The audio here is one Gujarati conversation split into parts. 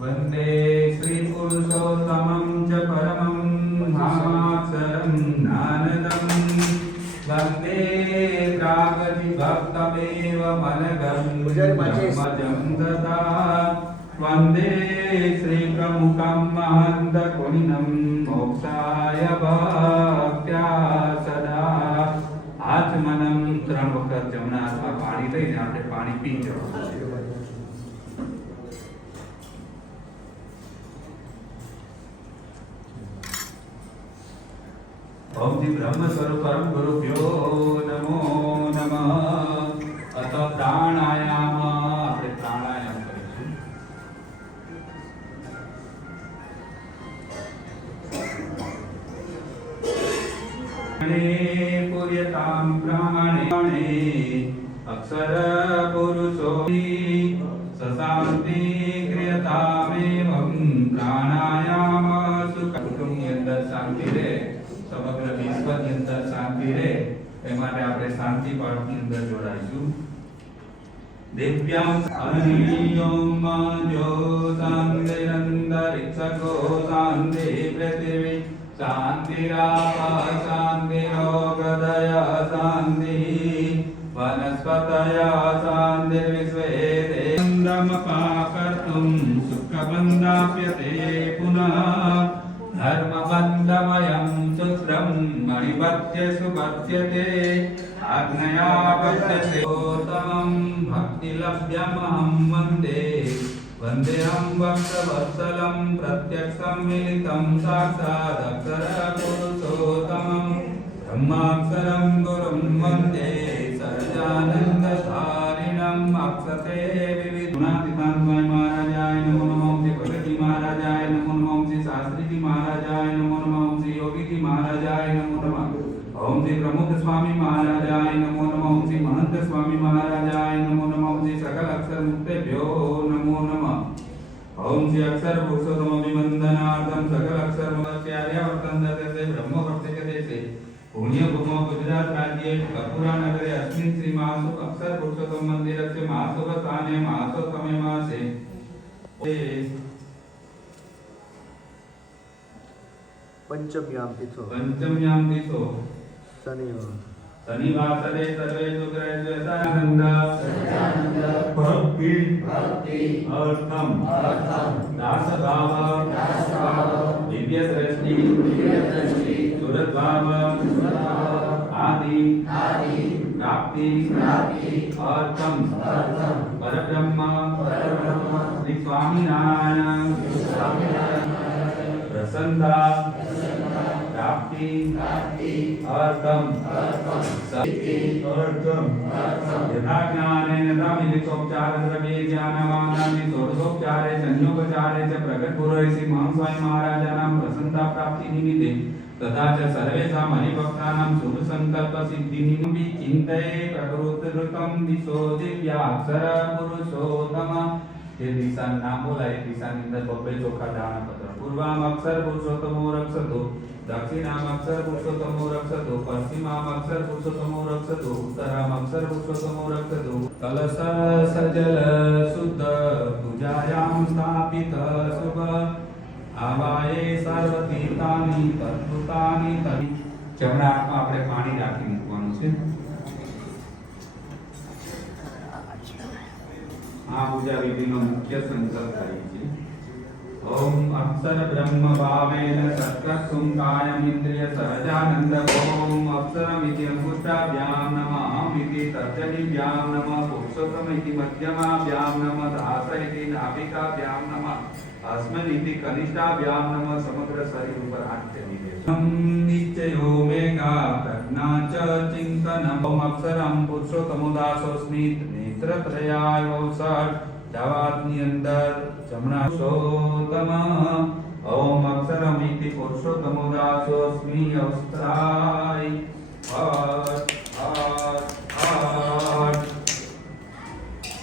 वन्दे श्रीपुरुषोत्तमं च परमं धामाक्षरं ज्ञानदं वन्दे प्रागतिभक्तमेव मनगं ब्रह्मजं ददा वन्दे श्रीप्रमुखं महन्तगुणिनं मोक्षाय भक्त्या सदा आत्मनं ત્રણ વખત જમણા હાથમાં પાણી લઈને આપણે પાણી પી જવાનું છે. ओम श्री ब्रह्म स्वरूप परम गुरुभ्यो नमो नमः. अथ प्राणायाम આપણે પ્રાણાયામ કરીશું. પૂર્યતામ પ્રાણે અક્ષર પુરુષો સશાંતિ ક્રિયતામેવં પ્રાણાયામ સુખની અંદર શાંતિ રહે, સમગ્ર વિશ્વની અંદર શાંતિ રહે એ માટે આપણે શાંતિ પાઠની અંદર જોડાઈશું. દિવ્યાં અનિયમ જો શાંતિરંતરિક્ષકો શાંતિ પૃથિવી શાંતિરાપ શાંતિરોગદય શાંતિ વનસ્પતય શાંતિર્વિશ્વે દેવમપાકર્તું સુખબંધાપ્યતે પુનઃ धर्मबन्धमयं सूत्रं मणिपत्य सुपत्यते आज्ञया पत्यते उत्तमं भक्तिलभ्यमहं वन्दे वन्देऽहं भक्तवत्सलं प्रत्यक्षं मिलितं साक्षादक्षरपुरुषोत्तमं ब्रह्माक्षरं गुरुं वन्दे सच्चिदानन्दधारिणम् अक्षते विविधुनादितां महाराजाय नमो नमः. श्री भगवती महाराजाय नमो नमः. श्री शास्त्री जी महाराजाय नमो नमः. श्री योगी जी महाराजाय नमो नमः. ओम श्री प्रमुख स्वामी महाराजाय नमो नमः. श्री महंत स्वामी महाराजाय नमो नमः. श्री सकल अक्षर मुक्तेभ्यो नमो नमः. ओम श्री अक्षर पुरुषोत्तम अभिवंदनार्थम सकल अक्षर मुक्त्या आर्यावर्तन देशे ब्रह्म प्रत्येक देशे पुण्य भूमौ गुजरात राज्ये कपूरा नगरे अस्मिन् श्री महासुख अक्षर पुरुषोत्तम मंदिरस्य महासुख स्थाने महासोत्तमे मासे पंचम्यां तिथो शनिवासरे सर्वे सुग्रहस्वतानंद भक्ति अर्थम दास भाव दिव्य दृष्टि सुरत भाव आदि प्राप्ति अर्थम परब्रह्म श्री स्वामी नारायण प्रसन्नता प्राप्ति अर्थम यथा ज्ञानेन तमिलितोपचार द्रव्ये ज्ञानवानानि षोडशोपचारे संयोगचारे च प्रकट पुरोहि श्री महास्वामी महाराजानां प्रसन्नता प्राप्ति निमित्ते तथा च सर्वेषां हरिभक्तानां शुभ संकल्प सिद्धिनिमित्तं चिन्तये प्रकृतिरुतं दिशो दिव्याक्षर पुरुषोत्तम. ये दिशा नाम बोला है दिशा निंदर बब्बे चोखा दाना पत्र पूर्वाम अक्षर पुरुषोत्तमो रक्षतो दक्षिणाम अक्षर पुरुषोत्तमो रक्षतो पश्चिमाम अक्षर पुरुषोत्तमो रक्षतो उत्तराम अक्षर पुरुषोत्तमो रक्षतो. कलश सजल शुद्ध पूजायां स्थापित शुभ आवाये सर्वतीर्थानि तद्भुतानि तनि. જમણા હાથમાં આપણે પાણી રાખી મૂકવાનું છે. આ પૂજા વિધિનો મુખ્ય સંકલ્પ થાય છે. ओम अक्षर ब्रह्म भावेन सत्कर्तुं कायमिन्द्रिय सहजानंद. ओम अक्षरमिति अंगुष्ठाभ्यां नमः इति तर्जनीभ्यां नमः पुरुषोत्तममिति मध्यमाभ्यां नमः दास इति नाभिकाभ्यां नमः अस्मनिति कनिष्ठाभ्यां नमः समग्र शरीर पर हाथ चलिए. निश्चयो मेघा प्रज्ञा च चिन्तनम्. ओम अक्षरं पुरुषोत्तमो दासोऽस्मि नेत्रत्रयाय वौषट् दावातनी अंदर जमना पुरुषोत्तम. ओम अक्षरमिति पुरुषोत्तमो दासोऽस्मि अवस्थाय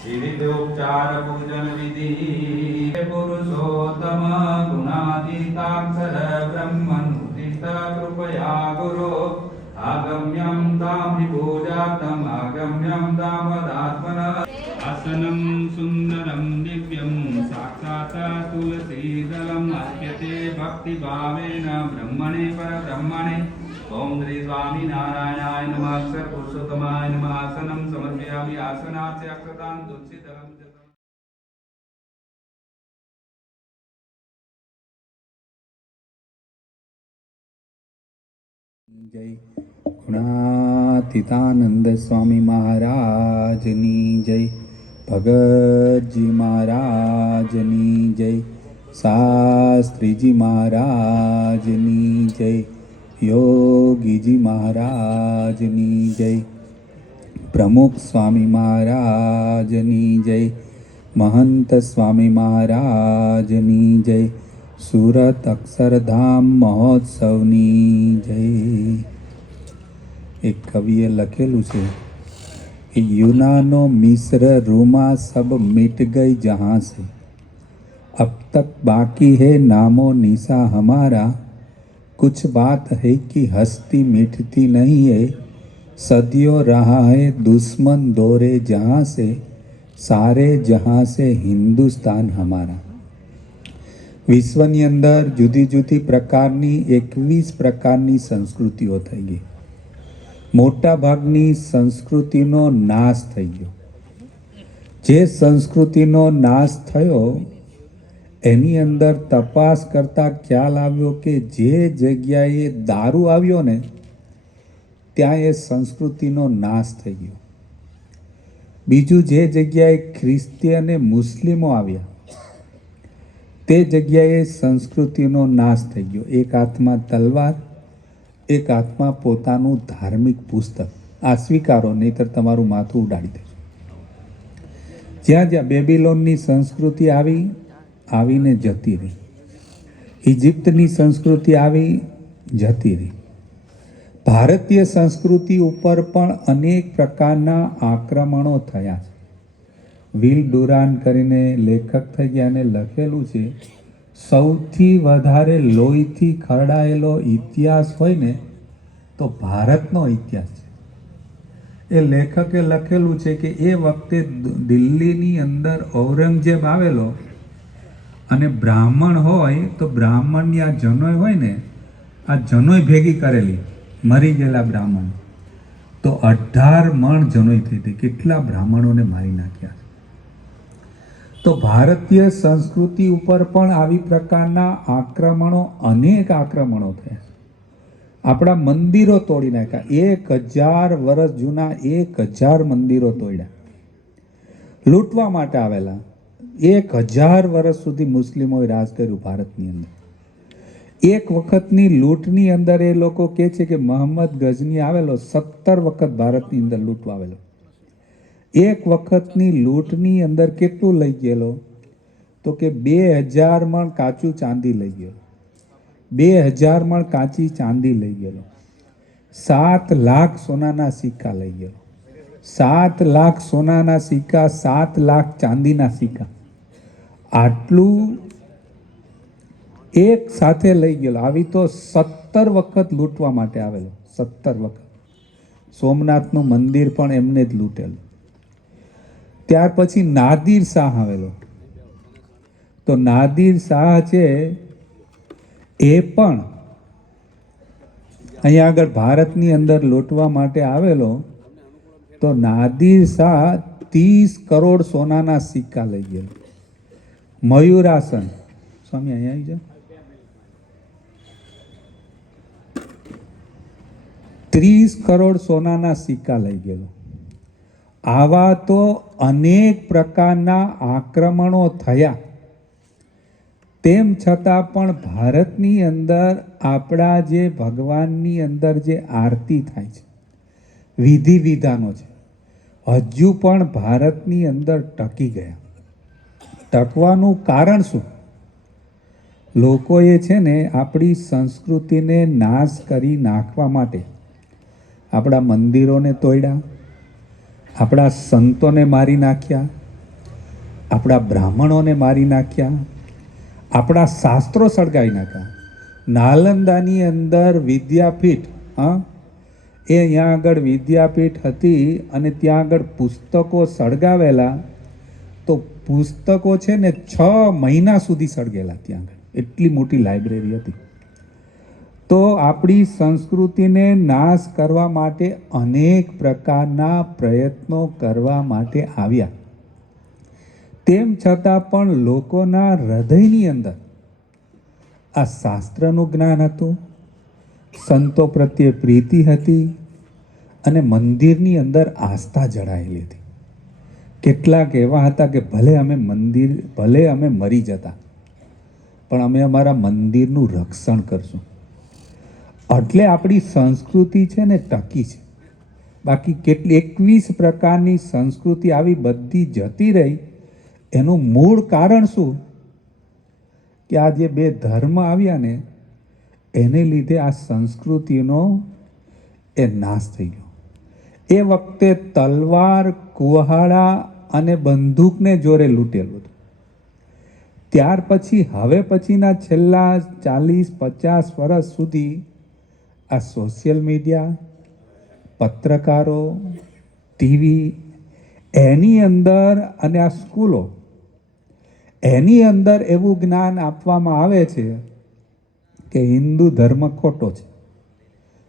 विविधोपचार पूजन विधि. पुरुषोत्तम गुणातीताक्षर ब्रह्मनुदिष्ट कृपया गुरो आगम्यं तां विभोजातम् आगम्यं तावदात्मनः. आसनं सुन्दरं दिव्य प्राप्ति भावेन ब्रह्मणे परब्रह्मणे ओम श्री स्वामी नारायणाय नमः अक्षर पुरुषोत्तमाय नमः आसनं समर्पयामि आसनास्य अक्षतां दुच्छिदं जय गुणातीतानंद स्वामी महाराजनी जय, भगत जी महाराजनी जय, शास्त्री जी महाराजनी जय, योगी जी महाराजनी जय, प्रमुख स्वामी महाराजनी जय, महंत स्वामी महाराजनी जय, सूरत अक्षरधाम महोत्सवनी जय। एक कविए लखेलू છે कि यूनानो मिस्र रूमा सब मिट गई जहाँ से, अब तक बाकी है नामो निशा हमारा, कुछ बात है कि हस्ती मिटती नहीं है, सदियों रहा है दुश्मन दौरे जहाँ से, सारे जहाँ से हिंदुस्तान हमारा। વિશ્વની અંદર જુદી જુદી પ્રકારની 21 પ્રકારની સંસ્કૃતિઓ થઈ ગઈ. મોટા ભાગની સંસ્કૃતિનો નાશ થઈ ગયો. જે સંસ્કૃતિનો નાશ થયો એની અંદર તપાસ કરતા ખ્યાલ આવ્યો કે જે જગ્યાએ દારૂ આવ્યો ને ત્યાં એ સંસ્કૃતિનો નાશ થઈ ગયો. બીજું જે જગ્યાએ ખ્રિસ્તી અને મુસ્લિમો આવ્યા તે જગ્યાએ સંસ્કૃતિનો નાશ થઈ ગયો. એક હાથમાં તલવાર, એક હાથમાં પોતાનું ધાર્મિક પુસ્તક. આ સ્વીકારો, નહીંતર તમારું માથું ઉડાડી દેજો. જ્યાં જ્યાં બેબીલોનની સંસ્કૃતિ આવીને જતી રહી, ઇજિપ્તની સંસ્કૃતિ આવી જતી રહી. ભારતીય સંસ્કૃતિ ઉપર પણ અનેક પ્રકારના આક્રમણો થયા છે. વિલ ડુરાન કરીને લેખક થઈ ગયા અને લખેલું છે, સૌથી વધારે લોહીથી ખરડાયેલો ઇતિહાસ હોય ને તો ભારતનો ઇતિહાસ છે. એ લેખકે લખેલું છે કે એ વખતે દિલ્હીની અંદર ઔરંગઝેબ આવેલો અને બ્રાહ્મણ હોય તો બ્રાહ્મણની આ જનોય હોય ને, આ જનોય ભેગી કરેલી, મરી ગયેલા બ્રાહ્મણ તો 18 મણ જનોય થઈ હતી. કેટલા બ્રાહ્મણોને મારી નાખ્યા. તો ભારતીય સંસ્કૃતિ ઉપર પણ આવી પ્રકારના આક્રમણો, અનેક આક્રમણો થયા. આપણા મંદિરો તોડી નાખ્યા. 1000 વર્ષ જૂના 1000 મંદિરો તોડ્યા. લૂંટવા માટે આવેલા. 1000 વર્ષ સુધી મુસ્લિમોએ રાજ કર્યું ભારતની અંદર. એક વખતની લૂંટની અંદર એ લોકો કહે છે કે મોહમ્મદ ગઝની આવેલો 17 વખત ભારતની અંદર લૂંટવા આવેલો. એક વખતની લૂંટની અંદર કેટલું લઈ ગયેલો તો કે 2000 મણ કાચું ચાંદી લઈ ગયેલો. 2000 મણ કાચી ચાંદી લઈ ગયેલો. 7 લાખ સોનાના સિક્કા લઈ ગયેલો. 7 લાખ સોનાના સિક્કા, 7 લાખ ચાંદીના સિક્કા, આટલું એક સાથે લઈ ગયેલો. આવી તો 17 વખત લૂંટવા માટે આવેલો. 17 વખત. સોમનાથનું મંદિર પણ એમને જ લૂંટેલું. ત્યાર પછી નાદિર શાહ આવેલો. તો નાદિર શાહ છે એ પણ અહીંયા આગળ ભારતની અંદર લૂંટવા માટે આવેલો. તો નાદિર શાહ 30 કરોડ સોનાના સિક્કા લઈ ગયેલો. મયુરાસન સ્વામી અહીંયા આવી જાઓ. 30 કરોડ સોનાના સિક્કા લઈ ગયેલો. આવા તો અનેક પ્રકારના આક્રમણો થયા. તેમ છતાં પણ ભારતની અંદર આપણા જે ભગવાનની અંદર જે આરતી થાય છે, વિધિ વિધાનો છે, હજુ પણ ભારતની અંદર ટકી ગયા. ટકવાનું કારણ શું? લોકોએ છે ને આપણી સંસ્કૃતિને નાશ કરી નાખવા માટે આપણા મંદિરોને તોડ્યા, આપણા સંતોને મારી નાખ્યા, આપણા બ્રાહ્મણોને મારી નાખ્યા, આપણા શાસ્ત્રો સળગાવી નાખ્યા. નાલંદાની અંદર વિદ્યાપીઠ, એ અહીંયા આગળ વિદ્યાપીઠ હતી અને ત્યાં આગળ પુસ્તકો સળગાવેલા. તો પુસ્તકો છે ને 6 મહિના સુધી સળગેલા ત્યાં આગળ. એટલી મોટી લાઇબ્રેરી હતી. તો આપણી સંસ્કૃતિને નાશ કરવા માટે અનેક પ્રકારના પ્રયત્નો કરવા માટે આવ્યા. તેમ છતાં પણ લોકોના હૃદયની અંદર આ શાસ્ત્રનું જ્ઞાન હતું, સંતો પ્રત્યે પ્રીતિ હતી અને મંદિરની અંદર આસ્થા જળાયેલી હતી. કેટલાક એવા હતા કે ભલે અમે મરી જતા પણ અમે અમારા મંદિરનું રક્ષણ કરશું. એટલે આપણી સંસ્કૃતિ છે ને ટકી છે. બાકી કેટલી 21 પ્રકારની સંસ્કૃતિ આવી બધી જતી રહી. એનું મૂળ કારણ શું? કે આ જે બે ધર્મ આવ્યા ને એને લીધે આ સંસ્કૃતિનો એ નાશ થઈ ગયો. એ વખતે તલવાર, કુહાડા અને બંદૂકને જોરે લૂંટેલું હતું. ત્યાર પછી હવે પછીના છેલ્લા 40-50 વર્ષ સુધી આ સોશિયલ મીડિયા, પત્રકારો, ટીવી એની અંદર અને આ સ્કૂલો એની અંદર એવું જ્ઞાન આપવામાં આવે છે કે હિન્દુ ધર્મ ખોટો છે,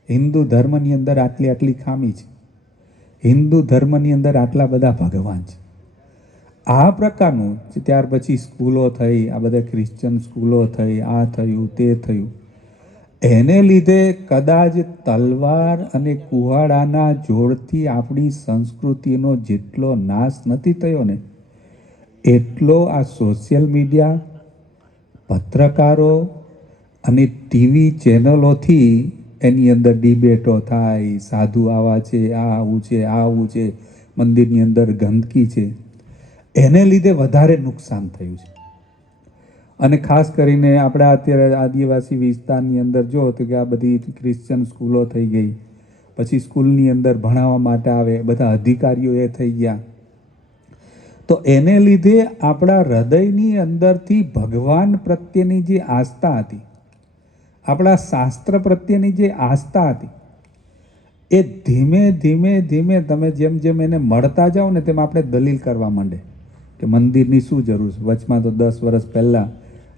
હિન્દુ ધર્મની અંદર આટલી આટલી ખામી છે, હિન્દુ ધર્મની અંદર આટલા બધા ભગવાન છે. આ પ્રકારનું ત્યાર પછી સ્કૂલો થઈ, આ બધા ક્રિશ્ચન સ્કૂલો થઈ, આ થયું તે થયું. એને લીધે કદાચ તલવાર અને કુહાડાના જોડથી આપણી સંસ્કૃતિનો જેટલો નાશ નથી થયો ને એટલો આ સોશિયલ મીડિયા, પત્રકારો અને ટીવી ચેનલોથી એની અંદર ડિબેટો થાય, સાધુ આવા છે, આ આવું છે, આ આવું છે, મંદિરની અંદર ગંદકી છે, એને લીધે વધારે નુકસાન થયું છે. અને ખાસ કરીને આપણા અત્યારે આદિવાસી વિસ્તારની અંદર જો તો કે આ બધી ક્રિશ્ચન સ્કૂલો થઈ ગઈ, પછી સ્કૂલની અંદર ભણાવવા માટે આવે બધા અધિકારીઓ એ થઈ ગયા. તો એને લીધે આપણા હૃદયની અંદરથી ભગવાન પ્રત્યેની જે આસ્થા હતી, આપણા શાસ્ત્ર પ્રત્યેની જે આસ્થા હતી, એ ધીમે ધીમે ધીમે તમે જેમ જેમ એને મળતા જાઓ ને તેમ આપણે દલીલ કરવા માંડે કે મંદિરની શું જરૂર છે. વચમાં તો 10 વર્ષ પહેલાં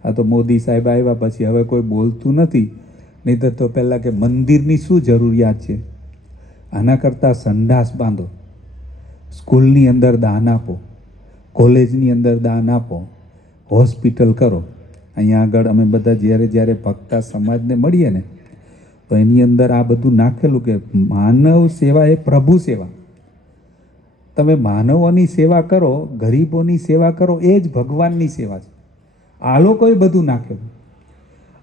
આ તો મોદી સાહેબ આવ્યા પછી હવે કોઈ બોલતું નથી, નહીં તો પહેલાં કે મંદિરની શું જરૂરિયાત છે, આના કરતાં સંડાસ બાંધો, સ્કૂલની અંદર દાન આપો, કોલેજની અંદર દાન આપો, હોસ્પિટલ કરો. અહીંયા આગળ અમે બધા જ્યારે ભક્તા સમાજને મળીએ ને તો એની અંદર આ બધું નાખેલું કે માનવ સેવા એ પ્રભુ સેવા. તમે માનવોની સેવા કરો, ગરીબોની સેવા કરો, એ જ ભગવાનની સેવા છે. આ લોકોએ બધું નાખેલું.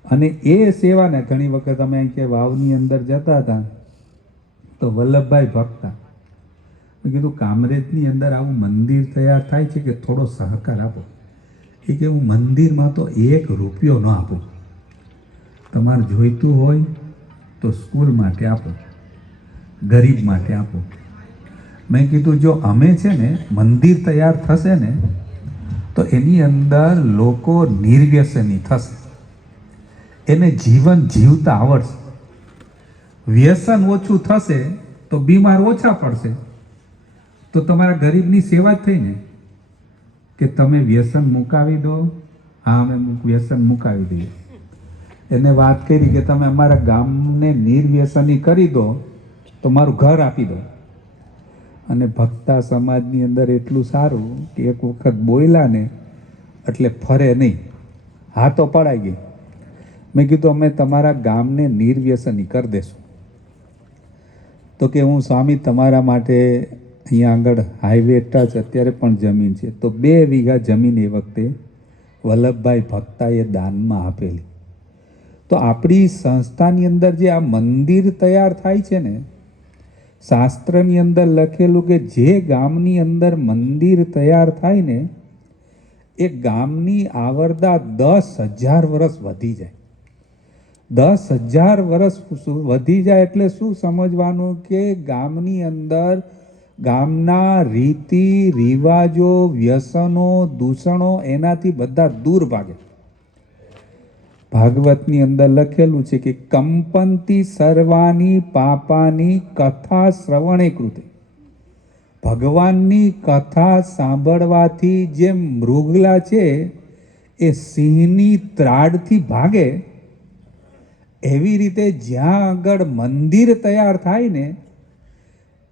અને એ સેવાને ઘણી વખત અમે અહીં કે વાવની અંદર જતા હતા તો વલ્લભભાઈ ભક્તા મેં કીધું કામરેજની અંદર આવું મંદિર તૈયાર થાય છે કે થોડો સહકાર આપો. એ કે હું મંદિરમાં તો 1 રૂપિયો ન આપું, તમારે જોઈતું હોય તો સ્કૂલ માટે આપો, ગરીબ માટે આપો. મેં કીધું જો અમે છે ને મંદિર તૈયાર થશે ને તો એની અંદર લોકો નિર્વ્યસની થશે, એને જીવન જીવતા આવડશે, વ્યસન ઓછું થશે તો બીમાર ઓછા પડશે. તો તમારા ગરીબની સેવા જ થઈ ને કે તમે વ્યસન મુકાવી દો. હા, અમે વ્યસન મુકાવી દઈએ. એને વાત કરી કે તમે અમારા ગામને નિર્વ્યસની કરી દો તો મારું ઘર આપી દો. અને ભક્તા સમાજની અંદર એટલું સારું કે એક વખત બોલ્યા ને એટલે ફરે નહીં, હા તો પડાઈ ગઈ. મેં કીધું અમે તમારા ગામને નિર્વ્યસની કરી દેશું. તો કે હું સ્વામી તમારા માટે અહીંયા આગળ હાઈવે ટચ અત્યારે પણ જમીન છે, તો 2 વીઘા જમીન એ વખતે વલ્લભભાઈ ભક્તાએ દાનમાં આપેલી. તો આપણી સંસ્થાની અંદર જે આ મંદિર તૈયાર થાય છે ને, શાસ્ત્રની અંદર લખેલું કે જે ગામની અંદર મંદિર તૈયાર થાય ને એ ગામની આવરદા 10,000 વર્ષ વધી જાય. 10,000 વર્ષ વધી જાય એટલે શું સમજવાનું કે ગામની અંદર ગામના રીતિ રિવાજો, વ્યસનો, દૂષણો એનાથી બધા દૂર ભાગે. ભાગવતની અંદર લખેલું છે કે કંપંતી સર્વાની પાપાની કથા શ્રવણે કૃતે. ભગવાનની કથા સાંભળવાથી જે મૃગલા છે એ સિંહની ત્રાડથી ભાગે એવી રીતે જ્યાં આગળ મંદિર તૈયાર થાય ને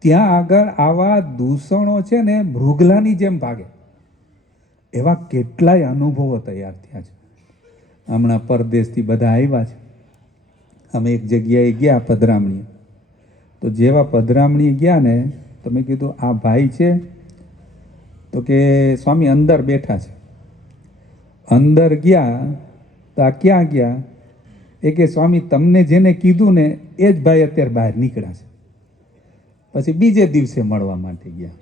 ત્યાં આગળ આવા દૂષણો છે ને મૃગલાની જેમ ભાગે. એવા કેટલાય અનુભવો તૈયાર થયા છે. હમણાં પરદેશથી બધા આવ્યા છે. અમે એક જગ્યાએ ગયા પધરામણી, તો જેવા પધરામણી ગયા ને તો મેં કીધું આ ભાઈ છે, તો કે સ્વામી અંદર બેઠા છે. અંદર ગયા તો આ ક્યાં ગયા? એ કે સ્વામી તમને જેને કીધું ને એ જ ભાઈ અત્યારે બહાર નીકળ્યા છે. પછી બીજે દિવસે મળવા માટે ગયા.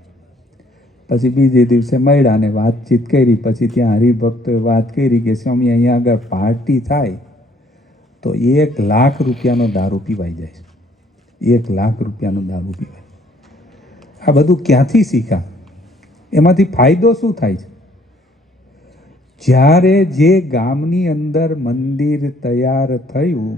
પછી બીજે દિવસે મળ્યા અને વાતચીત કરી. પછી ત્યાં હરિભક્તોએ વાત કરી કે સ્વામી અહીંયા આગળ પાર્ટી થાય તો 1 લાખ રૂપિયાનો દારૂ પીવાઈ જાય છે. 1 લાખ રૂપિયાનો દારૂ પીવાય. આ બધું ક્યાંથી શીખા? એમાંથી ફાયદો શું થાય છે? જ્યારે જે ગામની અંદર મંદિર તૈયાર થયું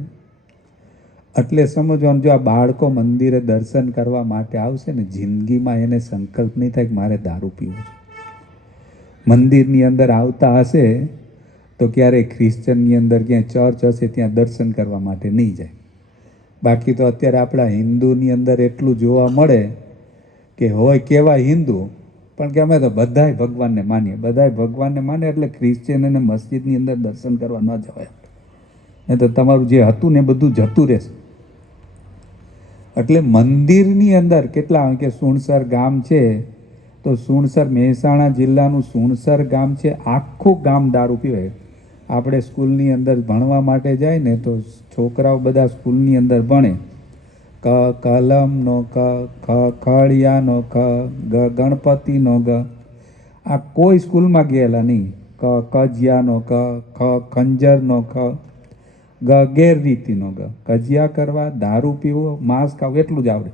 એટલે સમજવાનું, જો આ બાળકો મંદિરે દર્શન કરવા માટે આવશે ને જિંદગીમાં એને સંકલ્પ નહીં થાય કે મારે દારૂ પીવું છે. મંદિરની અંદર આવતા હશે તો ક્યારેય ખ્રિશ્ચનની અંદર ક્યાંય ચર્ચ હશે ત્યાં દર્શન કરવા માટે નહીં જાય. બાકી તો અત્યારે આપણા હિન્દુની અંદર એટલું જોવા મળે કે હોય કેવા હિન્દુ પણ કે અમે તો બધાય ભગવાનને માનીએ. બધાય ભગવાનને માને એટલે ક્રિશ્ચિયન અને મસ્જિદની અંદર દર્શન કરવા ન જવાય. નહીં તો તમારું જે હતું ને બધું જતું રહેશે. એટલે મંદિરની અંદર કેટલા કે સુણસર ગામ છે, તો સુણસર મહેસાણા જિલ્લાનું સુણસર ગામ છે. આખું ગામ દારૂ પીવે. આપણે સ્કૂલની અંદર ભણવા માટે જાય ને તો છોકરાઓ બધા સ્કૂલની અંદર ભણે. કલમનો ક, ખળિયાનો ખ, ગણપતિનો ગ. આ કોઈ સ્કૂલમાં ગયેલા નહીં. કજિયાનો ક, ખંજરનો ખ, ગેરરીતિનો ગ. કજિયા કરવા, દારૂ પીવો, માંસ ખાવું એટલું જ આવડે.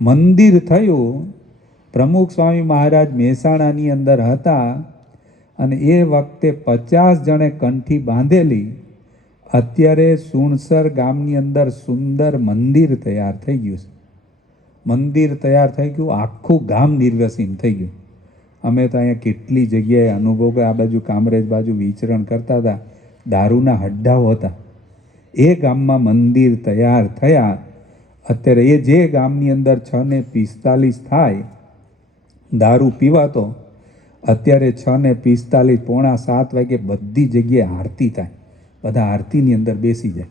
મંદિર થયું. પ્રમુખ સ્વામી મહારાજ મહેસાણાની અંદર હતા અને એ વખતે 50 જણે કંઠી બાંધેલી. અત્યારે સુણસર ગામની અંદર સુંદર મંદિર તૈયાર થઈ ગયું છે. મંદિર તૈયાર થઈ ગયું, આખું ગામ નિર્વસીન થઈ ગયું. અમે તો અહીંયા કેટલી જગ્યાએ અનુભવ કર્યો. આ બાજુ કામરેજ બાજુ વિચરણ કરતા હતા, દારૂના હડ્ડાઓ હતા. એ ગામમાં મંદિર તૈયાર થયા. અત્યારે એ જે ગામની અંદર 6:45 થાય દારૂ પીવાતો, અત્યારે 6:45 પોણા 7 વાગે બધી જગ્યાએ આરતી થાય. બધા આરતીની અંદર બેસી જાય.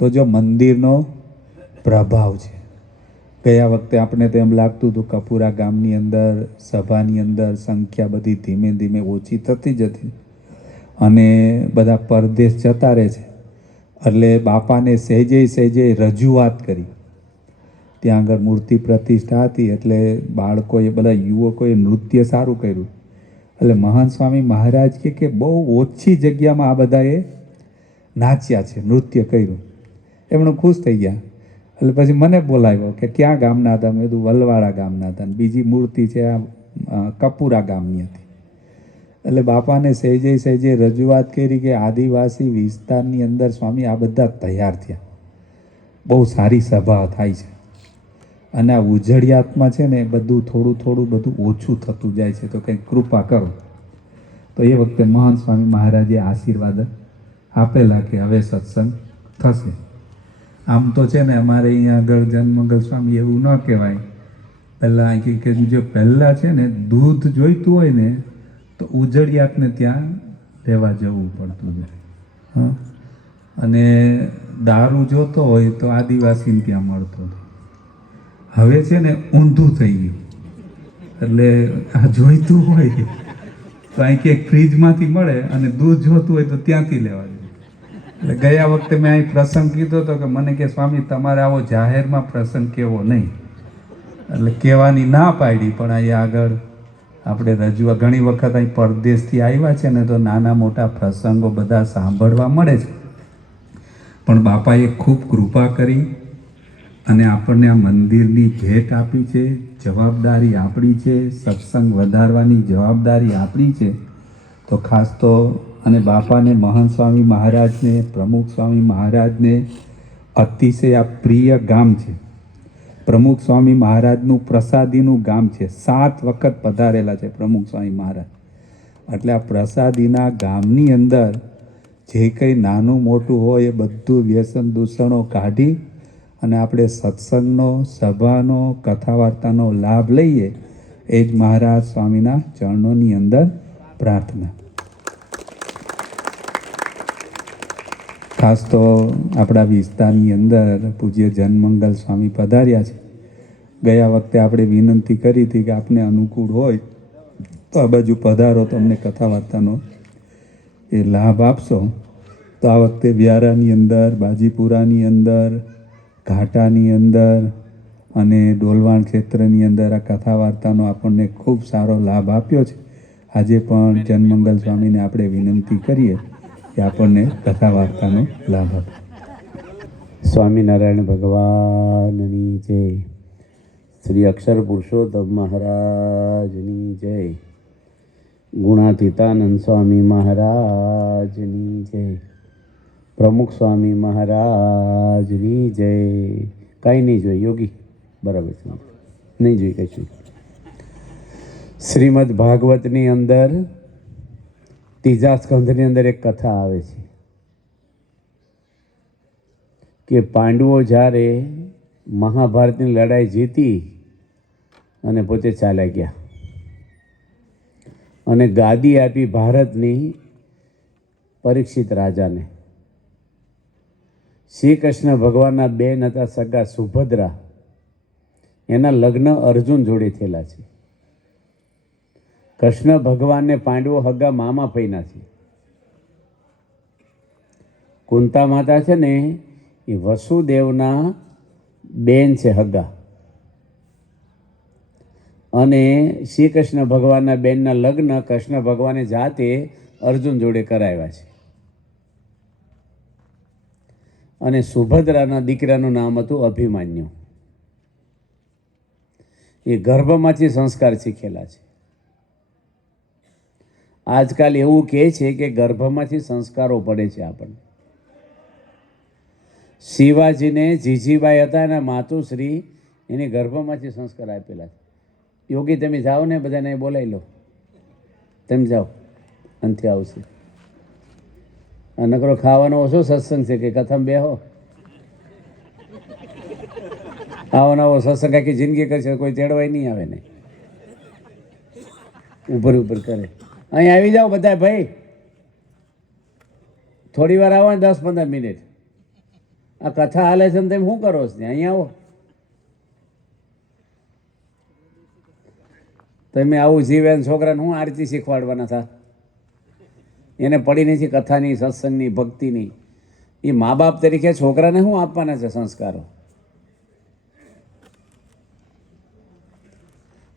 તો જો મંદિરનો પ્રભાવ છે. ગયા વખતે આપણે તો એમ લાગતું હતું કપુરા ગામની અંદર સભાની અંદર સંખ્યા બધી ધીમે ધીમે ઓછી થતી જતી અને બધા પરદેશ જતા રહે છે. એટલે બાપાને સહેજે રજૂઆત કરી. ત્યાં આગળ મૂર્તિ પ્રતિષ્ઠા હતી એટલે બાળકોએ બધા યુવકોએ નૃત્ય સારું કર્યું. એટલે મહાન સ્વામી મહારાજ કે બહુ ઓછી જગ્યામાં આ બધાએ નાચ્યા છે, નૃત્ય કર્યું. એમણે ખુશ થઈ ગયા. એટલે પછી મને બોલાવ્યો કે ક્યાં ગામના હતા? મેં કીધું વલવાડા ગામના હતા. બીજી મૂર્તિ છે આ કપુરા ગામની હતી. એટલે બાપાને સહેજે રજૂઆત કરી કે આદિવાસી વિસ્તારની અંદર સ્વામી આ બધા તૈયાર થયા. બહુ સારી સભા થાય છે અને આ ઉજળિયાતમાં છે ને બધું થોડું બધું ઓછું થતું જાય છે, તો કંઈક કૃપા કરો. તો એ વખતે મહાન સ્વામી મહારાજે આશીર્વાદ આપેલા કે હવે સત્સંગ થશે. આમ તો છે ને અમારે અહીંયા આગળ જન્મગલ સ્વામી એવું ન કહેવાય. પહેલાં કે જો પહેલાં છે ને દૂધ જોઈતું હોય ને તો ઉજળિયાતને ત્યાં રહેવા જવું પડતું છે. હા, અને દારૂ જોતો હોય તો આદિવાસીને ત્યાં મળતો હતો. હવે છે ને ઊંધું થઈ ગયું. એટલે આ જોઈતું હોય તો અહીં ક્યાંક ફ્રીજમાંથી મળે અને દૂધ જોતું હોય તો ત્યાંથી લેવા જોઈએ. એટલે ગયા વખતે મેં અહીં પ્રસંગ કીધો હતો કે મને કે સ્વામી તમારે આવો જાહેરમાં પ્રસંગ કેવો નહીં. એટલે કહેવાની ના પાડી. પણ અહીંયા આગળ આપણે રજૂઆત ઘણી વખત અહીં પરદેશથી આવ્યા છે ને તો નાના મોટા પ્રસંગો બધા સાંભળવા મળે છે. પણ બાપાએ ખૂબ કૃપા કરી અને આપણને આ મંદિરની ભેટ આપી છે. જવાબદારી આપણી છે, સત્સંગ વધારવાની જવાબદારી આપણી છે. તો ખાસ તો અને બાપાને મહાન સ્વામી મહારાજને, પ્રમુખ સ્વામી મહારાજને અતિશય આ પ્રિય ગામ છે. પ્રમુખ સ્વામી મહારાજનું પ્રસાદીનું ગામ છે. 7 વખત પધારેલા છે પ્રમુખ સ્વામી મહારાજ. એટલે આ પ્રસાદીના ગામની અંદર જે કંઈ નાનું મોટું હોય એ બધું વ્યસન દૂષણો કાઢી અને આપણે સત્સંગનો, સભાનો, કથા વાર્તાનો લાભ લઈએ એ જ મહારાજ સ્વામીના ચરણોની અંદર પ્રાર્થના. ખાસ તો આપણા વિસ્તારની અંદર પૂજ્ય જનમંગલ સ્વામી પધાર્યા છે. ગયા વખતે આપણે વિનંતી કરી હતી કે આપને અનુકૂળ હોય તો આ બાજુ પધારો, તમને કથા વાર્તાનો એ લાભ આપશો. તો આ વખતે વ્યારાની અંદર, બાજીપુરાની અંદર, ઘાટાની અંદર અને ડોલવાણ ક્ષેત્રની અંદર આ કથા વાર્તાનો આપણને ખૂબ સારો લાભ આપ્યો છે. આજે પણ જનમંગલ સ્વામીને આપણે વિનંતી કરીએ કે આપણને કથા વાર્તાનો લાભ આપે. સ્વામિનારાયણ ભગવાનની જય. શ્રી અક્ષર પુરુષોત્તમ મહારાજની જય. ગુણાતીતાનંદ સ્વામી મહારાજની જય. પ્રમુખ સ્વામી મહારાજની જય. કાંઈ નહીં જોઈ યોગી, બરાબર છે, નહીં જોઈ કશું. શ્રીમદ ભાગવતની અંદર ત્રીજા સ્કંધની અંદર એક કથા આવે છે કે પાંડવો જ્યારે મહાભારતની લડાઈ જીતી અને પોતે ચાલ્યા ગયા અને ગાદી આપી ભારતની પરીક્ષિત રાજાને. શ્રી કૃષ્ણ ભગવાનના બેન હતા સગા સુભદ્રા, એના લગ્ન અર્જુન જોડે થયેલા છે. કૃષ્ણ ભગવાનને પાંડવો હગા મામા ફઈના છે. કુંતા માતા છે ને એ વસુદેવના બેન છે હગા, અને શ્રી કૃષ્ણ ભગવાનના બેનના લગ્ન કૃષ્ણ ભગવાને જાતે અર્જુન જોડે કરાવ્યા છે. અને સુભદ્રાના દીકરાનું નામ હતું અભિમન્યુ. એ ગર્ભમાંથી સંસ્કાર શીખેલા છે. આજકાલ એવું કહે છે કે ગર્ભમાંથી સંસ્કારો પડે છે આપણને. શિવાજીને જીજીબાઈ હતા એના માતુશ્રી એની ગર્ભમાંથી સંસ્કાર આપેલા છે. યોગી તમે જાઓ ને, બધાને બોલાવી લો, તમે જાઓ, અંતે આવશે. આ નકરો ખાવાનો ઓછો સત્સંગ છે કે કથામાં બેહો. આવો નવો સત્સંગ આખી જિંદગી કરશે, કોઈ તેડવાય નહીં આવે ને, ઉપર ઉપર કરે. અહીં આવી જાઓ બધા ભાઈ, થોડી વાર આવો ને 10-15 મિનિટ. આ કથા હાલે છે ને તમે શું કરો છો? અહીં આવો. તમે આવું જીવે છોકરાને શું આરતી શીખવાડવાના હતા? એને પડી નથી કથાની, સત્સંગની, ભક્તિની. એ મા બાપ તરીકે છોકરાને શું આપવાના છે સંસ્કારો?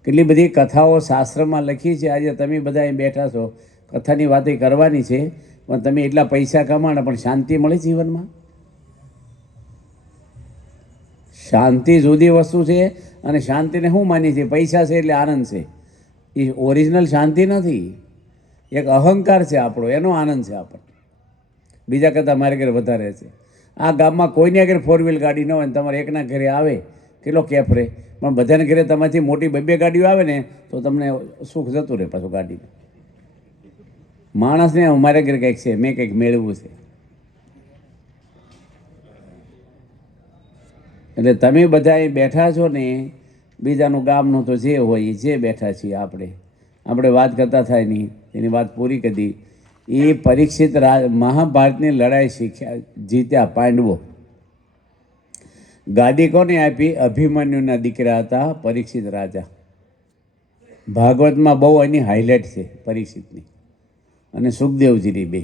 કેટલી બધી કથાઓ શાસ્ત્રમાં લખી છે. આજે તમે બધા અહીં બેઠા છો, કથાની વાતો કરવાની છે, પણ તમે એટલા પૈસા કમાણા પણ શાંતિ મળે જીવનમાં? શાંતિ જુદી વસ્તુ છે, અને શાંતિને શું માની છે? પૈસા છે એટલે આનંદ છે. એ ઓરિજિનલ શાંતિ નથી, એક અહંકાર છે આપણો, એનો આનંદ છે આપણને. બીજા કરતાં મારે ઘરે વધારે છે. આ ગામમાં કોઈને આગળ 4 વ્હીલ ગાડી ન હોય ને તમારે એકના ઘરે આવે, કેટલો કેફ રહે. પણ બધાને ઘરે તમારાથી મોટી 2-2 ગાડીઓ આવે ને તો તમને સુખ જતું રહે પાછું ગાડીને. માણસને અમારે ઘરે કંઈક છે, મેં કંઈક મેળવવું છે. એટલે તમે બધા અહીં બેઠા છો ને, બીજાનું ગામનું તો જે હોય એ જે બેઠા છીએ આપણે વાત કરતા થાય નહીં, એની વાત પૂરી કરી. એ પરીક્ષિત મહાભારતની લડાઈ જીત્યા પાંડવો. ગાદી કોને આપી? અભિમન્યુના દીકરા હતા પરીક્ષિત રાજા. ભાગવતમાં બહુ એની હાઇલાઇટ છે પરીક્ષિતની અને સુખદેવજીની બે.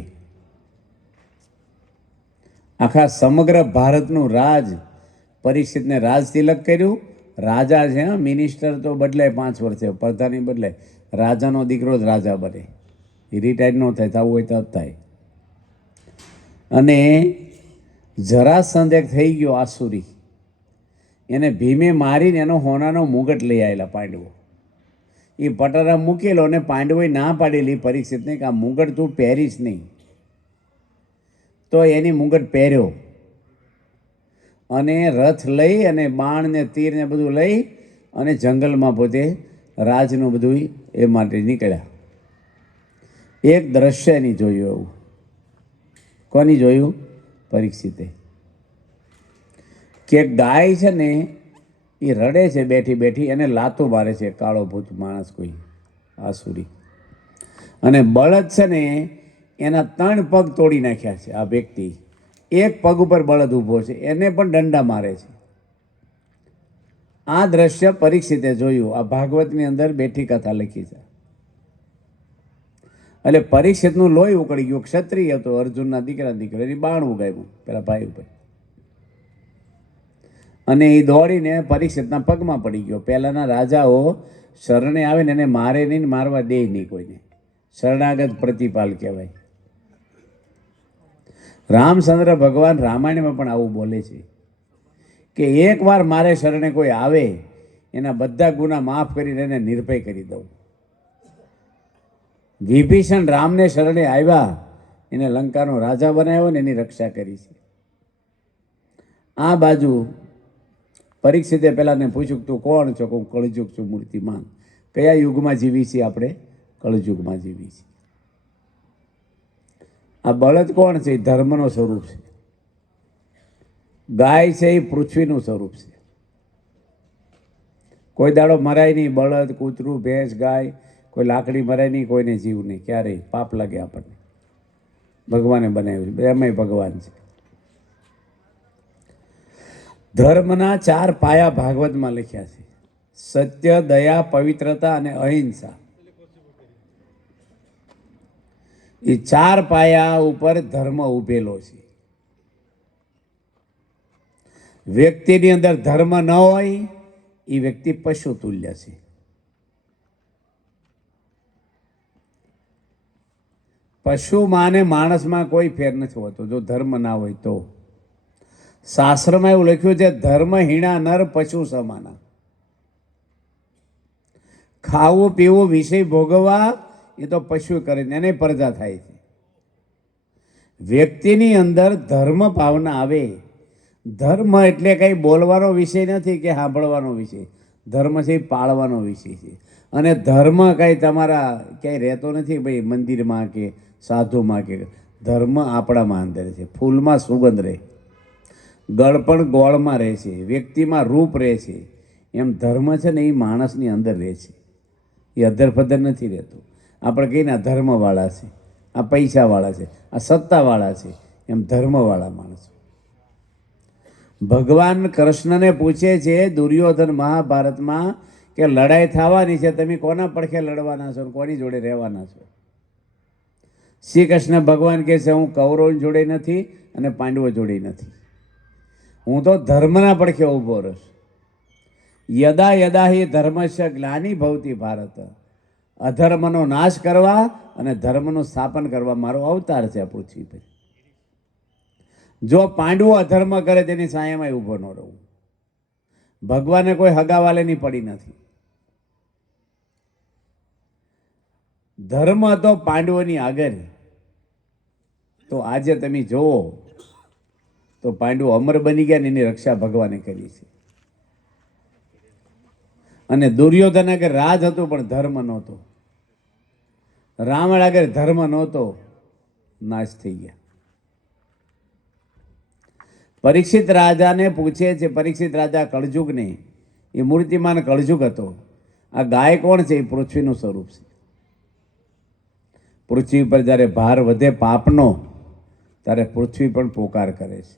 આખા સમગ્ર ભારતનું રાજ પરીક્ષિતને રાજ તિલક કર્યું. રાજા છે, મિનિસ્ટર તો બદલાય 5 વર્ષે, પ્રધાની બદલાય. રાજાનો દીકરો જ રાજા બને, એ રિટાયર ન થાય, થવું હોય તો થાય. અને જરાસંધ એક થઈ ગયો આસુરી, એને ભીમે મારીને એનો હોનાનો મુગટ લઈ આવેલા પાંડવો. એ પટારા મૂકેલો અને પાંડવોએ ના પાડેલી પરીક્ષિતને કે આ મુગટ તું પહેરીશ નહીં. તો એની મુગટ પહેર્યો અને રથ લઈ અને બાણ ને તીર ને બધું લઈ અને જંગલમાં પોતે રાજનું બધું એ માટે નીકળ્યા. એક દ્રશ્યની જોયું એવું. કોની જોયું? પરીક્ષિતે. કે ગાય છે ને એ રડે છે બેઠી બેઠી, એને લાતો મારે છે કાળો ભૂત માણસ કોઈ આસુરી, અને બળદ છે ને એના 3 પગ તોડી નાખ્યા છે. આ વ્યક્તિ એક પગ ઉપર બળદ ઊભો છે, એને પણ દંડા મારે છે. આ દ્રશ્ય પરીક્ષિતે જોયું. આ ભાગવતની અંદર બેઠી કથા લખી છે. એટલે પરીક્ષિતનું લોહી ઉકળી ગયું. ક્ષત્રિય હતો, અર્જુનના દીકરો એની બાણ ઉગાવ્યું પેલા ભાઈ ઉપર, અને એ દોડીને પરીક્ષિતના પગમાં પડી ગયો. પહેલાના રાજાઓ શરણે આવે ને એને મારે નહીં, મારવા દે નહીં કોઈને. શરણાગત પ્રતિપાલ કહેવાય. રામચંદ્ર ભગવાન રામાયણમાં પણ આવું બોલે છે કે એકવાર મારે શરણે કોઈ આવે એના બધા ગુના માફ કરીને એને નિર્ભય કરી દઉં. વિભીષણ રામને શરણે આવ્યા, એને લંકાનો રાજા બનાવ્યો ને એની રક્ષા કરી છે. આ બાજુ પરીક્ષિતે પહેલાને પૂછ્યું, તું કોણ છો? હું કળયુગ છું, મૂર્તિમાન. કયા યુગમાં જીવી છીએ આપણે? કળયુગમાં જીવી છીએ. આ બળદ કોણ છે? એ ધર્મનો સ્વરૂપ છે. ગાય છે એ પૃથ્વીનું સ્વરૂપ છે. કોઈ દાડો મરાય નહીં. બળદ, કૂતરું, ભેંસ, ગાય, કોઈ લાકડી મરાય નહીં, કોઈને જીવ નહીં. ક્યારેય પાપ લાગે આપણને. ભગવાને બનાવ્યું છે, એમાંય ભગવાન છે. ધર્મના 4 પાયા ભાગવતમાં લખ્યા છે: સત્ય, દયા, પવિત્રતા અને અહિંસા. એ 4 પાયા ઉપર ધર્મ ઉભેલો છે. વ્યક્તિની અંદર ધર્મ ન હોય એ વ્યક્તિ પશુ તુલ્ય છે. પશુમાં અને માણસમાં કોઈ ફેર નથી હોતો જો ધર્મ ના હોય તો. શાસ્ત્રમાં એવું લખ્યું છે, ધર્મહીણા નર પશુ સમાના. ખાવું પીવું વિષય ભોગવવા એ તો પશુ કરે ને એને પ્રજા થાય છે. વ્યક્તિની અંદર ધર્મ ભાવના આવે. ધર્મ એટલે કંઈ બોલવાનો વિષય નથી કે સાંભળવાનો વિષય. ધર્મ છે એ પાળવાનો વિષય છે. અને ધર્મ કાંઈ તમારા ક્યાંય રહેતો નથી ભાઈ મંદિરમાં કે સાધુમાં કે. ધર્મ આપણામાં અંદર છે. ફૂલમાં સુગંધ રહે, ગળપણ ગોળમાં રહે છે, વ્યક્તિમાં રૂપ રહે છે. એમ ધર્મ છે ને એ માણસની અંદર રહે છે. એ અધરપધર નથી રહેતો. આપણે કહીએ ને આ ધર્મવાળા છે, આ પૈસાવાળા છે, આ સત્તાવાળા છે, એમ ધર્મવાળા માણસો. ભગવાન કૃષ્ણને પૂછે છે દુર્યોધન મહાભારતમાં કે લડાઈ થવાની છે, તમે કોના પડખે લડવાના છો, કોની જોડે રહેવાના છો? શ્રી કૃષ્ણ ભગવાન કહે છે, હું કૌરવ જોડે નથી અને પાંડવો જોડે નથી, હું તો ધર્મના પડખે ઊભો રહીશ. યદા યદા હિ ધર્મસ્ય ગ્લાનિ ભવતિ ભારત. અધર્મનો નાશ કરવા અને ધર્મનું સ્થાપન કરવા મારો અવતાર છે આ પૃથ્વી પર. જો પાંડવો અધર્મ કરે તેની સાયામાં ઊભો ન રહું. ભગવાને કોઈ હગાવાલેની પડી નથી. ધર્મ હતો પાંડવોની આગળ. તો આજે તમે જોવો તો પાંડવો અમર બની ગયા ને એની રક્ષા ભગવાને કરી છે. અને દુર્યોધન આગળ રાજ હતું પણ ધર્મ નહોતો. રાવણ આગળ ધર્મ નહોતો, નાશ થઈ ગયા. પરીક્ષિત રાજાને પૂછે છે, પરીક્ષિત રાજા કળજુગને, એ મૂર્તિમાન કળજુગ હતો. આ ગાય કોણ છે? એ પૃથ્વીનું સ્વરૂપ છે. પૃથ્વી પર જ્યારે ભાર વધે પાપનો ત્યારે પૃથ્વી પણ પોકાર કરે છે.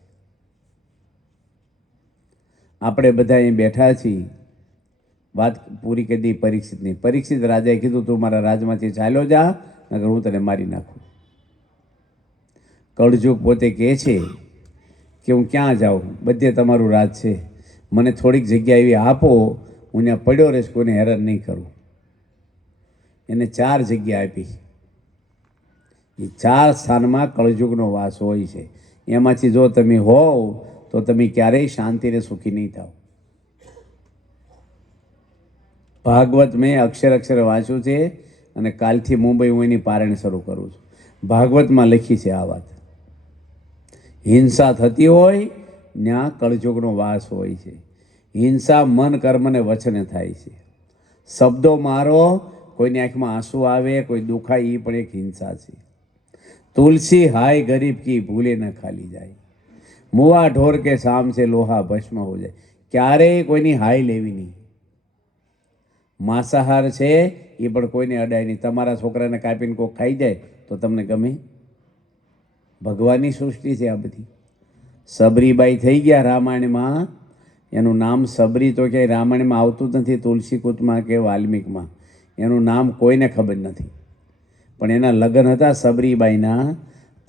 આપણે બધા અહીં બેઠા છીએ. વાત પૂરી કરી દી પરીક્ષિતની. પરીક્ષિત રાજાએ કીધું, તું મારા રાજમાંથી ચાલ્યો જા, નકર હું તને મારી નાખું. કળજુગ પોતે કહે છે કે હું ક્યાં જાઉં, બધે તમારું રાજ છે, મને થોડીક જગ્યા એવી આપો, હું ત્યાં પડ્યો રહીશ, કોઈને હેરાન નહીં કરું. એને 4 જગ્યા આપી. એ 4 સ્થાનમાં કળજુગનો વાસ હોય છે. એમાંથી જો તમે હોવ તો તમે ક્યારેય શાંતિને સુખી નહીં થાવ. ભાગવત મેં અક્ષર અક્ષર વાંચ્યું છે અને કાલથી મુંબઈ હું એની પારાયણ શરૂ કરું છું. ભાગવતમાં લખી છે આ વાત. હિંસા થતી હોય ત્યાં કળજુગનો વાસ હોય છે. હિંસા મન કર્મ ને વચને થાય છે. શબ્દો મારો, કોઈની આંખમાં આંસુ આવે, કોઈ દુખાય, એ પણ એક હિંસા છે. તુલસી હાય ગરીબ કી ભૂલે ન ખાલી જાય, મુવા ઢોર કે શામ છે લોહા ભસ્મ હો જાય. ક્યારેય કોઈની હાય લેવી નહીં. માંસાહાર છે એ પણ કોઈને અડાય નહીં. તમારા છોકરાને કાપીને કોઈ ખાઈ જાય તો તમને ગમે? ભગવાનની સૃષ્ટિ છે આ બધી. સબરીબાઈ થઈ ગયા રામાયણમાં, એનું નામ સબરી તો ક્યાંય રામાયણમાં આવતું જ નથી, તુલસીકૂતમાં કે વાલ્મીકમાં. એનું નામ કોઈને ખબર નથી. પણ એના લગ્ન હતા સબરીબાઈના.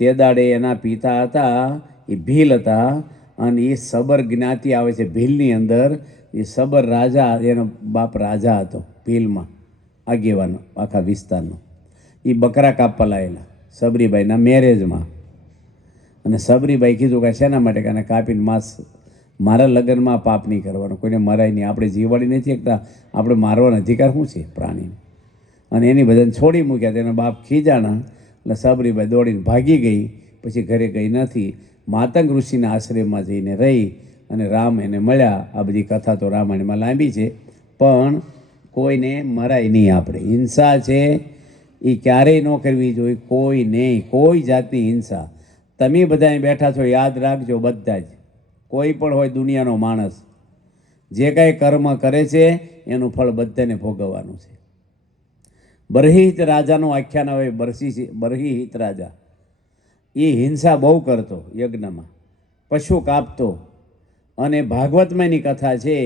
તે દાડે એના પિતા હતા એ ભીલ હતા, અને એ સબર જ્ઞાતિ આવે છે ભીલની અંદર. એ સબર રાજા, એનો બાપ રાજા હતો ભીલમાં, આગેવાનો આખા વિસ્તારનો. એ બકરા કાપવા લાયેલા સબરીબાઈના મેરેજમાં. અને સબરીબાઈ કીધું કે શેના માટે? કે કાપીને માંસ, મારા લગ્નમાં પાપ નહીં કરવાનું, કોઈને મરાય નહીં. આપણે જીવાડી નથી એકતા, આપણે મારવાનો અધિકાર શું છે પ્રાણીને? અને એની બધાને છોડી મૂક્યા. તેના બાપ ખીજાણા એટલે સબરીબાઈ દોડીને ભાગી ગઈ. પછી ઘરે ગઈ નથી, માતંગ ઋષિના આશ્રમમાં જઈને રહી, અને રામ એને મળ્યા. આ બધી કથા તો રામાયણમાં લાંબી છે, પણ કોઈને મરાય નહીં. આપણે હિંસા છે એ ક્યારેય ન કરવી જોઈએ, કોઈ નહીં, કોઈ જાતની હિંસા. તમે બધા બેઠા છો, યાદ રાખજો, બધા જ, કોઈ પણ હોય દુનિયાનો માણસ, જે કાંઈ કર્મ કરે છે એનું ફળ બધાને ભોગવવાનું છે. બરહિત રાજાનું આખ્યાન આવે, બરહિત રાજા. એ હિંસા બહુ કરતો યજ્ઞમાં, પશુ કાપતો. અને ભાગવતમાંની કથા છે.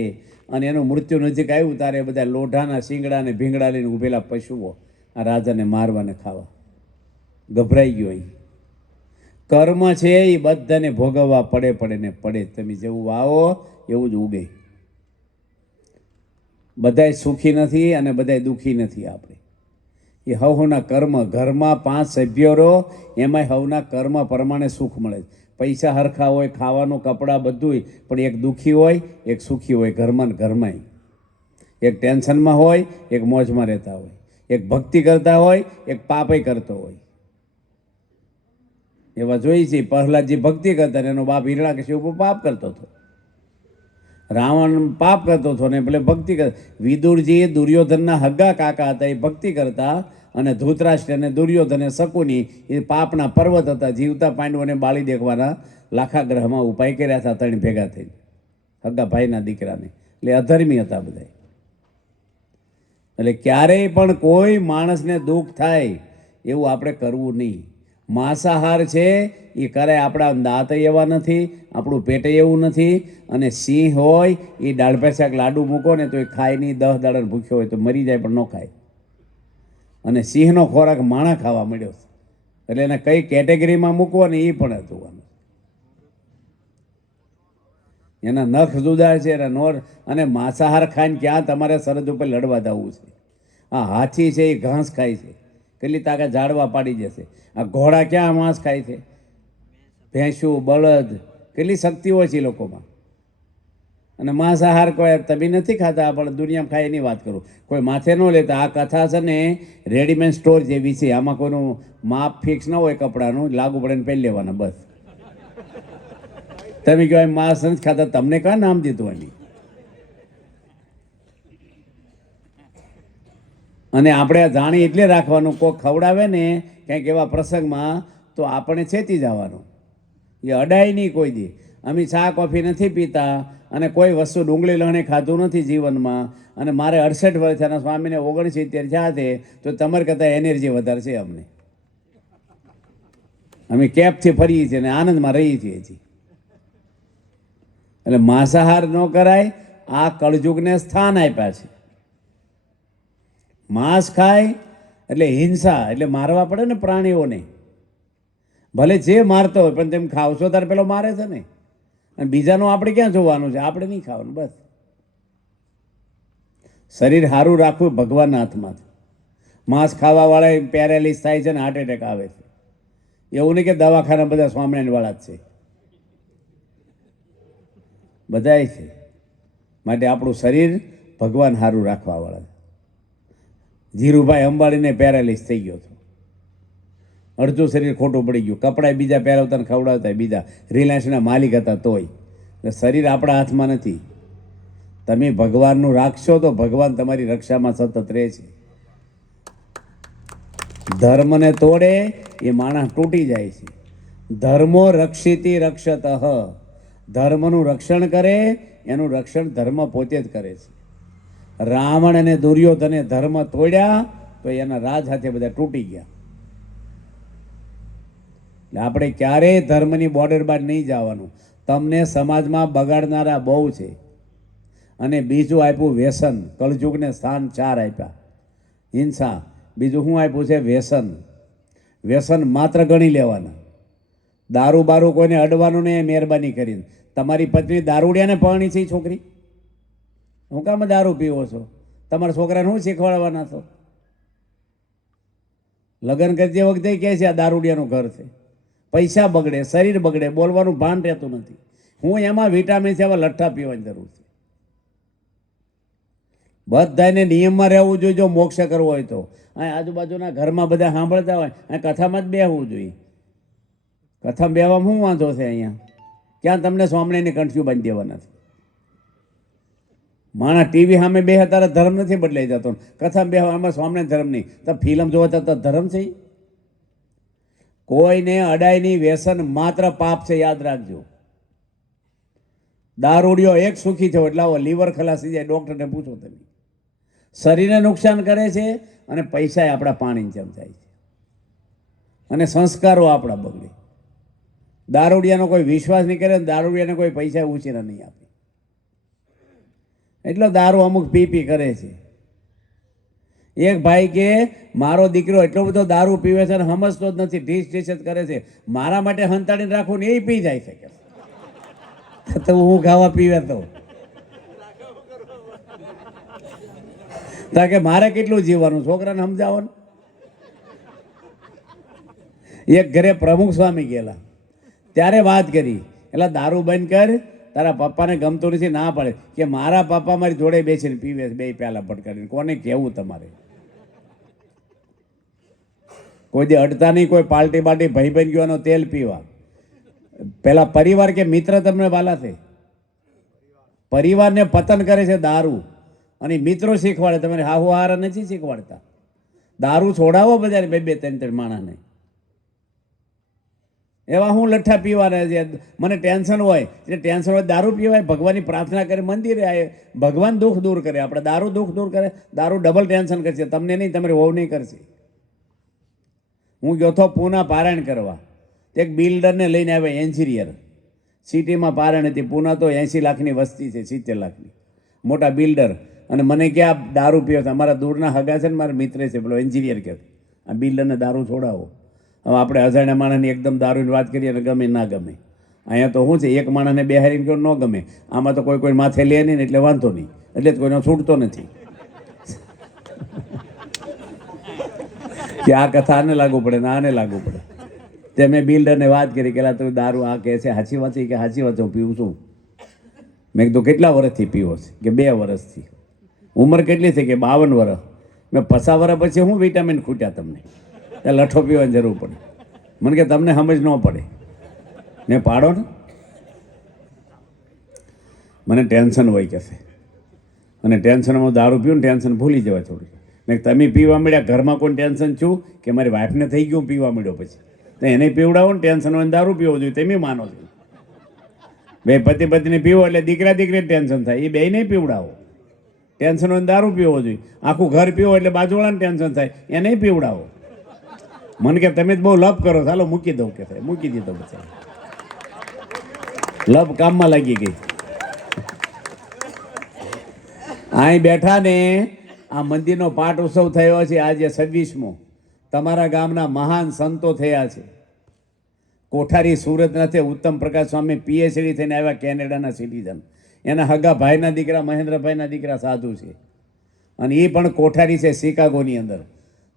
અને એનું મૃત્યુ નજીક આવ્યું ત્યારે બધા લોઢાના શિંગડા ને ભીંગડા લઈને ઊભેલા પશુઓ આ રાજાને મારવાને ખાવા. ગભરાઈ ગયો. એ કર્મ છે એ બધાને ભોગવવા પડે ને પડે. તમે જેવું વાવો એવું જ ઉગે. બધાય સુખી નથી અને બધાય દુઃખી નથી. આપણે એ હવના કર્મ, ઘરમાં 5 સભ્યો રહો, એમાંય હવના કર્મ પ્રમાણે સુખ મળે. પૈસા હરખા હોય, ખાવાનું, કપડાં, બધું, પણ એક દુઃખી હોય, એક સુખી હોય. ઘરમાં ને ઘરમાંય એક ટેન્શનમાં હોય, એક મોજમાં રહેતા હોય. એક ભક્તિ કરતા હોય, એક પાપય કરતો હોય. એવા જોઈ છે. પ્રહલાદજી ભક્તિ કરતા ને એનો બાપ હિરણાકશિપુ ઉપર પાપ કરતો હતો. રાવણ પાપ કરતો હતો ને પેલે ભક્તિ કરતા. વિદુરજી દુર્યોધનના હગ્ગા કાકા હતા, એ ભક્તિ કરતા. અને ધૃતરાષ્ટ્ર અને દુર્યોધન અને શકુની એ પાપના પર્વત હતા. જીવતા પાંડવોને બાળી દેખવાના લાખા ગ્રહમાં ઉપાય કર્યા હતા, ત્રણ ભેગા થઈને, હગ્ગા ભાઈના દીકરાને. એટલે અધર્મી હતા બધા. એટલે ક્યારેય પણ કોઈ માણસને દુઃખ થાય એવું આપણે કરવું નહીં. માંસાહાર છે એ કરે, આપણા દાંત એવા નથી, આપણું પેટ એવું નથી. અને સિંહ હોય એ દાળ પેશાક લાડુ મૂકો ને તો એ ખાય નહીં. 10 દાડા ભૂખ્યો હોય તો મરી જાય પણ ન ખાય. અને સિંહનો ખોરાક માણા ખાવા મળ્યો, એટલે એને કઈ કેટેગરીમાં મૂકવો ને એ પણ હતું. એના નખ જુદા છે, એના નોર. અને માંસાહાર ખાઈને ક્યાં તમારે સરહદ ઉપર લડવા જવું છે? આ હાથી છે એ ઘાસ ખાય છે, કેટલી તાકાત ઝાડવા પાડી જશે. આ ઘોડા ક્યાં માંસ ખાય છે? ભેંસું, બળદ, કેટલી શક્તિઓ છે એ લોકોમાં. અને માંસાહાર કોઈ તમે નથી ખાતા, પણ દુનિયામાં ખાય એની વાત કરું. કોઈ માથે ન લેતા. આ કથા છે ને રેડીમેડ સ્ટોર જેવી છે. આમાં કોઈનું માપ ફિક્સ ન હોય કપડાનું, લાગુ પડે ને પહેરી લેવાના બસ. તમે કહો માંસ નથી ખાતા, તમને કાં નામ દીધું એની? અને આપણે જાણી એટલે રાખવાનું, કોઈ ખવડાવે ને કંઈક એવા પ્રસંગમાં તો આપણે છેતી જવાનું. એ અડાય નહીં કોઈ દી. અમે ચા કોફી નથી પીતા અને કોઈ વસ્તુ ડુંગળી લણે ખાધું નથી જીવનમાં. અને મારે 68 વર્ષ થયા, સ્વામીને 69 થયા છે, તો તમારે કરતાં એનર્જી વધારે છે અમને. અમે કેપથી ફરીએ છીએ અને આનંદમાં રહીએ છીએ. એટલે માંસાહાર ન કરાય. આ કળજુગને સ્થાન આપ્યા છે. માંસ ખાય એટલે હિંસા, એટલે મારવા પડે ને પ્રાણીઓને. ભલે જે મારતો હોય પણ તેમ ખાવશો ત્યારે પેલો મારે છે ને. અને બીજાનું આપણે ક્યાં જોવાનું છે? આપણે નહીં ખાવાનું બસ. શરીર સારું રાખવું ભગવાનના હાથમાં. માંસ ખાવાવાળા પેરાલિસ થાય છે ને હાર્ટ એટેક આવે છે. એવું નહીં કે દવાખાના બધા સ્વામિનારાયણ વાળા જ છે, બધાય છે. માટે આપણું શરીર ભગવાન સારું રાખવાવાળા. ધીરુભાઈ અંબાણીને પેરાલિસ થઈ ગયો હતો, અડધું શરીર ખોટું પડી ગયું. કપડાં બીજા પહેરાવતા ને ખવડાવતા બીજા. રિલાયન્સના માલિક હતા તોય. એટલે શરીર આપણા હાથમાં નથી. તમે ભગવાનનું રાખશો તો ભગવાન તમારી રક્ષામાં સતત રહે છે. ધર્મને તોડે એ માણસ તૂટી જાય છે. ધર્મો રક્ષિતી રક્ષતઃ, ધર્મનું રક્ષણ કરે એનું રક્ષણ ધર્મ પોતે જ કરે છે. રાવણ અને દુર્યોધને ધર્મ તોડ્યા તો એના રાજ હાથે બધા તૂટી ગયા. એટલે આપણે ક્યારેય ધર્મની બોર્ડર બહાર નહીં જવાનું. તમને સમાજમાં બગાડનારા બહુ છે. અને બીજું આપ્યું વ્યસન, કળજુગને સ્થાન 4 આપ્યા. હિંસા, બીજું શું આપ્યું છે? વ્યસન. વ્યસન માત્ર ગણી લેવાના. દારૂ બારૂ કોઈને અડવાનું નહીં, મહેરબાની કરીને. તમારી પત્ની દારૂડિયાને પરણી છે છોકરી, હું કામ દારૂ પીવો છો? તમારા છોકરાને શું શીખવાડવાના છો? લગ્ન કરતી વખતે કહે છે આ દારૂડિયાનું ઘર છે. પૈસા બગડે, શરીર બગડે, બોલવાનું ભાન રહેતું નથી. હું એમાં વિટામિન છે, એવા લઠ્ઠા પીવાની જરૂર છે. બધાને નિયમમાં રહેવું જોઈએ. જો મોક્ષ કરવો હોય તો અહીં આજુબાજુના ઘરમાં બધા સાંભળતા હોય, અહીં કથામાં જ બેહવું જોઈએ. કથામાં બેવામાં શું વાંધો છે? અહીંયા ક્યાં તમને સ્વામિનારાયણની કંઠીઓ બાંધી દેવાના છે? માણસ ટીવી સામે બે તારા ધર્મ નથી બદલાઈ જતો. કથામાં બેહવા આમાં સ્વામિનારાયણ ધર્મ નહીં, તો ફિલ્મ જોવા તો ધર્મ છે. કોઈને અડાયની વ્યસન માત્ર પાપ છે, યાદ રાખજો. દારૂડિયો એક સુખી થયો એટલે આવો લીવર ખલાસી જાય, ડૉક્ટરને પૂછો તમે. શરીરને નુકસાન કરે છે અને પૈસા આપણા પાણી જેમ થાય છે અને સંસ્કારો આપણા બગડે. દારૂડિયાનો કોઈ વિશ્વાસ નહીં કરે, દારૂડિયાને કોઈ પૈસા ઉછીના નહીં આપે. એટલો દારૂ અમુક પી કરે છે. એક ભાઈ કે મારો દીકરો એટલો બધો દારૂ પીવે છે અને સમજતો જ નથી, ઢીસ જ કરે છે. મારા માટે હંતાડીને રાખવું ને એ પી જાય છે. તો હું ખાવા પીવે તો કે મારે કેટલું જીવવાનું? છોકરાને સમજાવો ને. એક ઘરે પ્રમુખ સ્વામી ગયેલા, ત્યારે વાત કરી, એટલે દારૂ બંધ કર, તારા પપ્પાને ગમતું નથી. ના પડે કે મારા પપ્પા મારી જોડે બેસીને પીવે, બે પ્યાલા પટકાડીને. કોને કહેવું તમારે? કોઈ દે અડતા નહીં, કોઈ પાર્ટી બાલ્ટી ભાઈ બન ગયો તેલ પીવા. પેલા પરિવાર કે મિત્ર તમને વાલા છે? પરિવારને પતન કરે છે દારૂ, અને મિત્રો શીખવાડે. તમારે હાહુ હારા નથી શીખવાડતા. દારૂ છોડાવો બજારે, બે 3 માણસને. એવા હું લઠ્ઠા પીવાના છે. મને ટેન્શન હોય એટલે ટેન્શન હોય દારૂ પીવાય. ભગવાનની પ્રાર્થના કરે, મંદિરે આવે, ભગવાન દુઃખ દૂર કરે. આપણે દારૂ દુઃખ દૂર કરે. દારૂ ડબલ ટેન્શન કરશે, તમને નહીં, તમારી વહુ નહીં કરશે. હું ગયો હતો પૂના પારાયણ કરવા. એક બિલ્ડરને લઈને આવ્યા, એન્જિનિયર. સિટીમાં પારાયણ હતી. પૂના તો 80 લાખની વસ્તી છે, 70 લાખની, મોટા બિલ્ડર. અને મને ક્યાં દારૂ પીવો છે? અમારા દૂરના હગા છે ને, મારા મિત્ર છે, પેલો એન્જિનિયર કે આ બિલ્ડરને દારૂ છોડાવો. હવે આપણે અજાણ્યા માણસની એકદમ દારૂની વાત કરીએ ને, ગમે ના ગમે. અહીંયા તો શું છે, એક માણસને બેહારીને કહો ન ગમે. આમાં તો કોઈ માથે લે નહીં ને એટલે વાંધો નહીં, એટલે જ કોઈનો છૂટતો નથી. કે આ કથા આને લાગુ પડે ને આને લાગુ પડે. તે મેં બિલ્ડરને વાત કરી કે તું દારૂ આ કહે છે સાચી વાત છે? કે સાચી વાત હું પીવું છું. મેં કીધું કેટલા વર્ષથી પીવો છે? કે 2 વર્ષથી. ઉંમર કેટલી થઈ? કે 52 વર્ષ. મેં 50 વર્ષ પછી હું વિટામિન ખૂટ્યા તમને? ત્યાં લઠ્ઠો પીવાની જરૂર પડે. મને કે તમને સમજ ન પડે. મેં પાડો ને, મને ટેન્શન હોય કે છે, અને ટેન્શનમાં દારૂ પીવું ને ટેન્શન ભૂલી જવાય થોડું. મેં તમે પીવા મળ્યા, ઘરમાં કોઈ ટેન્શન છું? કે મારી વાઈફને થઈ ગયું પીવા મળ્યો પછી, તો એને પીવડાવો ને. ટેન્શન હોય દારૂ પીવો જોઈએ, તમે માનો છો? બે પતિ પત્ની પીવો એટલે દીકરા દીકરી ટેન્શન થાય, એ બે નહીં પીવડાવો. ટેન્શન હોય દારૂ પીવો જોઈએ. આખું ઘર પીવો એટલે બાજુવાળાને ટેન્શન થાય, એને પીવડાવો. મને કે તમે જ બહુ લપ કરો, ચાલો મૂકી દઉં. કે મૂકી દીધો પછી. લપ કામમાં લાગી ગઈ. અહીં બેઠા ને આ મંદિરનો પાઠ ઉત્સવ થયો છે આજે 26મો. તમારા ગામના મહાન સંતો થયા છે. કોઠારી સુરતના છે ઉત્તમ પ્રકાશ સ્વામી, PhD થઈને આવ્યા, કેનેડાના સિટીઝન. એના હગા ભાઈના દીકરા, મહેન્દ્રભાઈના દીકરા સાધુ છે, અને એ પણ કોઠારી છે શિકાગોની અંદર.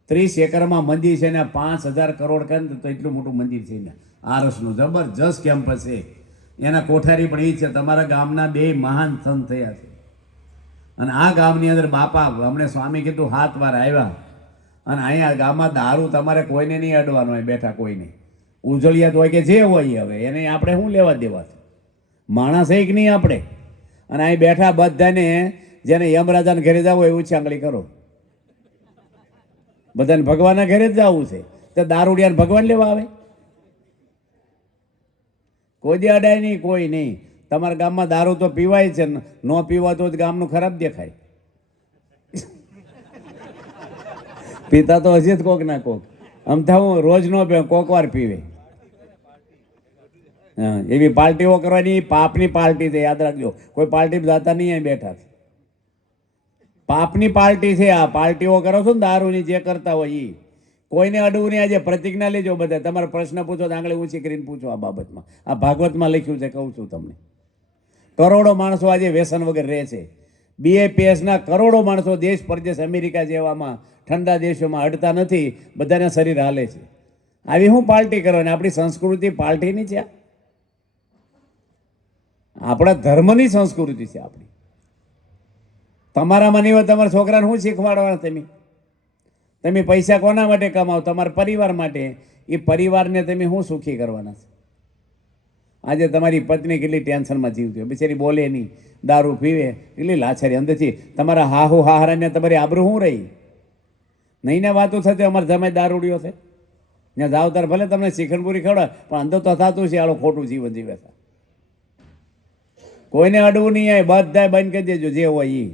30 એકરમાં મંદિર છે ને 5000 કરોડ કરે ને, તો એટલું મોટું મંદિર છે ને. આરસનું જબરજસ્ત કેમ્પસ છે. એના કોઠારી પણ એ છે. તમારા ગામના 2 મહાન સંત થયા છે. અને આ ગામની અંદર બાપા હમણે સ્વામી કીધું 7 વાર આવ્યા. અને અહીંયા ગામમાં દારૂ તમારે કોઈને નહીં અડવાનો હોય, બેઠા કોઈને. ઉજળિયાત હોય કે જે હોય, હવે એને આપણે શું લેવા દેવા છે? માણસ એક નહીં આપણે. અને અહીં બેઠા બધાને જેને યમરાજાને ઘરે જવું હોય ઊંચી આંગળી કરો. બધાને ભગવાનના ઘરે જ જવું છે, તો દારૂડિયાને ભગવાન લેવા આવે? કોઈ દે અડાય નહીં, કોઈ નહીં. તમારા ગામમાં દારૂ તો પીવાય છે, ન પીવાતો જ ગામનું ખરાબ દેખાય. પીતા તો હશે જ કોક ના કોક. આમ હું રોજ ન પીવે, કોક વાર પીવે. હા, એવી પાર્ટીઓ કરવાની પાપની પાર્ટી છે, યાદ રાખજો. કોઈ પાર્ટી જતા નહીં અહીં બેઠા છે. પાપની પાર્ટી છે આ. પાર્ટીઓ કરો છો ને દારૂની, જે કરતા હોય એ કોઈને અડવું નહીં. આજે પ્રતિજ્ઞા લેજો બધા. તમારે પ્રશ્ન પૂછો તો આંગળી ઊંચી કરીને પૂછો. આ બાબતમાં આ ભાગવતમાં લખ્યું છે, કહું છું તમને. કરોડો માણસો આજે વ્યસન વગર રહે છે. BAPSના કરોડો માણસો દેશ પરદેશ અમેરિકા જેવામાં ઠંડા દેશોમાં અડતા નથી. બધાના શરીર હાલે છે. આવી શું પાર્ટી કરવાની? આપણી સંસ્કૃતિ પાર્ટીની છે. આપણા ધર્મની સંસ્કૃતિ છે આપણી. તમારામાં નહીં હોય, તમારા છોકરાને શું શીખવાડવાના? તમે પૈસા કોના માટે કમાવો? તમારા પરિવાર માટે. એ પરિવારને તમે શું સુખી કરવાના છે? આજે તમારી પત્ની કેટલી ટેન્શનમાં જીવતી હોય, બિચારી બોલે નહીં, દારૂ પીવે, કેટલી લાચારી અંદરથી. તમારા હાહુ હાહરાને તમારી આબરૂ શું રહી? નહીં ને વાતો થતી અમારે જમાઈ દારૂડિયો છે. ત્યાં જાવ તાર ભલે તમને શિખંડપુરી ખવડાવે, પણ અંદર તો થતું છે આલો ખોટું જીવન જીવે છે. કોઈને અડવું નહીં આવે, બધાય બંધ કરી દેજો જે હોય એ.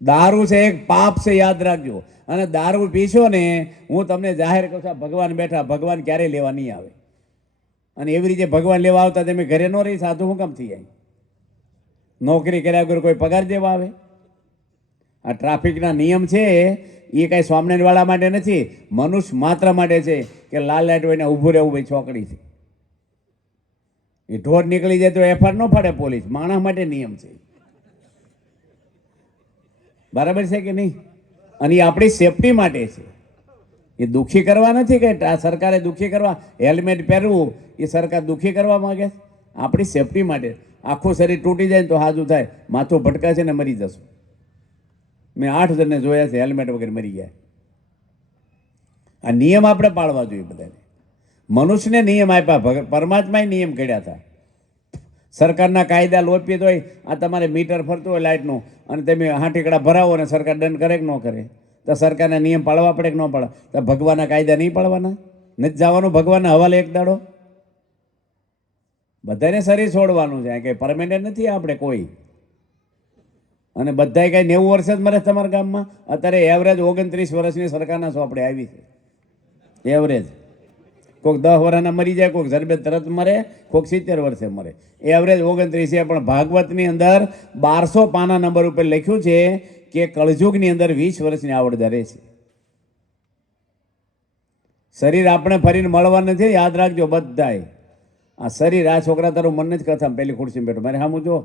દારૂ છે એક પાપ છે, યાદ રાખજો. અને દારૂ પીશો ને, હું તમને જાહેર કહું છું, ભગવાન બેઠા, ભગવાન ક્યારેય લેવા નહીં આવે. અને એવી રીતે ભગવાન લેવા આવતા તમે ઘરે ન રહી, સાધુ હું કામ થઈ જાય? નોકરી કર્યા વગર કોઈ પગાર દેવા આવે? આ ટ્રાફિકના નિયમ છે એ કાંઈ સ્વામિનારાયણવાળા માટે નથી, મનુષ્ય માત્ર માટે છે કે લાલ લાઇટ હોય ને ઊભું રહેવું ભાઈ ચોકડી છે. એ ઢોર નીકળી જાય તો FIR ન ફાડે પોલીસ. માણસ માટે નિયમ છે. બરાબર છે કે નહીં? અને એ આપણી સેફટી માટે છે. એ દુઃખી કરવા નથી કે સરકારે દુઃખી કરવા. હેલ્મેટ પહેરવું એ સરકાર દુઃખી કરવા માંગે છે? આપણી સેફટી માટે. આખું શરીર તૂટી જાય ને તો હાજુ થાય, માથું ભટકાશે ને મરી જશું. મેં 8 જણને જોયા છે હેલ્મેટ વગર મરી ગયા. આ નિયમ આપણે પાળવા જોઈએ બધાને. મનુષ્યને નિયમ આપ્યા, પરમાત્માએ નિયમ ઘડ્યા હતા. સરકારના કાયદા લોપીએ તો આ તમારે મીટર ફરતું હોય લાઇટનું, અને તમે હાટીકડા ભરાવો અને સરકાર દંડ કરે કે ન કરે? તો સરકારના નિયમ પાળવા પડે કે ન પાડવા? તો ભગવાનના કાયદા નહીં પાળવાના? નથી જવાનું ભગવાનના હવાલે એક દાડો? બધાને શરીર છોડવાનું છે, કંઈ પરમેનન્ટ નથી આપણે કોઈ. અને બધાય કાંઈ 90 વર્ષ જ મરે તમારા ગામમાં? અત્યારે એવરેજ 29 વર્ષની સરકારના ચોપડે આવી છે. એવરેજ કોઈક 10 વર્ષના મરી જાય, કોઈક જરબે તરત મરે, કોઈક 70 વર્ષે મરે. એવરેજ 29 છે. પણ ભાગવતની અંદર 1200 પાના નંબર ઉપર લખ્યું છે કે કળજુગની અંદર 20 વર્ષની આવડ ધરે છે. શરીર આપણે ફરીને મળવા નથી, યાદ રાખજો બધાય. આ શરીર, આ છોકરા તારું મન જ કથા પેલી ખુરશી બેઠો. મારે સામું જો,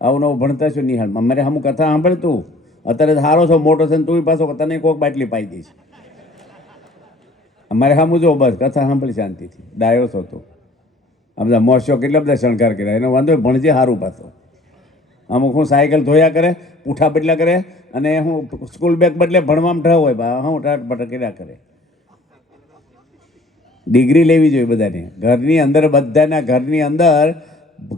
આવું નવું ભણતા છું નિહાળ, મારે સામું કથા સાંભળ તું. અત્યારે સારો છો, મોટો છે ને તું પાછો તને કોઈક બાટલી પાઈ દઈશ. અમારે સામું જો, બસ કથા સાંભળી શાંતિથી. ડાયો છો તું. આ બધા મોશો કેટલા બધા શણગાર કર્યા, એનો વાંધો ભણજે સારું પાછો. અમુક હું સાયકલ ધોયા કરે, પૂઠા બદલા કરે, અને હું સ્કૂલ બેગ બદલે ભણવામાં ઢ હોય, બા હું ટાટ બટ કર્યા કરે. ડિગ્રી લેવી જોઈએ બધાને. ઘરની અંદર, બધાના ઘરની અંદર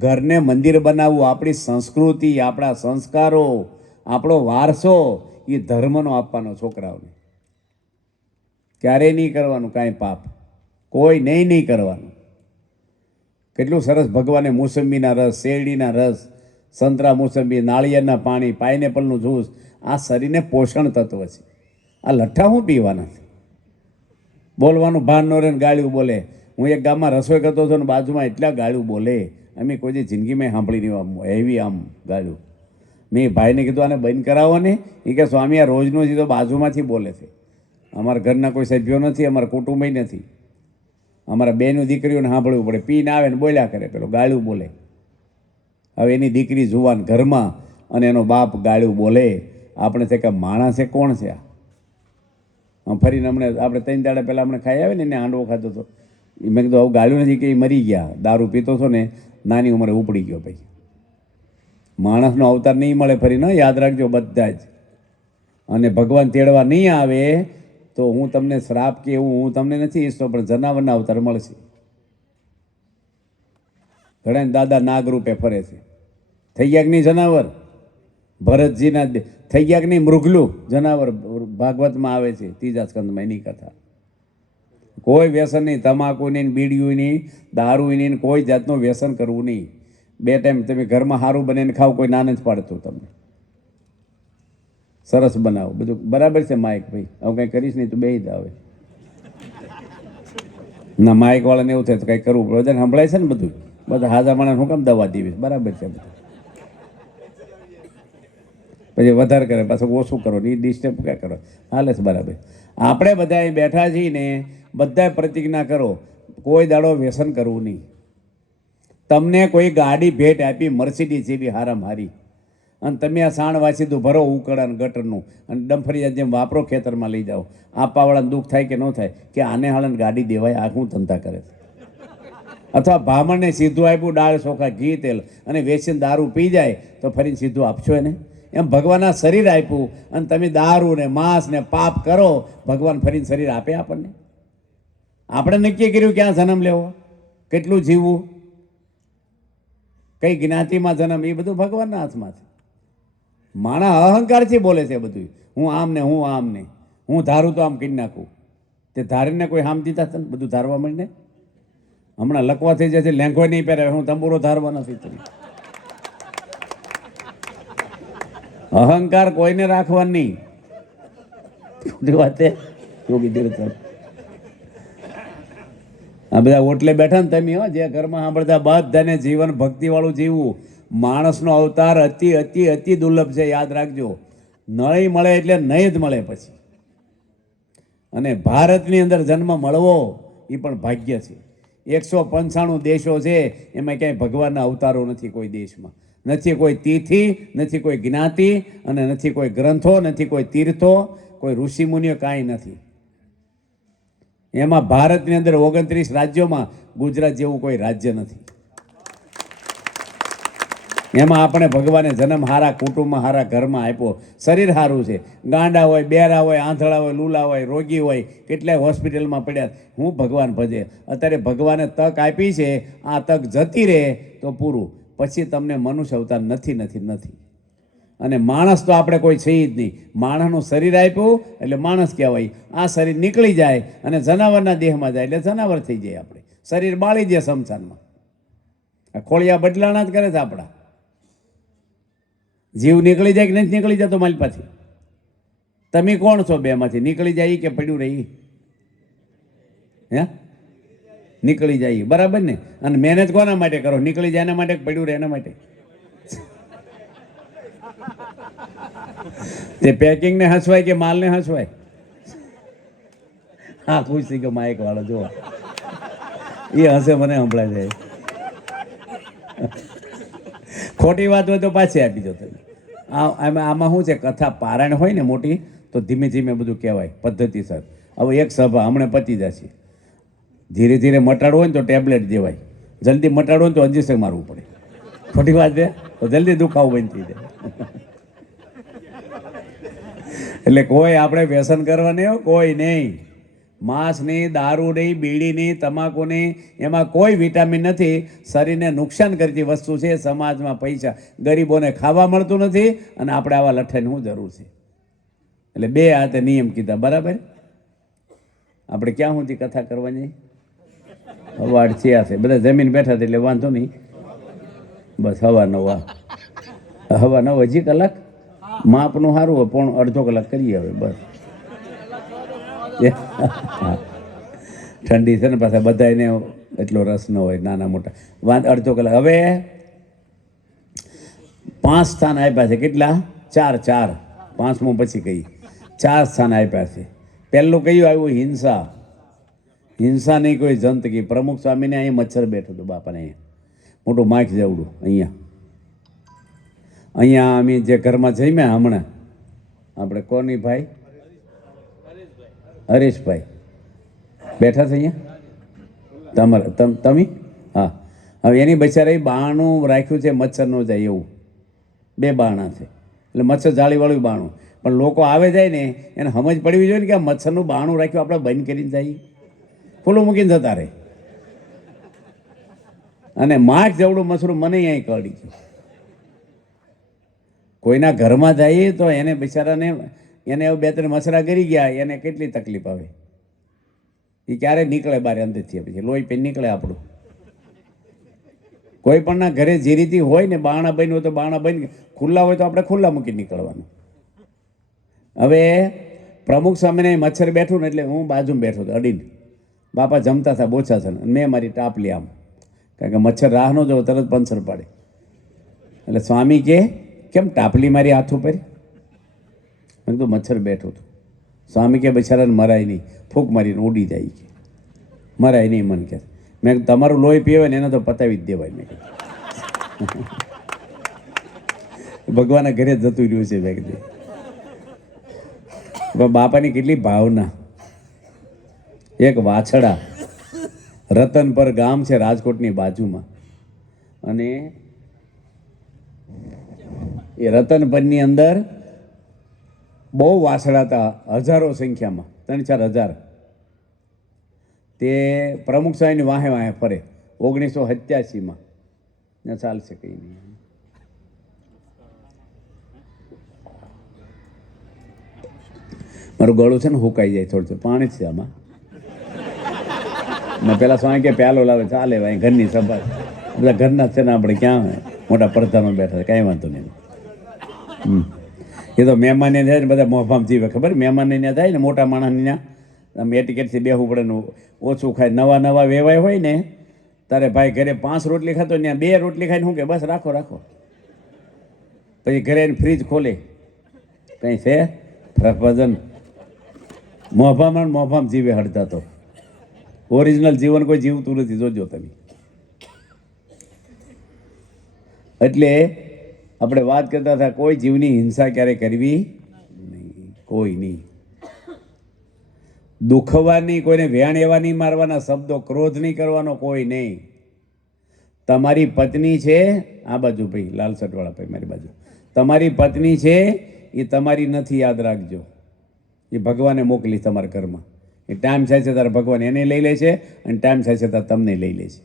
ઘરને મંદિર બનાવવું. આપણી સંસ્કૃતિ, આપણા સંસ્કારો, આપણો વારસો એ ધર્મનો આપવાનો છોકરાઓને. ક્યારેય નહીં કરવાનું કાંઈ પાપ, કોઈ નહીં કરવાનું. કેટલું સરસ ભગવાને મોસંબીના રસ, શેરડીના રસ, સંતરા મોસંબી, નાળિયેરના પાણી, પાઇનેપલનું જ્યુસ, આ શરીરને પોષણ તત્વ છે. આ લઠ્ઠા હું પીવાના છે? બોલવાનું ભાન ન રહે ને ગાળ્યું બોલે. હું એક ગામમાં રસોઈ કરતો હતો ને બાજુમાં એટલા ગાળ્યું બોલે, અમે કોઈ જિંદગીમાં સાંભળી નહીં આમ એવી આમ ગાળ્યું. મેં ભાઈને કીધું આને બંધ કરાવો ને. એ કે સ્વામી આ રોજનું જ તો બાજુમાંથી બોલે છે. અમારા ઘરના કોઈ સભ્યો નથી, અમારા કુટુંબય નથી. અમારા બેનું દીકરીઓને સાંભળવું પડે. પીને આવે ને બોલ્યા કરે, પેલો ગાળ્યું બોલે. હવે એની દીકરી જુવાન ઘરમાં અને એનો બાપ ગાળ્યું બોલે. આપણે તે કે માણસ છે કોણ છે આ? ફરીને હમણે આપણે 3 દાડા પહેલાં હમણાં ખાઈ આવે ને એને હાંડવો ખાધો હતો. મેં કીધું આવું ગાળ્યું નથી કે એ મરી ગયા. દારૂ પીતો હતો ને નાની ઉંમરે ઉપડી ગયો. ભાઈ માણસનો અવતાર નહીં મળે ફરી, ન યાદ રાખજો બધા જ. અને ભગવાન તેડવા નહીં આવે તો હું તમને શ્રાપ કે એવું હું તમને નથી ઈચ્છતો, પણ જનાવરના અવતાર મળશે. ઘણા દાદા નાગ રૂપે ફરે છે. થઈ ગયા કે નહીં જનાવર? ભરતજીના થઈ ગયા કે નહીં મૃગલું જનાવર, ભાગવતમાં આવે છે 3જા સ્કંદમાં એની કથા. કોઈ વ્યસન નહીં, તમાકુ નહીં, બીડીયું નહીં, દારૂ નહીં, કોઈ જાતનું વ્યસન કરવું નહીં. 2 ટાઈમ તમે ઘરમાં સારું બનાવીને ખાવ, કોઈ ના જ પાડતું તમને. સરસ બનાવો, બધું બરાબર છે માઇક ભાઈ, હવે કંઈ કરીશ નહીં તો બેહી જ આવે ના. માઇક વાળાને એવું થાય તો કંઈ કરવું પડે, બધાને સંભળાય છે ને બધું. બધા હાજા માણસ હું કામ દવા દેવી, બરાબર છે બધું. પછી વધારે કરે પાછું ઓછું કરો, એ ડિસ્ટર્બ ક્યાં કરો, હાલે છે બરાબર. આપણે બધા અહીં બેઠા છીએ ને, બધા પ્રતિજ્ઞા કરો કોઈ દાડો વ્યસન કરવું નહીં. તમને કોઈ ગાડી ભેટ આપી મર્સિડીઝ જેવી હારામ હારી, અને તમે આ સાણ વાસીદું ભરો ઉકળ અને ગટરનું અને ડંફરિયા જેમ વાપરો, ખેતરમાં લઈ જાઓ. આપવાવાળાને દુઃખ થાય કે ન થાય કે આને હાલને ગાડી દેવાય, આ શું ધંધા કરે છે? અથવા બ્રાહ્મણને સીધું આપ્યું દાળ ચોખા ઘી તેલ અને વેચીને દારૂ પી જાય તો ફરીને સીધું આપશો એને? એમ ભગવાનના શરીર આપ્યું અને તમે દારૂ ને માંસ ને પાપ કરો, ભગવાન ફરીને શરીર આપે આપણને? આપણે નક્કી કર્યું ક્યાં જન્મ લેવો, કેટલું જીવવું, કઈ જ્ઞાતિમાં જન્મ, એ બધું ભગવાનના હાથમાં છે. માણસ અહંકારથી બોલે છે બધું, હું આમ ને હું આમ ને, હું ધારું તો આમ કરી નાખું. તે ધારીને કોઈ હામ દીધા છે ને, બધું ધારવા માંડીને હમણાં લકવા થઈ જાય છે, લેંઘો નહીં પહેરે, હું તંબુરો ધારવા નથી. અહંકાર કોઈને રાખવા નહીં. વાત આ બધા ઓટલે બેઠા ને તમે, જે ઘરમાં સાંભળતા બધાને જીવન ભક્તિવાળું જીવવું. માણસનો અવતાર અતિ અતિ અતિ દુર્લભ છે, યાદ રાખજો. નહીં મળે એટલે નહીં જ મળે પછી. અને ભારતની અંદર જન્મ મળવો એ પણ ભાગ્ય છે. 195 દેશો છે, એમાં ક્યાંય ભગવાનના અવતારો નથી કોઈ દેશમાં. નથી કોઈ તિથિ, નથી કોઈ જ્ઞાતિ, અને નથી કોઈ ગ્રંથો, નથી કોઈ તીર્થો, કોઈ ઋષિમુનિઓ, કાંઈ નથી. એમાં ભારતની અંદર 29 રાજ્યોમાં ગુજરાત જેવું કોઈ રાજ્ય નથી. એમાં આપણે ભગવાને જન્મ હારા કુટુંબમાં હારા ઘરમાં આપ્યો, શરીર સારું છે. ગાંડા હોય, બેરા હોય, આંધળા હોય, લૂલા હોય, રોગી હોય, કેટલાય હોસ્પિટલમાં પડ્યા. હું ભગવાન ભજે. અત્યારે ભગવાને તક આપી છે, આ તક જતી રહે તો પૂરું. પછી તમને મનુષ્ય અવતાર નથી નથી નથી. અને માણસ તો આપણે કોઈ છે જ નહીં. માણસનું શરીર આપ્યું એટલે માણસ કહેવાય. આ શરીર નીકળી જાય અને જનાવરના દેહમાં જાય એટલે જનાવર થઈ જાય. આપણે શરીર બાળી દે શમશાનમાં. આ ખોળિયા બદલાણા જ કરે છે આપણા. જીવ નીકળી જાય કે નથી નીકળી જતો મારી પાછી? તમે કોણ છો બેમાંથી? નીકળી જાય કે પડ્યું રહી? હે, નીકળી જાય, બરાબર ને? અને મહેનત કોના માટે કરો? નીકળી જાય એના માટે, પડ્યું રહે એના માટે? તે પેકિંગ ને હસવાય કે માલ ને હસવાય? હા, પૂછતી કે માઇક વાળો જો એ હસે, મને સંભળાય જાય. ખોટી વાત હોય તો પાછી આપી દો તમે. આમાં શું છે, કથા પારાયણ હોય ને મોટી, તો ધીમે ધીમે બધું કહેવાય પદ્ધતિસર. હવે એક સભા હમણાં પતી જશે. ધીરે ધીરે મટાડવું હોય ને તો ટેબ્લેટ દેવાય, જલ્દી મટાડવું હોય તો ઇન્જેક્શન મારવું પડે. ખોટી વાત છે, તો જલ્દી દુખાવો બંધ થઈ જાય. એટલે કોઈ આપણે વ્યસન કરવા નહીં, કોઈ નહીં. માંસ નહીં, દારૂ નહીં, બીડી નહીં, તમાકુ નહીં, એમાં કોઈ વિટામિન નથી. શરીરને નુકસાન કરતી વસ્તુ છે. સમાજમાં પૈસા, ગરીબોને ખાવા મળતું નથી, અને આપણે આવા લઠ્ઠાની શું જરૂર છે? એટલે 2 હાથે નિયમ કીધા, બરાબર? આપણે ક્યાં સુધી કથા કરવાની? અવાડ છે બધા જમીન બેઠા હતા એટલે વાંધો નહીં. બસ હવા 9 હજી કલાક માપનું સારું હોય, પણ અડધો કલાક કરીએ હવે બસ. ઠંડી છે ને પાછા બધાને એટલો રસ ન હોય, નાના મોટા. અડધો કલાક. હવે 5 સ્થાન આપ્યા છે. કેટલા? 4. 5મું પછી કહી. 4 સ્થાન આપ્યા છે. પહેલું કયું આવ્યું? હિંસા. હિંસા નહીં કોઈ જંતકી. પ્રમુખ સ્વામીને અહીં મચ્છર બેઠો હતો બાપાને, અહીંયા મોટું માખ જેવડું. અહીંયા અમે જે ઘરમાં જમ્યા હમણાં, આપણે કોની ભાઈ? હરીશભાઈ બેઠા છે અહીંયા. તમે? હા. હવે એની બચારા બાણું રાખ્યું છે, મચ્છર ન જાય એવું. 2 બારણા છે, એટલે મચ્છર જાળીવાળું બાણું. પણ લોકો આવે જાય ને એને સમજ પડવી જોઈએ ને કે આ મચ્છરનું બાણું રાખ્યું, આપણે બંધ કરીને જઈએ, ખુલ્લું મૂકીને જતા રહે. અને માખ જેવડું મચ્છરું મને અહીં કરડી ગયું. કોઈના ઘરમાં જઈએ તો એને બિચારાને એને બે ત્રણ મચ્છરા ગરી ગયા એને કેટલી તકલીફ આવે. એ ક્યારે નીકળે બહાર અંદરથી, પછી લોહી પી નીકળે આપણું. કોઈ પણના ઘરે જે રીતે હોય ને, બારણા બંધ હોય તો બારણા બંધ, ખુલ્લા હોય તો આપણે ખુલ્લા મૂકી નીકળવાનું. હવે પ્રમુખ સ્વામીને મચ્છર બેઠું ને એટલે હું બાજુમાં બેઠો હતો અડીને. બાપા જમતા હતા બોચા છે, મેં મારી ટાપલી આમ, કારણ કે મચ્છર રાહ નો જો તરત પંચર પાડે. એટલે સ્વામી કે કેમ ટાપલી મારી હાથ ઉપર? મેં કીધું મચ્છર બેઠું હતું. સ્વામી કે બિચારાને મરાય નહીં, ફૂંક મારીને ઉડી જાય કે મરાય નહીં. મન કે મેં કીધું તમારું લોહી પીવે ને એને તો પતાવી જ દેવાય. મેં કીધું ભગવાનના ઘરે જતું રહ્યું છે. મેં કીધું બાપાની કેટલી ભાવના. એક વાછડા, રતનપર ગામ છે રાજકોટની બાજુમાં, અને એ રતનપરની અંદર બહુ વાછડા હતા, હજારો સંખ્યામાં, 3-4 હજાર. તે પ્રમુખ સાહેબની વાહે વાહે ફરે 1987માં. ને ચાલશે કંઈ નહીં. મારું ગળું છે ને હુકાઈ જાય થોડું, પાણી જ છે આમાં. ને પેલા સ્વામી કે પ્યાલો લાવે, ચાલે ભાઈ, ઘરની સભા, બધા ઘરના છે ને, આપણે ક્યાં મોટા પડદામાં બેઠા, કાંઈ વાંધો નહીં. એ તો મહેમાન ને થાય ને બધા મોભામ જીવે, ખબર? મહેમાન ત્યાં થાય ને, મોટા માણસને ત્યાં આમ એટિકેટથી બેસવું પડે ને, ઓછું ખાય. નવા વેવાય હોય ને તારે ભાઈ ઘરે 5 રોટલી ખાતો ત્યાં 2 રોટલી ખાઈને શું કે બસ રાખો રાખો. પછી ઘરે ફ્રીજ ખોલે, કંઈ છે ભજન. મોભામ જીવે હડતા. તો ઓરિજિનલ જીવન કોઈ જીવતું નથી, જોજો તમે. એટલે આપણે વાત કરતા હતા, કોઈ જીવની હિંસા ક્યારે કરવી નહીં, કોઈ નહીં. દુખવાની, કોઈને વેણ એવા નહીં મારવાના શબ્દો, ક્રોધ નહીં કરવાનો કોઈ નહીં. તમારી પત્ની છે આ બાજુ, ભાઈ લાલ શર્ટવાળા ભાઈ મારી બાજુ, તમારી પત્ની છે એ તમારી નથી, યાદ રાખજો. એ ભગવાને મોકલી તમારા ઘરમાં. એ ટાઈમ થાય છે ત્યારે ભગવાન એને લઈ લે છે, અને ટાઈમ થાય છે ત્યારે તમને લઈ લે છે.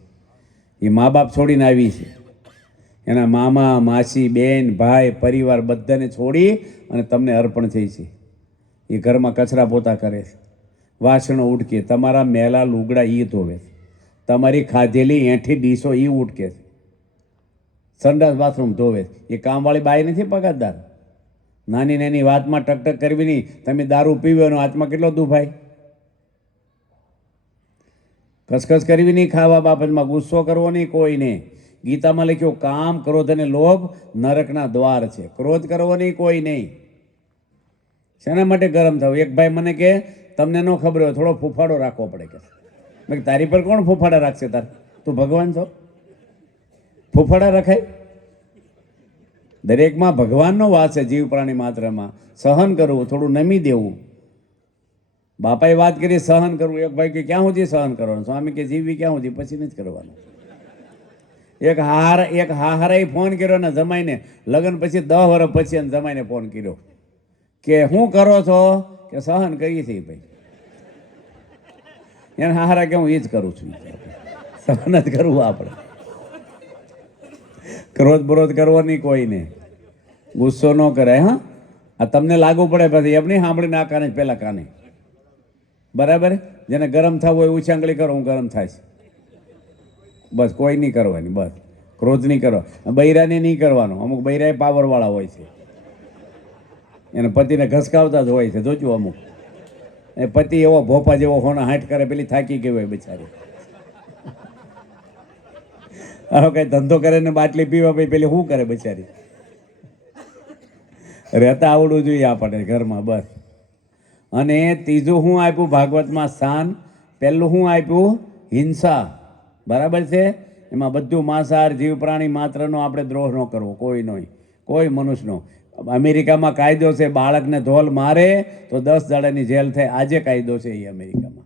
એ મા બાપ છોડીને આવી છે, એના મામા માસી બેન ભાઈ પરિવાર બધાને છોડી અને તમને અર્પણ થઈ છે. એ ઘરમાં કચરા પોતા કરે છે, વાસણો ઉટકે, તમારા મેલા લુગડા એ ધોવે, તમારી ખાધેલી એઠી ડીશો એ ઉટકે છે, સંડાસ બાથરૂમ ધોવે. એ કામવાળી બાઈ નથી, પગારદાર. નાની નાની વાતમાં ટકટક કરવી નહીં. તમે દારૂ પીવાનો હાથમાં કેટલો દુભાય. ખસખસ કરવી નહીં ખાવા બાબતમાં, ગુસ્સો કરવો નહીં કોઈને. ગીતામાં લખ્યું કામ, ક્રોધ અને લોભ નરકના દ્વાર છે. ક્રોધ કરવો નહીં કોઈ નહીં. શેના માટે ગરમ થવું? એક ભાઈ મને કે તમને ન ખબર હોય થોડો ફૂફાડો રાખવો પડે કે. મેં તારી પર કોણ ફૂફાડા રાખશે? તાર તું ભગવાન છો, ફૂફાડા રખાય? દરેકમાં ભગવાનનો વાસ છે, જીવ પ્રાણી માત્રમાં. સહન કરવું, થોડું નમી દેવું. બાપાએ વાત કરી સહન કરવું. એક ભાઈ કે ક્યાં સુધી સહન કરવાનું? સ્વામી કે જીવી ક્યાં સુધી, પછી નથી કરવાનું. એક હાહારાએ ફોન કર્યો ને જમાઈને, લગ્ન પછી 10 વર્ષ પછી એને જમાઈને ફોન કર્યો કે શું કરો છો? કે સહન કરીએ છીએ ભાઈ. એને હાહારા કે હું એ જ કરું છું. સહન જ કરવું આપણે. ક્રોધ બરોધ કરવો નહીં કોઈને, ગુસ્સો ન કરાય. હા, આ તમને લાગુ પડે પછી એમ નહીં સાંભળીને આ કાને પેલા કાને. બરાબર? જેને ગરમ થવું હોય ઊંચી આંગળી કરો, હું ગરમ થાય છે. બસ કોઈ નહીં કરવાની, બસ ક્રોધ નહીં કરો. બૈરાને નહીં કરવાનો. અમુક બૈરા પાવરવાળા હોય છે, એને પતિને ઘસકાવતા જ હોય છે, જોજો. અમુક એ પતિ એવો ભોપા જેવો હોના હાંઠ કરે, પેલી થાકી ગઈ હોય બિચારી. હવે કઈ ધંધો કરે ને બાટલી પીવા, ભાઈ પેલી શું કરે બિચારી? રહેતા આવડવું જોઈએ આપણને ઘરમાં, બસ. અને ત્રીજું શું આપ્યું ભાગવતમાં સ્થાન? પહેલું શું આપ્યું? હિંસા. બરાબર છે? એમાં બધું માંસાહાર જીવ પ્રાણી માત્રનો આપણે દ્રોહ ન કરવો, કોઈ નહીં, કોઈ મનુષ્યનો. અમેરિકામાં કાયદો છે, બાળકને ધોલ મારે તો 10 દાડાની જેલ થાય. આજે કાયદો છે એ અમેરિકામાં.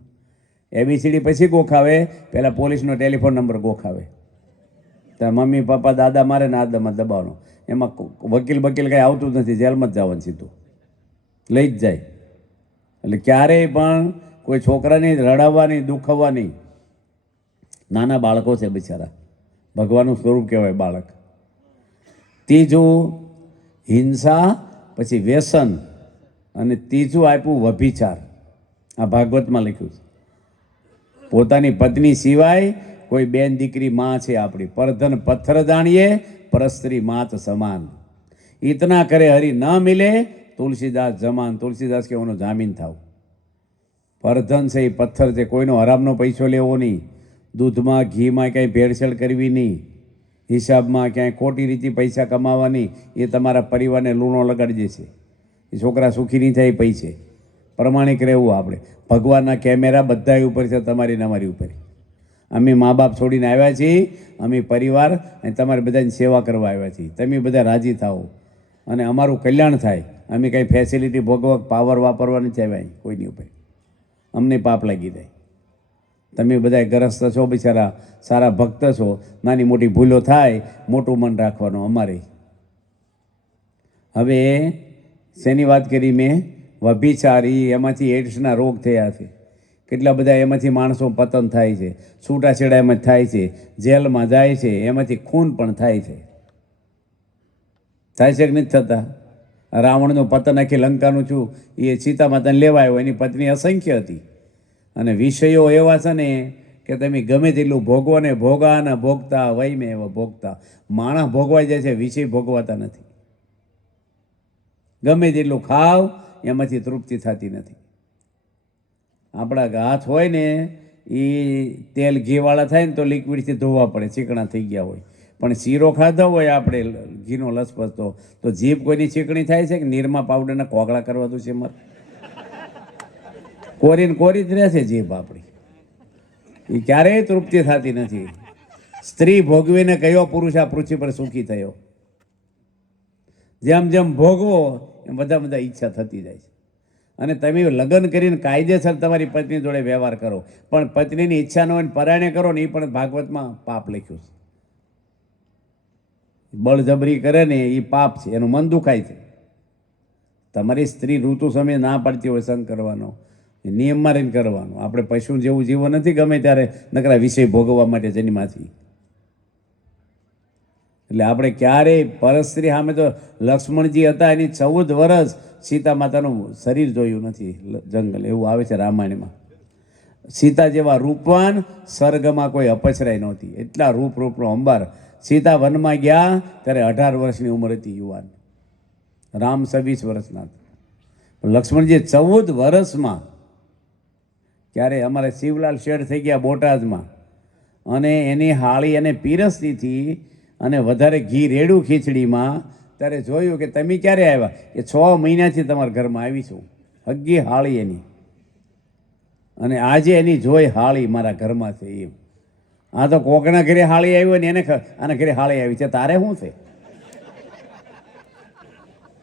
એબીસીડી પછી ગોખાવે, પહેલાં પોલીસનો ટેલિફોન નંબર ગોખાવે. ત્યાં મમ્મી પપ્પા દાદા મારે ને આદામાં દબાવવાનો. એમાં વકીલ કંઈ આવતું જ નથી, જેલમાં જ જવાનું સીધું, લઈ જ જાય. એટલે ક્યારેય પણ કોઈ છોકરાને રડાવવાની, દુખવવાની. નાના બાળકો છે બિચારા, ભગવાનનું સ્વરૂપ કહેવાય બાળક. ત્રીજું હિંસા, પછી વ્યસન, અને ત્રીજું આપ્યું વ્યભિચાર. આ ભાગવતમાં લખ્યું છે. પોતાની પત્ની સિવાય કોઈ બેન દીકરી માં છે આપણી. પરધન પથ્થર જાણીએ, પરસ્ત્રી માત સમાન. ઇતના કરે હરી ન મિલે, તુલસીદાસ જમાન. તુલસીદાસ કે એનો જામીન થાવ. પરધન છે એ પથ્થર છે, કોઈનો હરામનો પૈસો લેવો નહીં, દૂધમાં ઘીમાં ક્યાંય ભેળસેળ કરવી નહીં, હિસાબમાં ક્યાંય ખોટી રીતે પૈસા કમાવા નહીં. એ તમારા પરિવારને લૂણો લગાડી દેશે. એ છોકરા સુખી નહીં થાય પૈસે. પ્રમાણિક રહેવું આપણે. ભગવાનના કેમેરા બધા ઉપર છે, તમારી ને અમારી ઉપર. અમે મા બાપ છોડીને આવ્યા છીએ, અમે પરિવાર અને તમારે બધાની સેવા કરવા આવ્યા છીએ. તમે બધા રાજી થાઓ અને અમારું કલ્યાણ થાય. અમે કાંઈ ફેસિલિટી ભોગવક પાવર વાપરવા નથી આવ્યા કોઈની ઉપર. અમને પાપ લાગી જાય. તમે બધા ગ્રસ્ત છો, બિચારા સારા ભક્ત છો. નાની મોટી ભૂલો થાય, મોટું મન રાખવાનું અમારે. હવે શેની વાત કરી મેં? વ્યભિચારી. એમાંથી એડ્સના રોગ થયા છે. કેટલા બધા એમાંથી માણસો પતન થાય છે, છૂટાછેડા એમાં થાય છે, જેલમાં જાય છે, એમાંથી ખૂન પણ થાય છે. થાય છે કે નથી થતા? રાવણનું પતન આખી લંકાનું છું એ સીતા માતાને લેવા આવ્યો. એની પત્ની અસંખ્ય હતી. અને વિષયો એવા છે ને કે તમે ગમે તેટલું ભોગવો ને, ભોગા ને ભોગતા વય મેં એવા ભોગતા. માણસ ભોગવાઈ જાય છે, વિષય ભોગવાતા નથી. ગમે તેટલું ખાવ, એમાંથી તૃપ્તિ થતી નથી. આપણા હાથ હોય ને એ તેલ ઘીવાળા થાય ને તો લિક્વિડથી ધોવા પડે, ચીકણા થઈ ગયા હોય. પણ શીરો ખાધો હોય આપણે ઘીનો લસપસતો, તો જીભ કોઈની ચીકણી થાય છે કે નિરમા પાવડરના કોગળા કરવા દઉં છે મારે? કોરીને કોરી જ રહેશે જીભ આપણી. એ ક્યારેય તૃપ્તિ થતી નથી. સ્ત્રી ભોગવીને કયો પુરુષ આ પૃથ્વી પર સુખી થયો? જેમ જેમ ભોગવો એમ બધા ઈચ્છા થતી જાય છે. અને તમે લગ્ન કરીને કાયદેસર તમારી પત્ની જોડે વ્યવહાર કરો, પણ પત્નીની ઈચ્છા ન હોય ને પરાયણે કરો ને, એ પણ ભાગવતમાં પાપ લખ્યું છે. બળજબરી કરે ને એ પાપ છે, એનું મન દુખાય છે. તમારી સ્ત્રી ઋતુ સમયે ના પાડતી હોય સંગ કરવાનો, નિયમમાં રહીને કરવાનો. આપણે પશુ જેવું જીવન નથી ગમે ત્યારે નકરા વિષય ભોગવવા માટે જન્માથી. એટલે આપણે ક્યારેય પરસ્ત્રી સામે તો લક્ષ્મણજી હતા, એની 14 વર્ષ સીતા માતાનું શરીર જોયું નથી જંગલ. એવું આવે છે રામાયણમાં. સીતા જેવા રૂપવાન સ્વર્ગમાં કોઈ અપચરાય નહોતી. એટલા રૂપનો અંબાર. સીતા વનમાં ગયા ત્યારે 18 વર્ષની ઉંમર હતી યુવાન. રામ 26 વર્ષના. લક્ષ્મણજી 14 વર્ષમાં. ક્યારે અમારે શિવલાલ શેઠ થઈ ગયા બોટાદમાં, અને એની હાળી એને પીરસતી હતી, અને વધારે ઘી રેડું ખીચડીમાં. ત્યારે જોયું કે તમે ક્યારે આવ્યા? એ 6 મહિનાથી તમારા ઘરમાં આવી છું. હગ્ગી હાળી એની. અને આજે એની જોઈ હાળી મારા ઘરમાં છે એમ. આ તો કોકના ઘરે હાળી આવ્યો ને એને આના ઘરે હાળી આવી છે, તારે શું છે?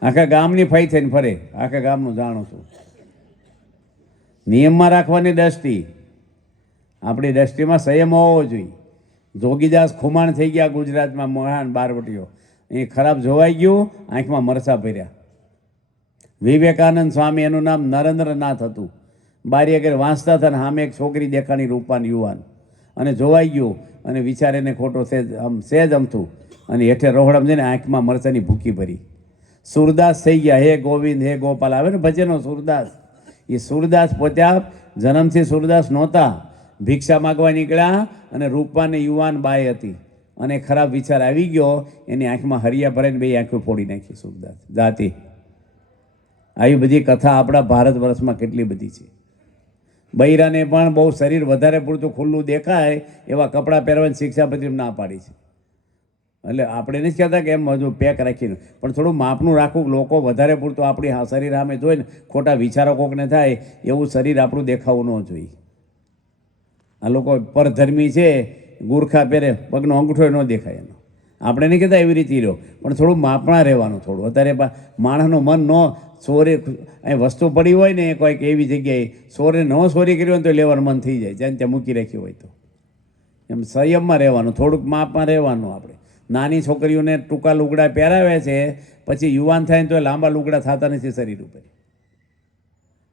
આખા ગામની ફઈ થઈને ફરે, આખા ગામનું જાણું છું. નિયમમાં રાખવાની દ્રષ્ટિ. આપણી દ્રષ્ટિમાં સંયમ હોવો જોઈએ. જોગીદાસ ખુમાણ થઈ ગયા ગુજરાતમાં, મહાન બારવટીઓ. એ ખરાબ જોવાઈ ગયું, આંખમાં મરસા ભર્યા. વિવેકાનંદ સ્વામી, એનું નામ નરેન્દ્રનાથ હતું. બારી આગળ વાંચતા હતા ને સામે એક છોકરી દેખાણી, રૂપાન યુવાન, અને જોવાઈ ગયું. અને વિચારીને ખોટો સેજ અમથું, અને હેઠે રોહડામાં જઈને આંખમાં મરચાની ભૂકી ભરી. સુરદાસ થઈ ગયા. હે ગોવિંદ હે ગોપાલ આવે ને ભજનો સુરદાસ. એ સુરદાસ પોત્યા જન્મથી સુરદાસ નહોતા, ભિક્ષા માગવા નીકળ્યા, અને રૂપાને યુવાન બાઈ હતી, અને ખરાબ વિચાર આવી ગયો. એની આંખમાં હરિયા ભરાઈને 2 આંખો ફોડી નાખી સુરદાસ જાતિ. આવી બધી કથા આપણા ભારત વર્ષમાં કેટલી બધી છે. બૈરાને પણ બહુ શરીર વધારે પૂરતું ખુલ્લું દેખાય એવા કપડાં પહેરવાની શિક્ષાપત્રી ના પાડી છે. એટલે આપણે નથી કહેતા કે એમ હજુ પેક રાખીને, પણ થોડું માપનું રાખવું. લોકો વધારે પૂરતું આપણી શરીર સામે જોઈને ખોટા વિચારો કોકને થાય એવું શરીર આપણું દેખાવું ન જોઈએ. આ લોકો પરધર્મી છે, ગુરખા પહેરે, પગનો અંગૂઠો ન દેખાય એનો. આપણે નહીં કહેતા એવી રીતે રહ્યો, પણ થોડું માપણા રહેવાનું. થોડું અત્યારે માણસનું મન ન ચોરે, અહીં વસ્તુ પડી હોય ને કોઈક એવી જગ્યાએ ચોરે ન ચોરી કરી હોય તો લેવાનું મન થઈ જાય, જ્યાં ત્યાં મૂકી રાખ્યું હોય તો. એમ સંયમમાં રહેવાનું, થોડુંક માપમાં રહેવાનું. આપણે નાની છોકરીઓને ટૂંકા લુગડા પહેરાવે છે, પછી યુવાન થાય ને તો લાંબા લુગડા થતા નથી શરીર ઉપર.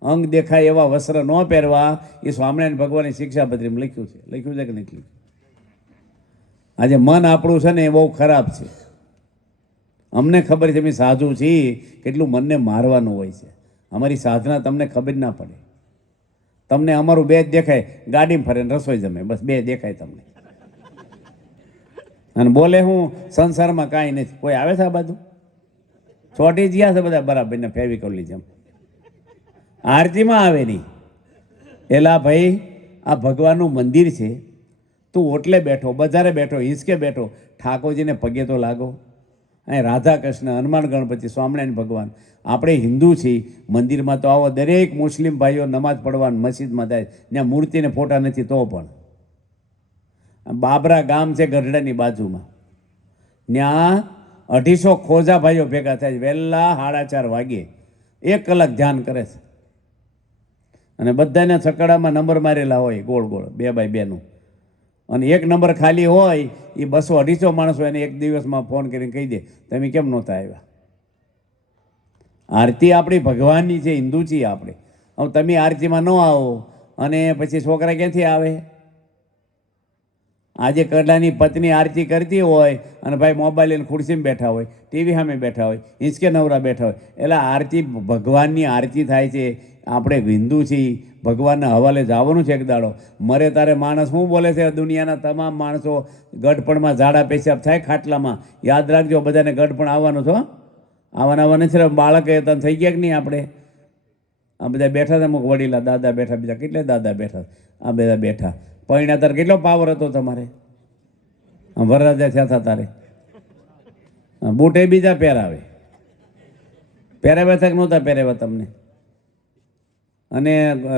અંગ દેખાય એવા વસ્ત્ર ન પહેરવા, એ સ્વામિનારાયણ ભગવાનની શિક્ષાપત્રીમાં લખ્યું છે. લખ્યું છે કે નથી લખ્યું? આજે મન આપણું છે ને એ બહુ ખરાબ છે. અમને ખબર છે અમે સાધુ છીએ કેટલું મનને મારવાનું હોય છે. અમારી સાધના તમને ખબર ના પડે. તમને અમારું બે જ દેખાય, ગાડીમાં ફરે ને રસોઈ જમે, બસ બે દેખાય તમને. અને બોલે હું સંસારમાં કાંઈ નથી. કોઈ આવે છે આ બાજુ? ચોટી ગયા છે બધા બરાબર ને ફેવિકોલની જેમ. આરતીમાં આવે નહીં. એલા ભાઈ, આ ભગવાનનું મંદિર છે, તું ઓટલે બેઠો, બજારે બેઠો, હિંચકે બેઠો, ઠાકોરજીને પગે તો લાગો. અહીં રાધા કૃષ્ણ, હનુમાન ગણપતિ, સ્વામિનારાયણ ભગવાન, આપણે હિન્દુ છીએ, મંદિરમાં તો આવો દરેક મુસ્લિમ ભાઈઓ નમાઝ પડવાનું મસ્જિદમાં જાય, ત્યાં મૂર્તિને ફોટા નથી તો પણ. બાબરા ગામ છે ગઢડાની બાજુમાં, ત્યાં 250 ખોજા ભાઈઓ ભેગા થાય, વહેલા 4:30 વાગે 1 કલાક ધ્યાન કરે છે. અને બધાને છકડામાં નંબર મારેલા હોય ગોળ ગોળ 2x2 નું. અને એક નંબર ખાલી હોય એ 200-250 માણસો એને એક દિવસમાં ફોન કરીને કહી દે તમે કેમ નહોતા આવ્યા. આરતી આપણી ભગવાનની છે, હિન્દુ છીએ આપણે. હવે તમે આરતીમાં ન આવો અને પછી છોકરા ક્યાંથી આવે? આજે કડલાની પત્ની આરતી કરતી હોય અને ભાઈ મોબાઈલ લઈને ખુરશીમાં બેઠા હોય, ટીવી સામે બેઠા હોય, હિંચકે નવરા બેઠા હોય, એટલે આરતી ભગવાનની આરતી થાય છે. આપણે હિન્દુ છીએ, ભગવાનના હવાલે જવાનું છે એક દાડો. મરે તારે માણસ શું બોલે છે? દુનિયાના તમામ માણસો ગઢપણમાં ઝાડા પેશાબ થાય ખાટલામાં. યાદ રાખજો, બધાને ગઢપણ આવવાનું છો. આવવાના નથી. બાળક તને થઈ ગયા કે નહીં? આપણે આ બધા બેઠા હતા, અમુક વડીલા દાદા બેઠા, બીજા કેટલા દાદા બેઠા, આ બધા બેઠા. પૈણા તારે કેટલો પાવર હતો તમારે? વરરાજા થયા હતા તારે. બૂટે બીજા પહેરાવે. પહેરાવ્યા હતા કે નહોતા પહેરાવ્યા તમને? અને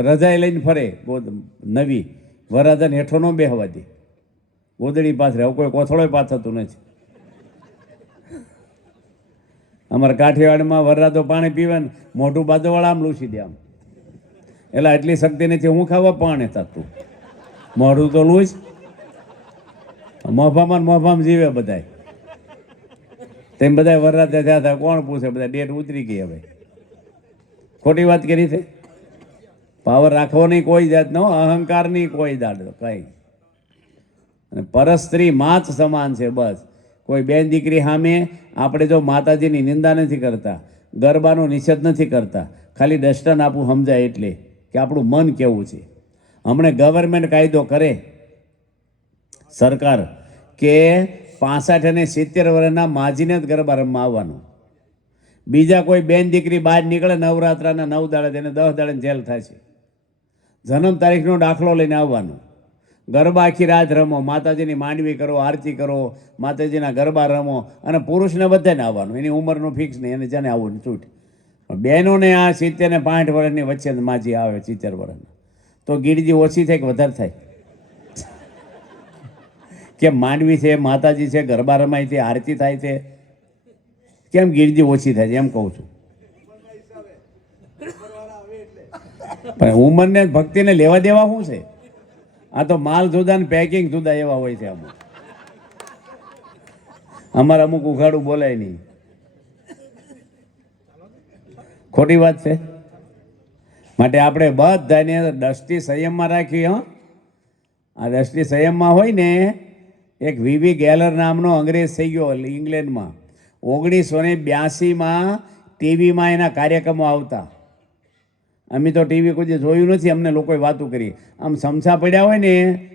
રજાઈ લઈને ફરે નવી. વરરાજાને હેઠો ન બેહવા દે, ગોદડી પાથરે. હવે કોઈ કોથળો પાથરતું નથી. અમારા કાઠિયાવાડમાં વરરાજો પાણી પીવે ને મોઢું બાજુવાળા આમ લૂસી દે આમ. એટલે એટલી શક્તિ નથી. હું ખાવા પાણી થતું મોઢું તો લૂસ. મોફામાં જીવે બધાય. તેમ બધા વરરાજા થયા હતા. કોણ પૂછે? બધા ડેટ ઉતરી ગઈ. હવે ખોટી વાત કરી છે. પાવર રાખવો નહીં કોઈ જાતનો, અહંકાર નહીં કોઈ જાત કઈ. અને પરસ્ત્રી માત સમાન છે બસ. કોઈ બેન દીકરી સામે આપણે જો માતાજીની નિંદા નથી કરતા, ગરબાનો નિષેધ નથી કરતા, ખાલી દર્શન આપવું સમજાય એટલે કે આપણું મન કેવું છે. હમણાં ગવર્મેન્ટ કાયદો કરે સરકાર કે 65 અને 70 વર્ષના માજીને જ ગરબા રમવા આવવાનું. બીજા કોઈ બેન દીકરી બહાર નીકળે નવરાત્રાના 9 દાડે તેને 10 દાડે જેલ થાય છે. જન્મ તારીખનો દાખલો લઈને આવવાનું. ગરબા આખી રાત રમો, માતાજીની માંડવી કરો, આરતી કરો, માતાજીના ગરબા રમો. અને પુરુષને બધાને આવવાનું, એની ઉંમરનું ફિક્સ નહીં, એને જેને આવવું છૂટ. બહેનોને આ 70 ને 65 વર્ષની વચ્ચે માજી આવે 70 વર્ષના, તો ગીરજી ઓછી થાય કે વધારે થાય? કેમ માંડવી છે, માતાજી છે, ગરબા રમાય છે, આરતી થાય છે, કેમ ગીરજી ઓછી થાય છે? એમ કહું છું. પણ ઉંમરને ભક્તિને લેવા દેવા શું છે? આ તો માલ જુદા ને પેકિંગ જુદા એવા હોય છે. અમારે અમુક ઉઘાડું બોલાય નહીં. ખોટી વાત છે. માટે આપણે બધાને દ્રષ્ટિ સંયમમાં રાખી. આ દ્રષ્ટિ સંયમમાં હોય ને. એક વીવી ગેલર નામનો અંગ્રેજ થઈ ગયો ઇંગ્લેન્ડમાં. 1982માં ટીવીમાં એના કાર્યક્રમો આવતા. અમે તો ટીવી કોઈ જોયું નથી, અમને લોકોએ વાતું કરી. આમ સમસા પડ્યા હોય ને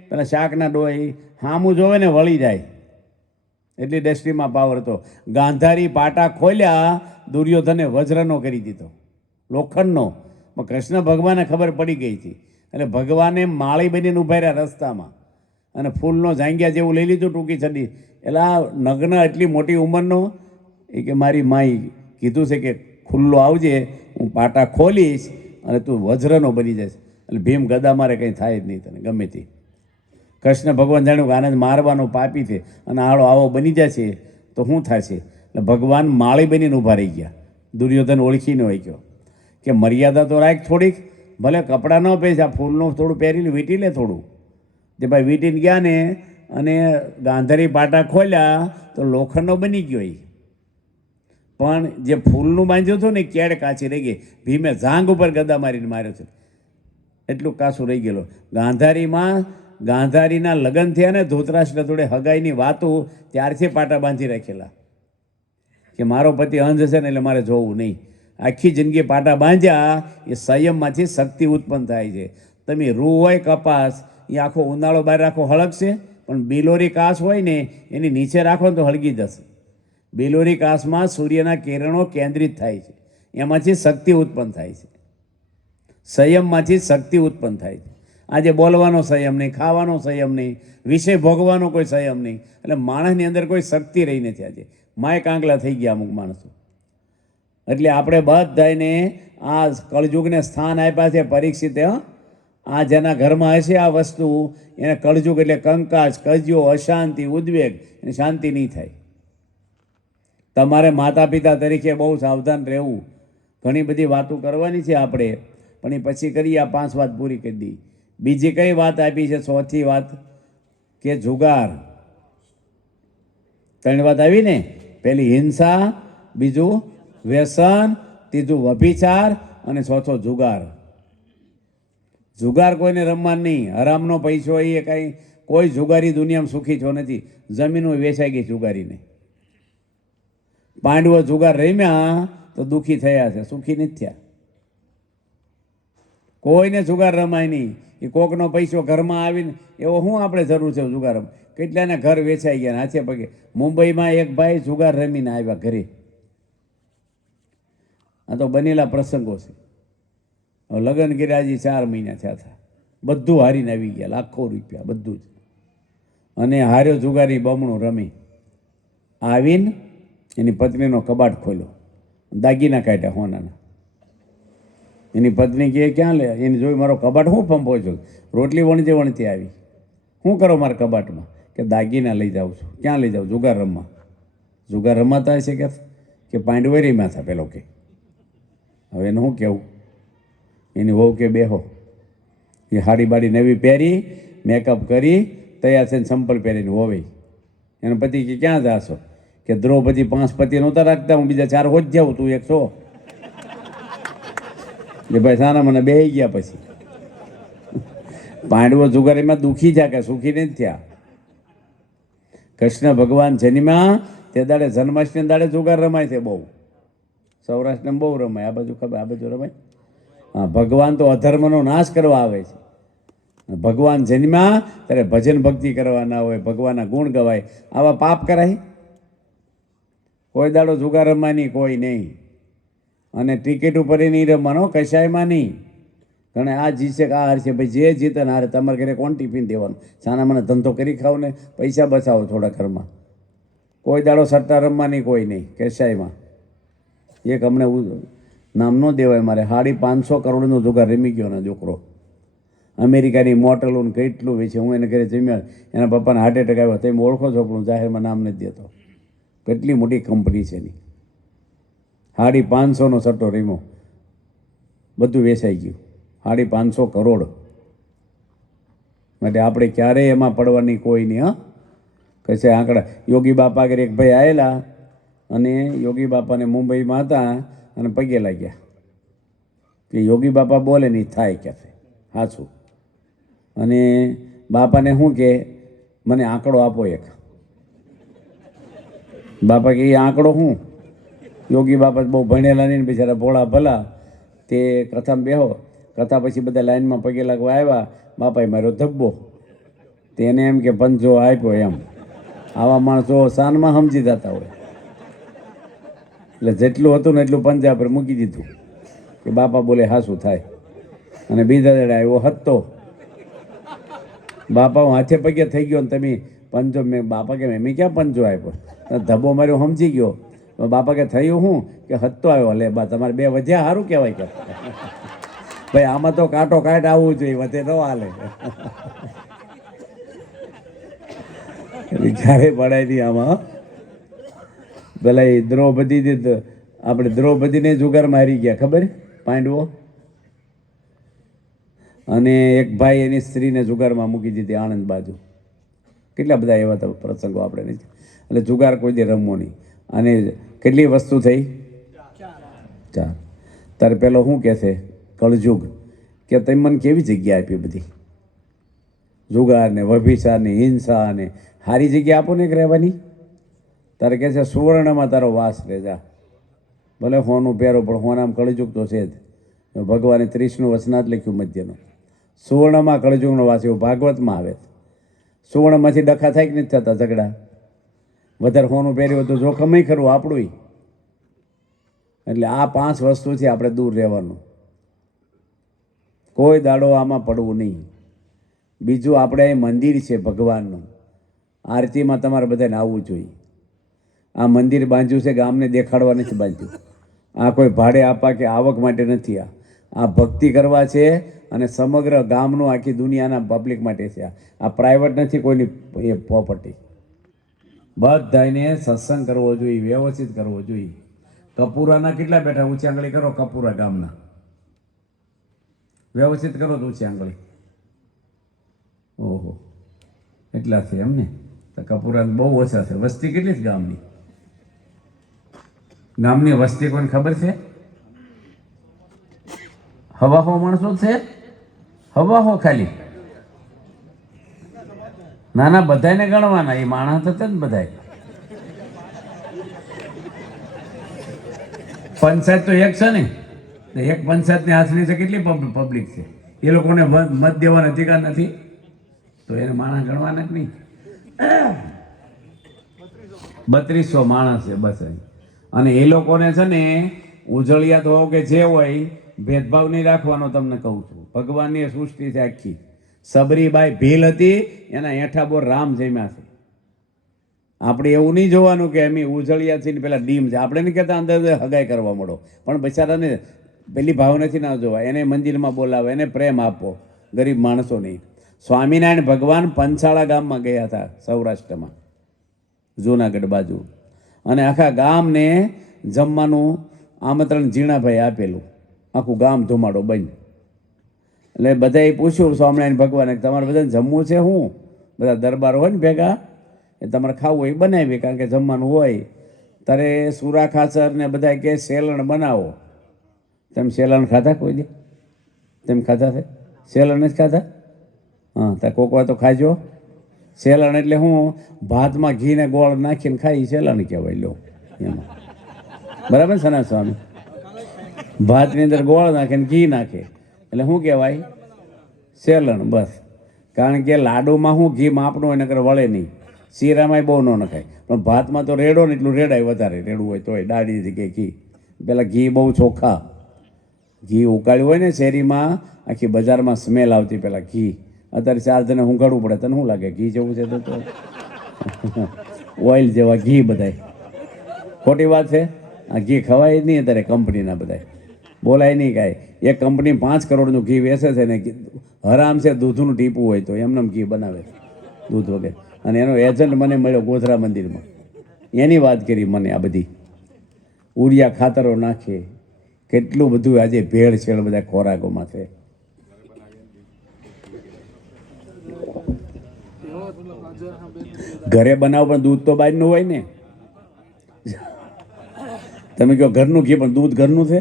પેલા શાકના ડોય હામું જોવે ને વળી જાય, એટલી દ્રષ્ટિમાં પાવર હતો. ગાંધારી પાટા ખોલ્યા, દુર્યોધને વજ્રનો કરી દીધો, લોખંડનો. પણ કૃષ્ણ ભગવાને ખબર પડી ગઈ હતી, એટલે ભગવાને માળી બનીને ઉભા રહ્યા રસ્તામાં અને ફૂલનો જાંગિયા જેવું લઈ લીધું ટૂંકી ચડી. એટલે આ નગ્ન એટલી મોટી ઉંમરનો એ કે મારી માઈ કીધું છે કે ખુલ્લો આવજે, હું પાટા ખોલીશ અને તું વજ્રનો બની જશે. એટલે ભીમ ગદા મારે કંઈ થાય જ નહીં તને ગમે તે. કૃષ્ણ ભગવાન જાણ્યું કે આને મારવાનો પાપી છે અને આળો આવો બની જશે તો શું થશે. એટલે ભગવાન માળી બનીને ઊભા રહી ગયા. દુર્યોધન ઓળખીને હોય ગયો કે મર્યાદા તો રાખ થોડીક, ભલે કપડાં ન પહેર, આ ફૂલનું થોડું પહેરી વીંટી લે થોડું. જે ભાઈ વીંટીને ગયા ને અને ગાંધારી પાટા ખોલ્યા તો લોખંડનો બની ગયો. એ પણ જે ફૂલનું બાંધ્યું હતું ને કેડ કાચી રહી ગઈ. ભીમે ઝાંગ ઉપર ગદા મારીને માર્યો છે, એટલું કાચું રહી ગયેલું. ગાંધારીના લગ્ન થયા ને ધૃતરાષ્ટ્ર જોડે હગાઈની વાતો ત્યારથી પાટા બાંધી રાખેલા. કે મારો પતિ અંધ છે ને એટલે મારે જોવું નહીં. આખી જિંદગી પાટા બાંધ્યા, એ સંયમમાંથી શક્તિ ઉત્પન્ન થાય છે. તમે રૂ હોય કપાસ, એ આખો ઉનાળો બહાર રાખો હળગશે, પણ બિલોરી કાસ હોય ને એની નીચે રાખો ને તો હળગી જશે. બિલોરી કાસમાં સૂર્યના કિરણો કેન્દ્રિત થાય છે, એમાંથી શક્તિ ઉત્પન્ન થાય છે. સંયમમાંથી શક્તિ ઉત્પન્ન થાય છે. આજે બોલવાનો સંયમ નહીં, ખાવાનો સંયમ નહીં, વિષય ભોગવાનો કોઈ સંયમ નહીં, એટલે માણસની અંદર કોઈ શક્તિ રહી નથી. આજે માય કાંગલા થઈ ગયા અમુક માણસો. એટલે આપણે બધાને આ કળયુગને સ્થાન આપ્યા છે. પરીક્ષિતે આ જેના ઘરમાં હશે આ વસ્તુ, એને કળયુગ એટલે કંકાસ, કજ્યો, અશાંતિ, ઉદ્વેગ, એને શાંતિ નહીં થાય. તમારે માતા પિતા તરીકે બહુ સાવધાન રહેવું. ઘણી બધી વાતો કરવાની છે આપણે, પણ એ પછી કરી. આ 5 વાત પૂરી કરી દી. બીજી કઈ વાત આપી છે? 6થી વાત કે જુગાર. 3 વાત આવી ને. પહેલી હિંસા, બીજું વ્યસન, ત્રીજું વ્યભિચાર અને ચોથો જુગાર. જુગાર કોઈને રમવા નહીં. હરામનો પૈસો એ કાંઈ કોઈ જુગારી દુનિયામાં સુખી છો નથી. જમીનો વેચાઈ ગઈ જુગારીને. પાંડવો જુગાર રમ્યા તો દુઃખી થયા છે, સુખી નથી થયા. કોઈને જુગાર રમાય નહીં. એ કોકનો પૈસો ઘરમાં આવીને એવો શું આપણે જરૂર છે જુગાર? કેટલાને ઘર વેચાઈ ગયા હાથે પગે. મુંબઈમાં એક ભાઈ જુગાર રમીને આવ્યા ઘરે. આ તો બનેલા પ્રસંગો છે. હવે લગ્ન કર્યા હજી 4 મહિના થયા હતા. બધું હારીને આવી ગયા, લાખો રૂપિયા બધું જ. અને હાર્યો જુગારી બમણું રમી આવીને એની પત્નીનો કબાટ ખોલ્યો, દાગીના કાઢ્યા હોનાના. એની પત્ની કહે ક્યાં લે? એને જોઈ મારો કબાટ શું પંપો છો? રોટલી વણતી વણતી આવી. શું કરો મારા કબાટમાં? કે દાગીના લઈ જાઉં છું. ક્યાં લઈ જાઉં? જુગાર રમવા. જુગાર રમાતા હશે કે પાંડવેરીમાં હતા પેલો કે. હવે એને શું કહેવું? એની વહુ કે બેહો. એ હાડી બાડી નવી પહેરી, મેકઅપ કરી, તૈયાર થઈને સંપલ પહેરીને હોવી. એનો પતિ કે ક્યાં જાશો? કે દ્રૌપદી 5 પતિ નહોતા રાખતા, હું બીજા 4 હોજ જાઉં, તું એક છો. એટલે ભાઈ સાના મને બેહી ગયા. પછી પાંડવો જુગારીમાં દુઃખી થયા કે સુખી નથી થયા. કૃષ્ણ ભગવાન જન્મ્યા તે દાડે જન્માષ્ટમી દાડે જુગાર રમાય છે બહુ. સૌરાષ્ટ્રમાં બહુ રમાય. આ બાજુ ખબર? આ બાજુ રમાય. હા, ભગવાન તો અધર્મનો નાશ કરવા આવે છે. ભગવાન જન્મ્યા ત્યારે ભજન ભક્તિ કરવાના હોય, ભગવાનના ગુણ ગવાય. આવા પાપ કરાય? કોઈ દાડો જુગાર રમવાની કોઈ નહીં. અને ટિકિટ ઉપર નહીં રમવાનો, કશાયમાં નહીં. ઘણા આ જીતશે કે આ હારશે. ભાઈ જે જીતે ને હારે તમારે ઘરે કોણ ટિફિન દેવાનું? સાના મને ધંધો કરી ખાવ ને, પૈસા બચાવો થોડા ઘરમાં. કોઈ દાડો સટ્ટા રમવાની કોઈ નહીં, કશાયમાં. એક અમને નામ ન દેવાય મારે, 550 કરોડનો જુગાર રમી ગયો ને છોકરો. અમેરિકાની મોટલું કેટલું વેચે. હું એને ઘરે જમ્યા, એના પપ્પાને હાર્ટ એટેક આવ્યો. તમે ઓળખો છો પણ જાહેરમાં નામ નથી દેતો. કેટલી મોટી કંપની છે એની. 550નો સટ્ટો રમ્યો, બધું વેચાઈ ગયું. 550 કરોડ. માટે આપણે ક્યારેય એમાં પડવાની કોઈ નહીં. હા, કશે આંકડા. યોગી બાપા આગળ એક ભાઈ આવેલા અને યોગી બાપાને મુંબઈમાં હતા અને પગે લાગ્યા કે યોગી બાપા બોલે નહીં થાય ક્યાંથી સાચું. અને બાપાને શું કે મને આંકડો આપો એક. બાપા કે એ આંકડો શું? યોગી બાપા બહુ ભણેલા નહીં, બિચારા ભોળા ભલા. તે કથામાં બેહો. કથા પછી બધા લાઈનમાં પગે લાગવા આવ્યા. બાપાએ માર્યો ધબ્બો. તેને એમ કે પંજો આપ્યો એમ. આવા માણસો સાનમાં સમજી જતા હોય. એટલે જેટલું હતું ને એટલું પંજા પર મૂકી દીધું કે બાપા બોલે હાસું થાય. અને બીજા દાડે આવ્યો હતો. બાપા હું હાથે પગે થઈ ગયો ને તમે પંજો મેં બાપા કે મેં ક્યાં પંજો આપ્યો? ધબ્બો માર્યો સમજી ગયો. બાપા કે થયું શું? કે હતો આવ્યો. લે બા તમારે 2 વધ્યા સારું કહેવાય કે. ભાઈ આમાં તો કાંટો કાંટ આવવું જોઈએ, વધે તો હાલે. ક્યારે પડાય નહીં આમાં. પેલા એ દ્રૌપદી આપણે દ્રૌપદીને જુગાર મારી ગયા, ખબર? પાંડવો. અને એક ભાઈ એની સ્ત્રીને જુગારમાં મૂકી દીધી આણંદ બાજુ. કેટલા બધા એવા તો પ્રસંગો આપણે નહીં. એટલે જુગાર કોઈ દે રમવો નહીં. અને કેટલી વસ્તુ થઈ? 4. તારે પેલો શું કહે છે કળયુગ કે તમે મને કેવી જગ્યા આપી બધી? જુગાર ને વ્યભિચાર ને હિંસા ને સારી જગ્યા આપો ને એક રહેવાની. તારે કહે છે સુવર્ણમાં તારો વાસ રહે જા, ભલે હોનું પહેરો પણ હોનામાં કળજુગ તો છે જ. ભગવાને 30નું વચનાત લખ્યું મધ્યનું, સુવર્ણમાં કળજુગનો વાસ, એવું ભાગવતમાં આવે છે. સુવર્ણમાંથી ડખા થાય કે નથી થતા ઝઘડા? વધારે હોનું પહેર્યું તો જોખમ ખરું આપણું. એટલે આ 5 વસ્તુથી આપણે દૂર રહેવાનું, કોઈ દાડો આમાં પડવું નહીં. બીજું, આપણે અહીં મંદિર છે ભગવાનનું, આરતીમાં તમારે બધાને આવવું જોઈએ. આ મંદિર બાંધ્યું છે ગામને દેખાડવા નથી બાંધ્યું, આ કોઈ ભાડે આપવા કે આવક માટે નથી. આ ભક્તિ કરવા છે અને સમગ્ર ગામનું, આખી દુનિયાના પબ્લિક માટે છે. આ પ્રાઇવેટ નથી કોઈની એ પ્રોપર્ટી. બધાને સત્સંગ કરવો જોઈએ, વ્યવસ્થિત કરવો જોઈએ. કપૂરાના કેટલા બેઠા? ઊંચી આંગળી કરો કપૂરા ગામના, વ્યવસ્થિત કરો તો ઊંચી આંગળી. ઓહો, એટલા છે એમને? તો કપૂરા બહુ ઓછા છે. વસ્તી કેટલી છે ગામની? ગામની વસ્તી કોઈને ખબર છે? હવાહો માણસો છે, હવાહો ખાલી. ના ના, બધાને ગણવાના, એ માણસ હતા ને બધાય. પંચાયત તો એક છે ને, એક પંચાયતની હાથની છે, કેટલી પબ્લિક છે? એ લોકોને મત દેવાનો અધિકાર નથી, તો એને માણસ ગણવાના જ નહીં. 3200 માણસ છે બસ. અને એ લોકોને છે ને ઉજળિયાત હોવ કે જે હોય, ભેદભાવ નહીં રાખવાનો. તમને કહું છું, ભગવાનની સૃષ્ટિ છે આખી. સબરીબાઈ ભીલ હતી, એના હેઠા બોર રામ જમ્યા છે. આપણે એવું નહીં જોવાનું કે એમ ઉજળિયા છે ને પેલા ડીમ છે. આપણે નહીં કહેતા અંદર હગાઈ કરવા મળો, પણ બિચારાને પેલી ભાવનાથી ના જોવા. એને મંદિરમાં બોલાવે, એને પ્રેમ આપો, ગરીબ માણસો નહીં. સ્વામિનારાયણ ભગવાન પંચાળા ગામમાં ગયા હતા, સૌરાષ્ટ્રમાં, જૂનાગઢ બાજુ. અને આખા ગામને જમવાનું આમંત્રણ ઝીણાભાઈ આપેલું, આખું ગામ ધુમાડો બંધ. એટલે બધાએ પૂછ્યું સ્વામિનારાયણ ભગવાને, તમારે બધાને જમવું છે? શું બધા દરબાર હોય ને ભેગા, એ તમારે ખાવું હોય બનાવી, કારણ કે જમવાનું હોય. ત્યારે સુરા ખાચર ને બધા કે સેલણ બનાવો. તમે સેલણ ખાધા કોઈ દી? તેમ ખાધા છે? સેલણ નથી ખાધા? હા, ત્યાં કોક વાર તો ખાજો. સેલણ એટલે હું ભાતમાં ઘી ને ગોળ નાખીને ખાઈ, સેલણ કહેવાય. લો એમાં બરાબર છે ને સ્વામી? ભાતની અંદર ગોળ નાખે ને ઘી નાખે એટલે શું કહેવાય? સેલણ. બસ, કારણ કે લાડુમાં શું ઘી માપનું હોય, નકર વળે નહીં. શીરામાંય બહુ ન નખાય, પણ ભાતમાં તો રેડો ને એટલું રેડાય, વધારે રેડવું હોય તોય દાળી જગ્યાએ ઘી. પેલા ઘી બહુ ચોખ્ખા, ઘી ઉકાળ્યું હોય ને શેરીમાં, આખી બજારમાં સ્મેલ આવતી પેલા ઘી. અત્યારે 4 જણે ઊંઘાડવું પડે. તને શું લાગે ઘી જેવું છે? તો ઓઇલ જેવા ઘી બધાય. ખોટી વાત છે? આ ઘી ખવાય જ નહીં અત્યારે કંપનીના બધાય, બોલાય નહીં કાંઈ. એક કંપની 5 કરોડનું ઘી વેચે છે ને હરામ છે, દૂધનું ટીપું હોય તો એમને ઘી બનાવે દૂધ વગેરે. અને એનો એજન્ટ મને મળ્યો ગોધરા મંદિરમાં, એની વાત કરી મને. આ બધી ઉરિયા ખાતરો નાખે, કેટલું બધું આજે ભેળસેળ બધા ખોરાકોમાં છે. ઘરે બનાવો પણ દૂધ તો બહારનું હોય ને. તમે કહો ઘરનું ઘી, પણ દૂધ ઘરનું છે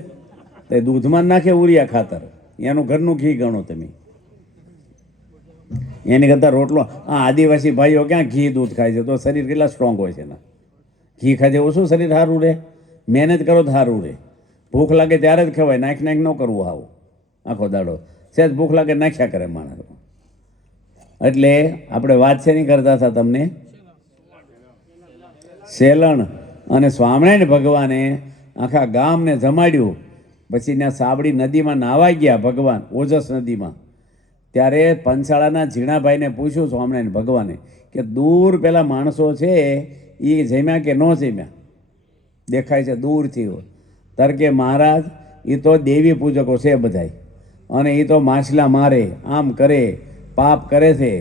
તો દૂધમાં નાખે ઉરિયા ખાતર, એનું ઘરનું ઘી ગણો તમે. એની કરતાં રોટલો. આ આદિવાસી ભાઈઓ ક્યાં ઘી દૂધ ખાય છે, તો શરીર કેટલા સ્ટ્રોંગ હોય છે એના. ઘી ખાજે ઓછું શરીર સારું રહે. મહેનત કરો તો સારું રહે. ભૂખ લાગે ત્યારે જ ખવાય, નાખ ન કરવું આવું આખો દાડો. સહેજ ભૂખ લાગે નાખ્યા કરે માણસ. એટલે આપણે વાત છે નહીં કરતા હતા તમને, સેલણ. અને સ્વામિનારાયણ ભગવાને આખા ગામને જમાડ્યું. પછી ત્યાં સાબડી નદીમાં નાવા ગયા ભગવાન, ઓજસ નદીમાં. ત્યારે પંચાળાના ઝીણાભાઈને પૂછ્યું સ્વામિનારાયણ ભગવાને કે દૂર પેલા માણસો છે એ જમ્યા કે ન જમ્યા? દેખાય છે દૂરથી. ત્યારે કે મહારાજ, એ તો દેવી પૂજકો છે બધાય, અને એ તો માછલા મારે, આમ કરે, પાપ કરે છે,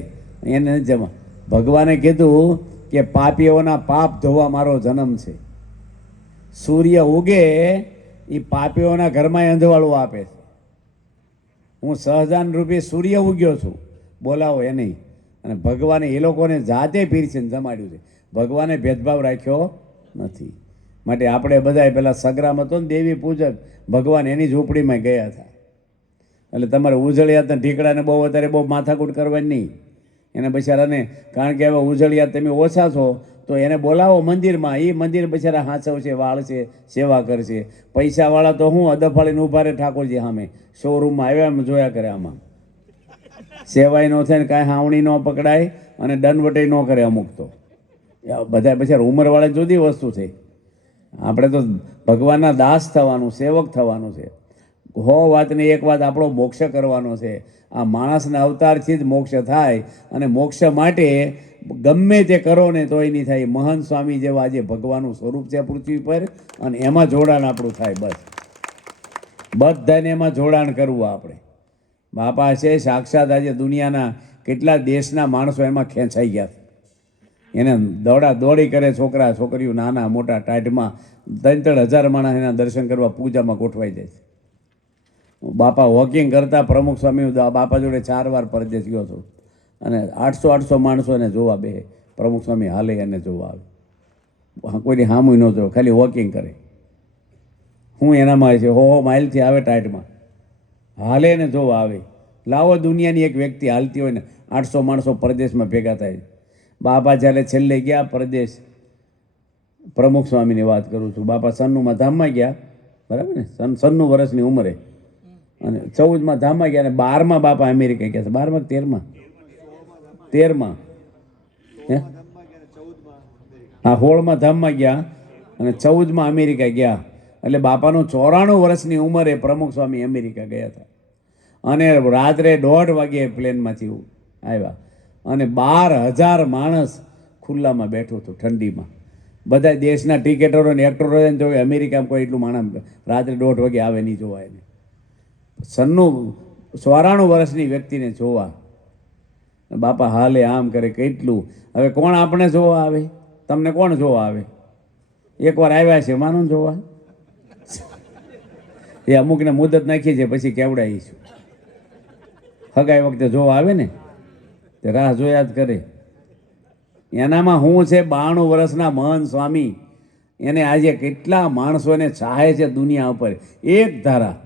એને જમા. ભગવાને કીધું કે પાપીઓના પાપ ધોવા મારો જન્મ છે. સૂર્ય ઉગે એ પાપીઓના ઘરમાં અંધવાળું આપે છે. હું સહજાન રૂપી સૂર્ય ઉગ્યો છું, બોલાવો એ નહીં. અને ભગવાને એ લોકોને જાતે પીરસીને જમાડ્યું છે. ભગવાને ભેદભાવ રાખ્યો નથી. માટે આપણે બધાએ પેલા સગ્રામ હતો ને દેવી પૂજક, ભગવાન એની ઝૂંપડીમાં ગયા હતા. એટલે તમારે ઉજળિયાતના ઢીકડાને બહુ અત્યારે બહુ માથાકૂટ કરવાની નહીં. એને બિચારાને, કારણ કે હવે ઉજળિયાત તમે ઓછા છો, તો એને બોલાવો મંદિરમાં, એ મંદિર બિચારા હાંચવશે, વાળશે, સેવા કરશે. પૈસાવાળા તો હું અદફાળીને ઊભા રહે ઠાકોરજી સામે, શોરૂમમાં આવ્યા એમ જોયા કરે. આમાં સેવાય ન થાય ને કાંઈ હાવણી ન પકડાય અને દંડવટે ન કરે અમુક તો. બધા બિચારા ઉંમરવાળા જુદી વસ્તુ છે. આપણે તો ભગવાનના દાસ થવાનું, સેવક થવાનું છે. વાતની એક વાત, આપણો મોક્ષ કરવાનો છે. આ માણસના અવતારથી જ મોક્ષ થાય, અને મોક્ષ માટે ગમે તે કરો ને તોય નહીં થાય. મહંત સ્વામી જેવા આજે ભગવાનનું સ્વરૂપ છે પૃથ્વી પર, અને એમાં જોડાણ આપણું થાય. બસ બધાને એમાં જોડાણ કરવું આપણે. બાપા છે સાક્ષાત. આજે દુનિયાના કેટલા દેશના માણસો એમાં ખેંચાઈ ગયા. એને દોડી કરે, છોકરા છોકરીઓ નાના મોટા ટાઢમાં 3,000 માણસ એના દર્શન કરવા પૂજામાં ગોઠવાઈ જાય છે. બાપા વોકિંગ કરતા પ્રમુખ સ્વામી બાપા જોડે 4 વાર પરદેશ ગયો હતો, અને 800 માણસો એને જોવા બે. પ્રમુખ સ્વામી હાલે એને જોવા આવે, કોઈની હામું ન જોવે, ખાલી વોકિંગ કરે. હું એનામાં છે, હો માઇલથી આવે ટાઈટમાં, હાલે એને જોવા આવે. લાવો દુનિયાની એક વ્યક્તિ હાલતી હોય ને 800 માણસો પરદેશમાં ભેગા થાય. બાપા જ્યારે છેલ્લે ગયા પરદેશ, પ્રમુખ સ્વામીની વાત કરું છું, બાપા સન્નુમાં ધામમાં ગયા, બરાબર ને, 96 વર્ષની ઉંમરે, અને 14માં ધામમાં ગયા, અને 12માં બાપા અમેરિકા ગયા છે. 12માં 13માં હે હા 16માં ધામમાં ગયા અને 14માં અમેરિકા ગયા. એટલે બાપાનું 94 વર્ષની ઉંમરે પ્રમુખ સ્વામી અમેરિકા ગયા હતા. અને રાત્રે 1:30 વાગે પ્લેનમાંથી આવ્યા, અને 12,000 માણસ ખુલ્લામાં બેઠું હતું ઠંડીમાં. બધા દેશના ટિકેટરો ને એક્ટરો જો અમેરિકામાં કોઈ એટલું માણસ રાત્રે 1:30 વાગે આવે નહીં જોવા. એને 94 વર્ષની વ્યક્તિને જોવા બાપા હાલે આમ કરે કેટલું. હવે કોણ આપણે જોવા આવે? તમને કોણ જોવા આવે? એકવાર આવ્યા છે માનો જોવા, એ અમુકને મુદત નાખી છે પછી કેવડાવીશું. હગાઈ વખતે જોવા આવે ને તે રાહ જોયા જ કરે. એનામાં હું છે 92 વર્ષના મહંત સ્વામી, એને આજે કેટલા માણસોને ચાહે છે દુનિયા ઉપર એક ધારા.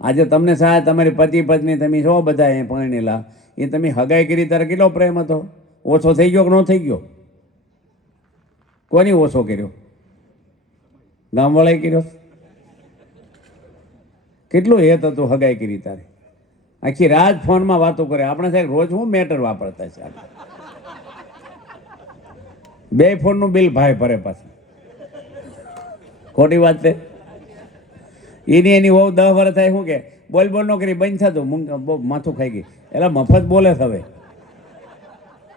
આજે તમને ચાહે, તમારી પતિ પત્ની તમે છો બધા એ પરણેલા, એ તમે હગાઈ કરી ત્યારે કેટલો પ્રેમ હતો? ઓછો થઈ ગયો કે ન થઈ ગયો? કોની ઓછો કર્યો? ગામવાળાએ કર્યો? કેટલું હેત હતું હગાઈ કરી તારે? આખી રાત ફોનમાં વાતો કરે. આપણે સાહેબ રોજ હું મેટર વાપરતા છે, 2 ફોનનું બિલ ભાઈ ભરે પાછું. ખોટી વાત છે. એની બહુ 10 વર્ષ થાય, શું કે બોલ ન કરી બંધ થતું, બહુ માથું ખાઈ ગઈ. એટલે મફત બોલે હવે.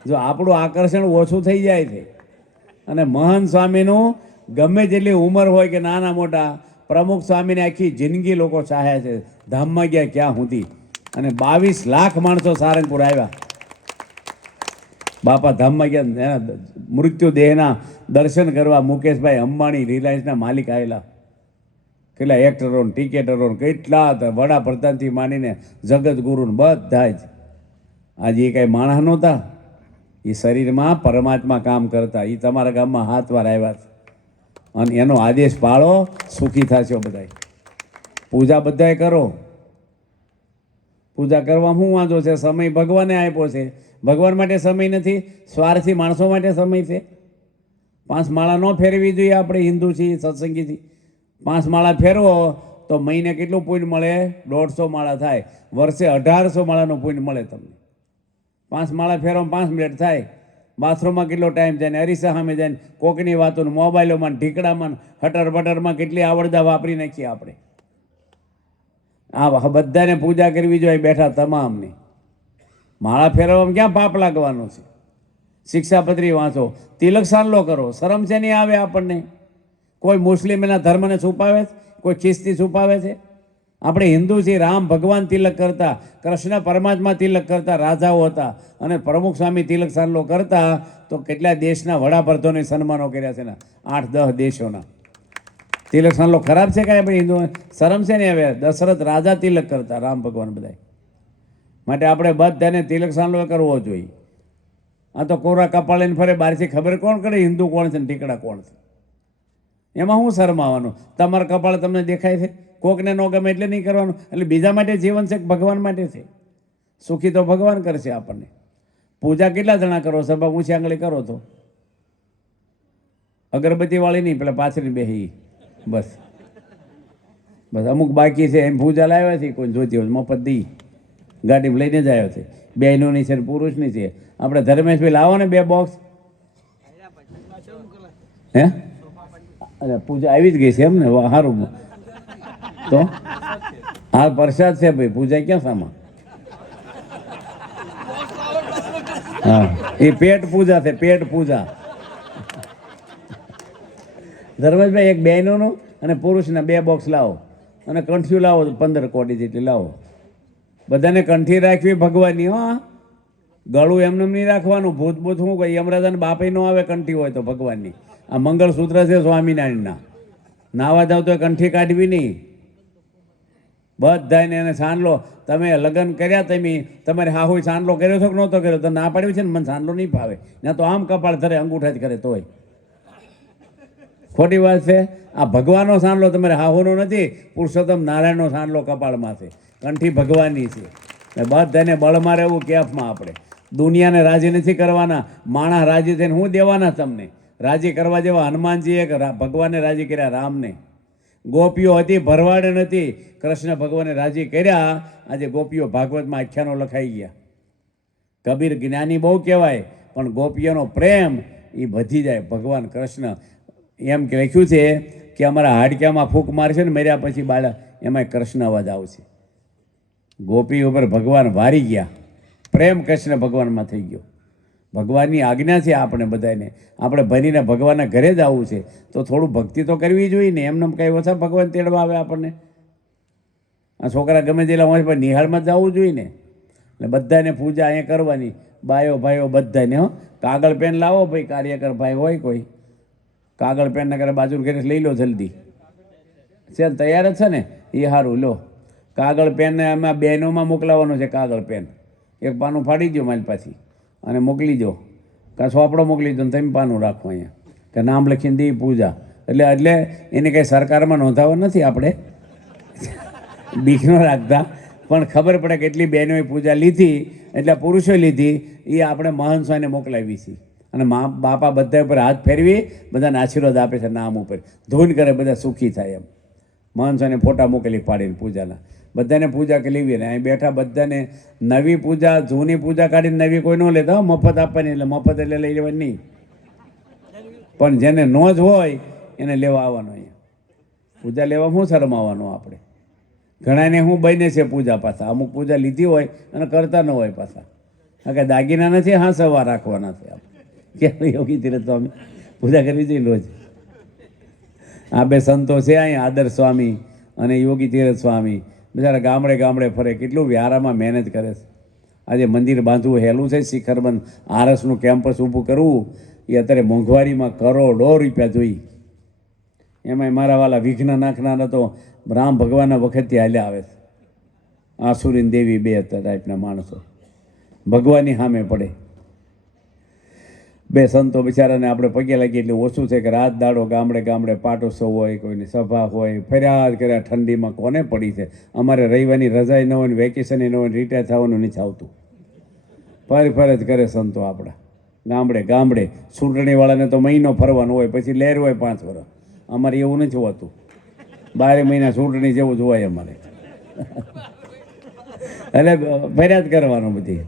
જો આપણું આકર્ષણ ઓછું થઈ જાય છે. અને મહંત સ્વામીનું ગમે જેટલી ઉંમર હોય કે નાના મોટા, પ્રમુખ સ્વામીને આખી જિંદગી લોકો ચાહે છે. ધામમાં ગયા ક્યાં સુધી, અને 22 લાખ માણસો સારંગપુર આવ્યા. બાપા ધામમાં ગયા, એના મૃત્યુ દેહના દર્શન કરવા મુકેશભાઈ અંબાણી રિલાયન્સના માલિક આવેલા. કેટલા એક્ટરો ટિકેટરો કેટલા વડાપ્રધાનથી માંડીને જગતગુરુ બધા જ. આજે એ કાંઈ માણસ નહોતા, એ શરીરમાં પરમાત્મા કામ કરતા. એ તમારા ગામમાં 7 વાર આવ્યા છે, અને એનો આદેશ પાળો, સુખી થશો બધા. પૂજા બધાએ કરો. પૂજા કરવા શું વાંધો છે? સમય ભગવાને આપ્યો છે. ભગવાન માટે સમય નથી, સ્વાર્થી માણસો માટે સમય છે. 5 માળા ન ફેરવી જોઈએ. આપણે હિન્દુ છીએ, સત્સંગીથી 5 માળા ફેરવો તો મહિને કેટલું પુણ્ય મળે? 150 માળા થાય. વર્ષે 1800 માળાનું પુણ્ય મળે તમને. 5 માળા ફેરવો 5 મિનિટ થાય. બાથરૂમમાં કેટલો ટાઈમ જાય ને, અરીસા સામે જાય ને, કોકની વાતો, મોબાઈલોમાં, ઢીકડામાં, હટર બટરમાં કેટલી આવડતા વાપરી નાખીએ આપણે. આ બધાને પૂજા કરવી જોઈએ બેઠા તમામની. માળા ફેરવવામાં ક્યાં પાપ લાગવાનું છે? શિક્ષાપત્રી વાંચો, તિલક સાંડલો કરો, શરમ છે નહીં આવે આપણને? કોઈ મુસ્લિમ એના ધર્મને છુપાવે છે? કોઈ ખ્રિસ્તી છુપાવે છે? આપણે હિન્દુ છીએ. રામ ભગવાન તિલક કરતા, કૃષ્ણ પરમાત્મા તિલક કરતા, રાજાઓ હતા. અને પ્રમુખ સ્વામી તિલક સાંડલો કરતા તો કેટલા દેશના વડાપ્રધાનોને સન્માનો કર્યા છે ને, 8-10 દેશોના. તિલક સાંડલો ખરાબ છે કાંઈ? આપણે હિન્દુ શરમ છે ને? હવે દશરથ રાજા તિલક કરતા, રામ ભગવાન બધા. માટે આપણે બધાને તિલક સાંડલો કરવો જોઈએ. આ તો કોરા કપાળીને ફરે, બહારથી ખબર કોણ કરે હિન્દુ કોણ છે ને ટીકડા કોણ છે? એમાં શું શરમાવાનું? તમારા કપાળ તમને દેખાય છે? કોકને ન ગમે એટલે નહીં કરવાનું. એટલે બીજા માટે જીવન છે કે ભગવાન માટે છે? સુખી તો ભગવાન કરશે આપણને. પૂજા કેટલા જણા કરો? સભા ઊંચી આંગળી કરો તો અગરબત્તીવાળી નહીં, પેલા પાછળની બેહી બસ બસ. અમુક બાકી છે એમ પૂજા લાવ્યા છે, કોઈ જોતી હોય મફત દી ગાડીમાં લઈને જ આવ્યો છે. બહેનોની છે પુરુષની છે. આપણે ધર્મેશભાઈ લાવો ને 2 બોક્સ. હે અરે પૂજા આવી જ ગઈ છે એમ ને, સારું. તો હા પ્રસાદ છે ભાઈ, પૂજા ક્યાં સામા. હા એ પેટ પૂજા છે, પેટ પૂજા. ધર્મેશભાઈ એક બહેનોનું અને પુરુષના 2 બોક્સ લાવો, અને કંઠીઓ લાવો 15 કોડી જેટલી લાવો. બધાને કંઠી રાખવી ભગવાનની. હા ગળું એમને નહીં રાખવાનું. ભૂત ભૂત શું કહે, યમરાજાને બાપે ન આવે કંઠી હોય તો ભગવાનની. આ મંગળસૂત્ર છે સ્વામિનારાયણના. નાવા જાવ તો કંઠી કાઢવી નહીં. બધાને એને સાંડલો, તમે લગ્ન કર્યા તમારે હાહુ સાંડલો કર્યો છો કે નહોતો કર્યો, તો ના પાડ્યું છે ને મને સાંડલો નહીં ફાવે, ના તો આમ કપાળ ધરે અંગૂઠા જ કરે તોય. ખોટી વાત છે. આ ભગવાનનો સાંડલો તમારે હાહુનો નથી, પુરુષોત્તમ નારાયણનો સાંડલો કપાળમાં છે. કંઠી ભગવાનની છે. બધાને બળમાં રહેવું કેફમાં. આપણે દુનિયાને રાજી નથી કરવાના. માણસ રાજી થઈને હું દેવાના તમને? રાજી કરવા જેવા હનુમાનજીએ ભગવાનને રાજી કર્યા, રામને. ગોપીઓ હતી ભરવાડ નથી, કૃષ્ણ ભગવાને રાજી કર્યા. આજે ગોપીઓ ભાગવતમાં આખ્યાનો લખાઈ ગયા. કબીર જ્ઞાની બહુ કહેવાય, પણ ગોપીઓનો પ્રેમ એ વધી જાય. ભગવાન કૃષ્ણ એમ કે લખ્યું છે કે અમારા હાડક્યામાં ફૂંક મારશે ને મર્યા પછી બાળક, એમાં કૃષ્ણ અવાજ આવશે. ગોપી ઉપર ભગવાન વારી ગયા. પ્રેમ કૃષ્ણ ભગવાનમાં થઈ ગયો. ભગવાનની આજ્ઞા છે આપણે બધાને. આપણે ભણીને ભગવાનના ઘરે જ આવવું છે તો થોડું ભક્તિ તો કરવી જોઈએ ને. એમને કંઈ ઓછા ભગવાન તેડવા આવે આપણને? આ છોકરા ગમે તેલા હોય પણ નિહાળમાં જ જવું જોઈએ ને. એટલે બધાને પૂજા અહીંયા કરવાની, બાયો ભાઈઓ બધાને. હો કાગળ પેન લાવો ભાઈ, કાર્યકર ભાઈ હોય કોઈ, કાગળ પેનના કરે બાજુ ઘરે લઈ લો જલ્દી. છે તૈયાર જ છે ને? એ સારું લો. કાગળ પેનને આમાં બહેનોમાં મોકલાવવાનું છે. કાગળ પેન એક પાનું ફાડી દો મારી પાછી અને મોકલી દો, કાં સોપડો મોકલી દો ને તમે પાનું રાખો અહીંયા, કે નામ લખીને દઈ પૂજા. એટલે એને કંઈ સરકારમાં નોંધાવા નથી આપણે, બીક ન રાખતા. પણ ખબર પડે કે એટલી બહેનોએ પૂજા લીધી, એટલે પુરુષોએ લીધી, એ આપણે મહંત સ્વામીને મોકલાવી છે. અને બાપા બધા ઉપર હાથ ફેરવી બધાને આશીર્વાદ આપે છે નામ ઉપર, ધૂન કરે, બધા સુખી થાય એમ. મહંત સ્વામીને ફોટા મોકલી પાડીને પૂજાના. બધાને પૂજા લેવી ને અહીં બેઠા બધાને નવી પૂજા, જૂની પૂજા કાઢીને નવી કોઈ ન લેતા. મફત આપવાની, એટલે મફત એટલે લઈ લેવાની નહીં, પણ જેને નો જ હોય એને લેવા આવવાનો. અહીંયા પૂજા લેવા શું શરમ આવવાનું આપણે? ઘણાને શું બને છે પૂજા પાછા, અમુક પૂજા લીધી હોય અને કરતા ન હોય પાછા. હા કે દાગીના નથી, હા સવાર રાખવાના છે આપણે. કેમ યોગી તીરથ સ્વામી પૂજા કરવી જોઈએ રોજ. આ 2 સંતો છે અહીંયા, આદર્શ સ્વામી અને યોગી તીરથ સ્વામી. બિચારા ગામડે ગામડે ફરે, કેટલું વ્યારામાં મહેનત કરે છે. આજે મંદિર બાંધવું હેલું છે. શિખરબંધ આરસનું કેમ્પસ ઊભું કરવું એ અત્યારે મોંઘવારીમાં કરોડો રૂપિયા જોઈ. એમાંય મારા વાલા વિઘ્ન નાખનાર તો રામ ભગવાનના વખતથી હાલ્યા આવે છે. આસુરીન દેવી 2 ટાઈપના માણસો ભગવાનની સામે પડે. 2 સંતો બિચારાને આપણે પગે લાગીએ એટલે ઓછું છે કે રાત દાડો ગામડે ગામડે પાટોત્સવ હોય, કોઈની સભા હોય, ફરિયાદ કર્યા ઠંડીમાં કોને પડી છે. અમારે રવિવારની રજાઈ ન હોય ને વેકેશને ન હોય ને રિટાયર થવાનું નથી આવતું. ફરજ કરે સંતો આપણા ગામડે ગામડે. ચૂંટણીવાળાને તો મહિનો ફરવાનું હોય, પછી લહેર હોય 5 વર્ષ. અમારે એવું નથી હોતું. 12 મહિના ચૂંટણી જેવું જ હોય અમારે. એટલે ફરિયાદ કરવાનું બધી.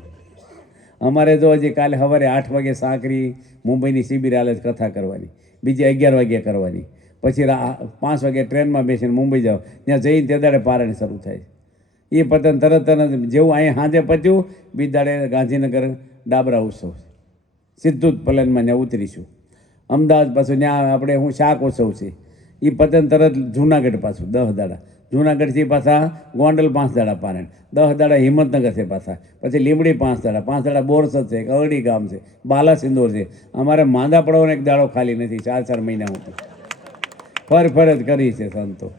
અમારે તો હજી કાલે સવારે 8 વાગે સાંકરી મુંબઈની શિબિર હાલે કથા કરવાની, બીજી 11 વાગે કરવાની, પછી 5 વાગે ટ્રેનમાં બેસીને મુંબઈ જાઓ. ત્યાં જઈને તે દાડે પારણી શરૂ થાય. એ પતન તરત જેવું અહીંયા સાંજે પત્યું, બીજ દાડે ગાંધીનગર ડાબરા ઉત્સવ, સીધું જ પ્લેનમાં ત્યાં ઉતરીશું. અમદાવાદ પાછું ત્યાં આપણે શાક ઉત્સવ છે. એ પતન તરત જુનાગઢ પાછું 10 દાડા. જુનાગઢથી પાછા ગોંડલ 5 દાડા પારણ, 10 દાડા હિંમતનગર છે પાછા, પછી લીમડી 5 દાડા, 5 દાડા બોરસદ છે, કવડી ગામ છે, બાલાસિંદોર છે. અમારે માંદા પડવાનો એક દાડો ખાલી નથી. 4 મહિના હું ફરજ કરી છે સંતો.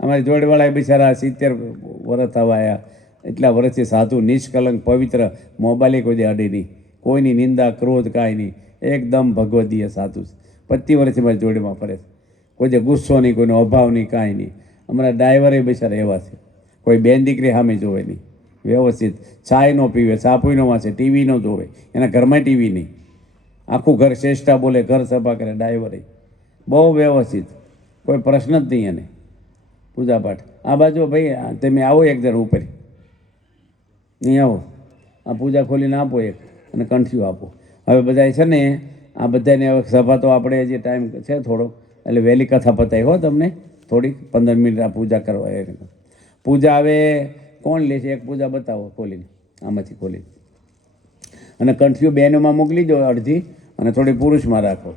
અમારી જોડવાળા બિચારા 70 વર્ષ થવા આવ્યા. એટલા વર્ષથી સાધુ, નિષ્કલંક, પવિત્ર, મોબાઈલ કોઈ અડે નહીં, કોઈની નિંદા ક્રોધ કાંઈ નહીં, એકદમ ભગવદીય સાધુ. 25 વર્ષથી મારી જોડેમાં ફરે છે. કોઈ જે ગુસ્સો નહીં, કોઈનો અભાવ નહીં, કાંઈ નહીં. અમારા ડ્રાઈવરે બિચારા એવા છે, કોઈ બેન દીકરી સામે જોવે નહીં, વ્યવસ્થિત. ચાય ન પીવે, સાપુઈ ન વાંચે, ટીવી ન જોવે, એના ઘરમાં ટીવી નહીં. આખું ઘર શ્રેષ્ઠા બોલે, ઘર સભા કરે ડ્રાઈવરે. બહુ વ્યવસ્થિત, કોઈ પ્રશ્ન જ નહીં એને પૂજાપાઠ. આ બાજુ ભાઈ તમે આવો એક જણ ઉપર, નહીં આવો, આ પૂજા ખોલીને આપો એક, અને કંઠીઓ આપો. હવે બધા છે ને આ બધાને હવે સભા તો આપણે જે ટાઈમ છે થોડોક, એટલે વહેલી કથા પતાવી હો તમને, થોડીક 15 મિનિટ આ પૂજા કરવા. એ પૂજા હવે કોણ લે છે? એક પૂજા બતાવો ખોલીને, આમાંથી ખોલીને. અને કંઠીઓ બહેનોમાં મોકલી દો અડધી, અને થોડી પુરુષમાં રાખો.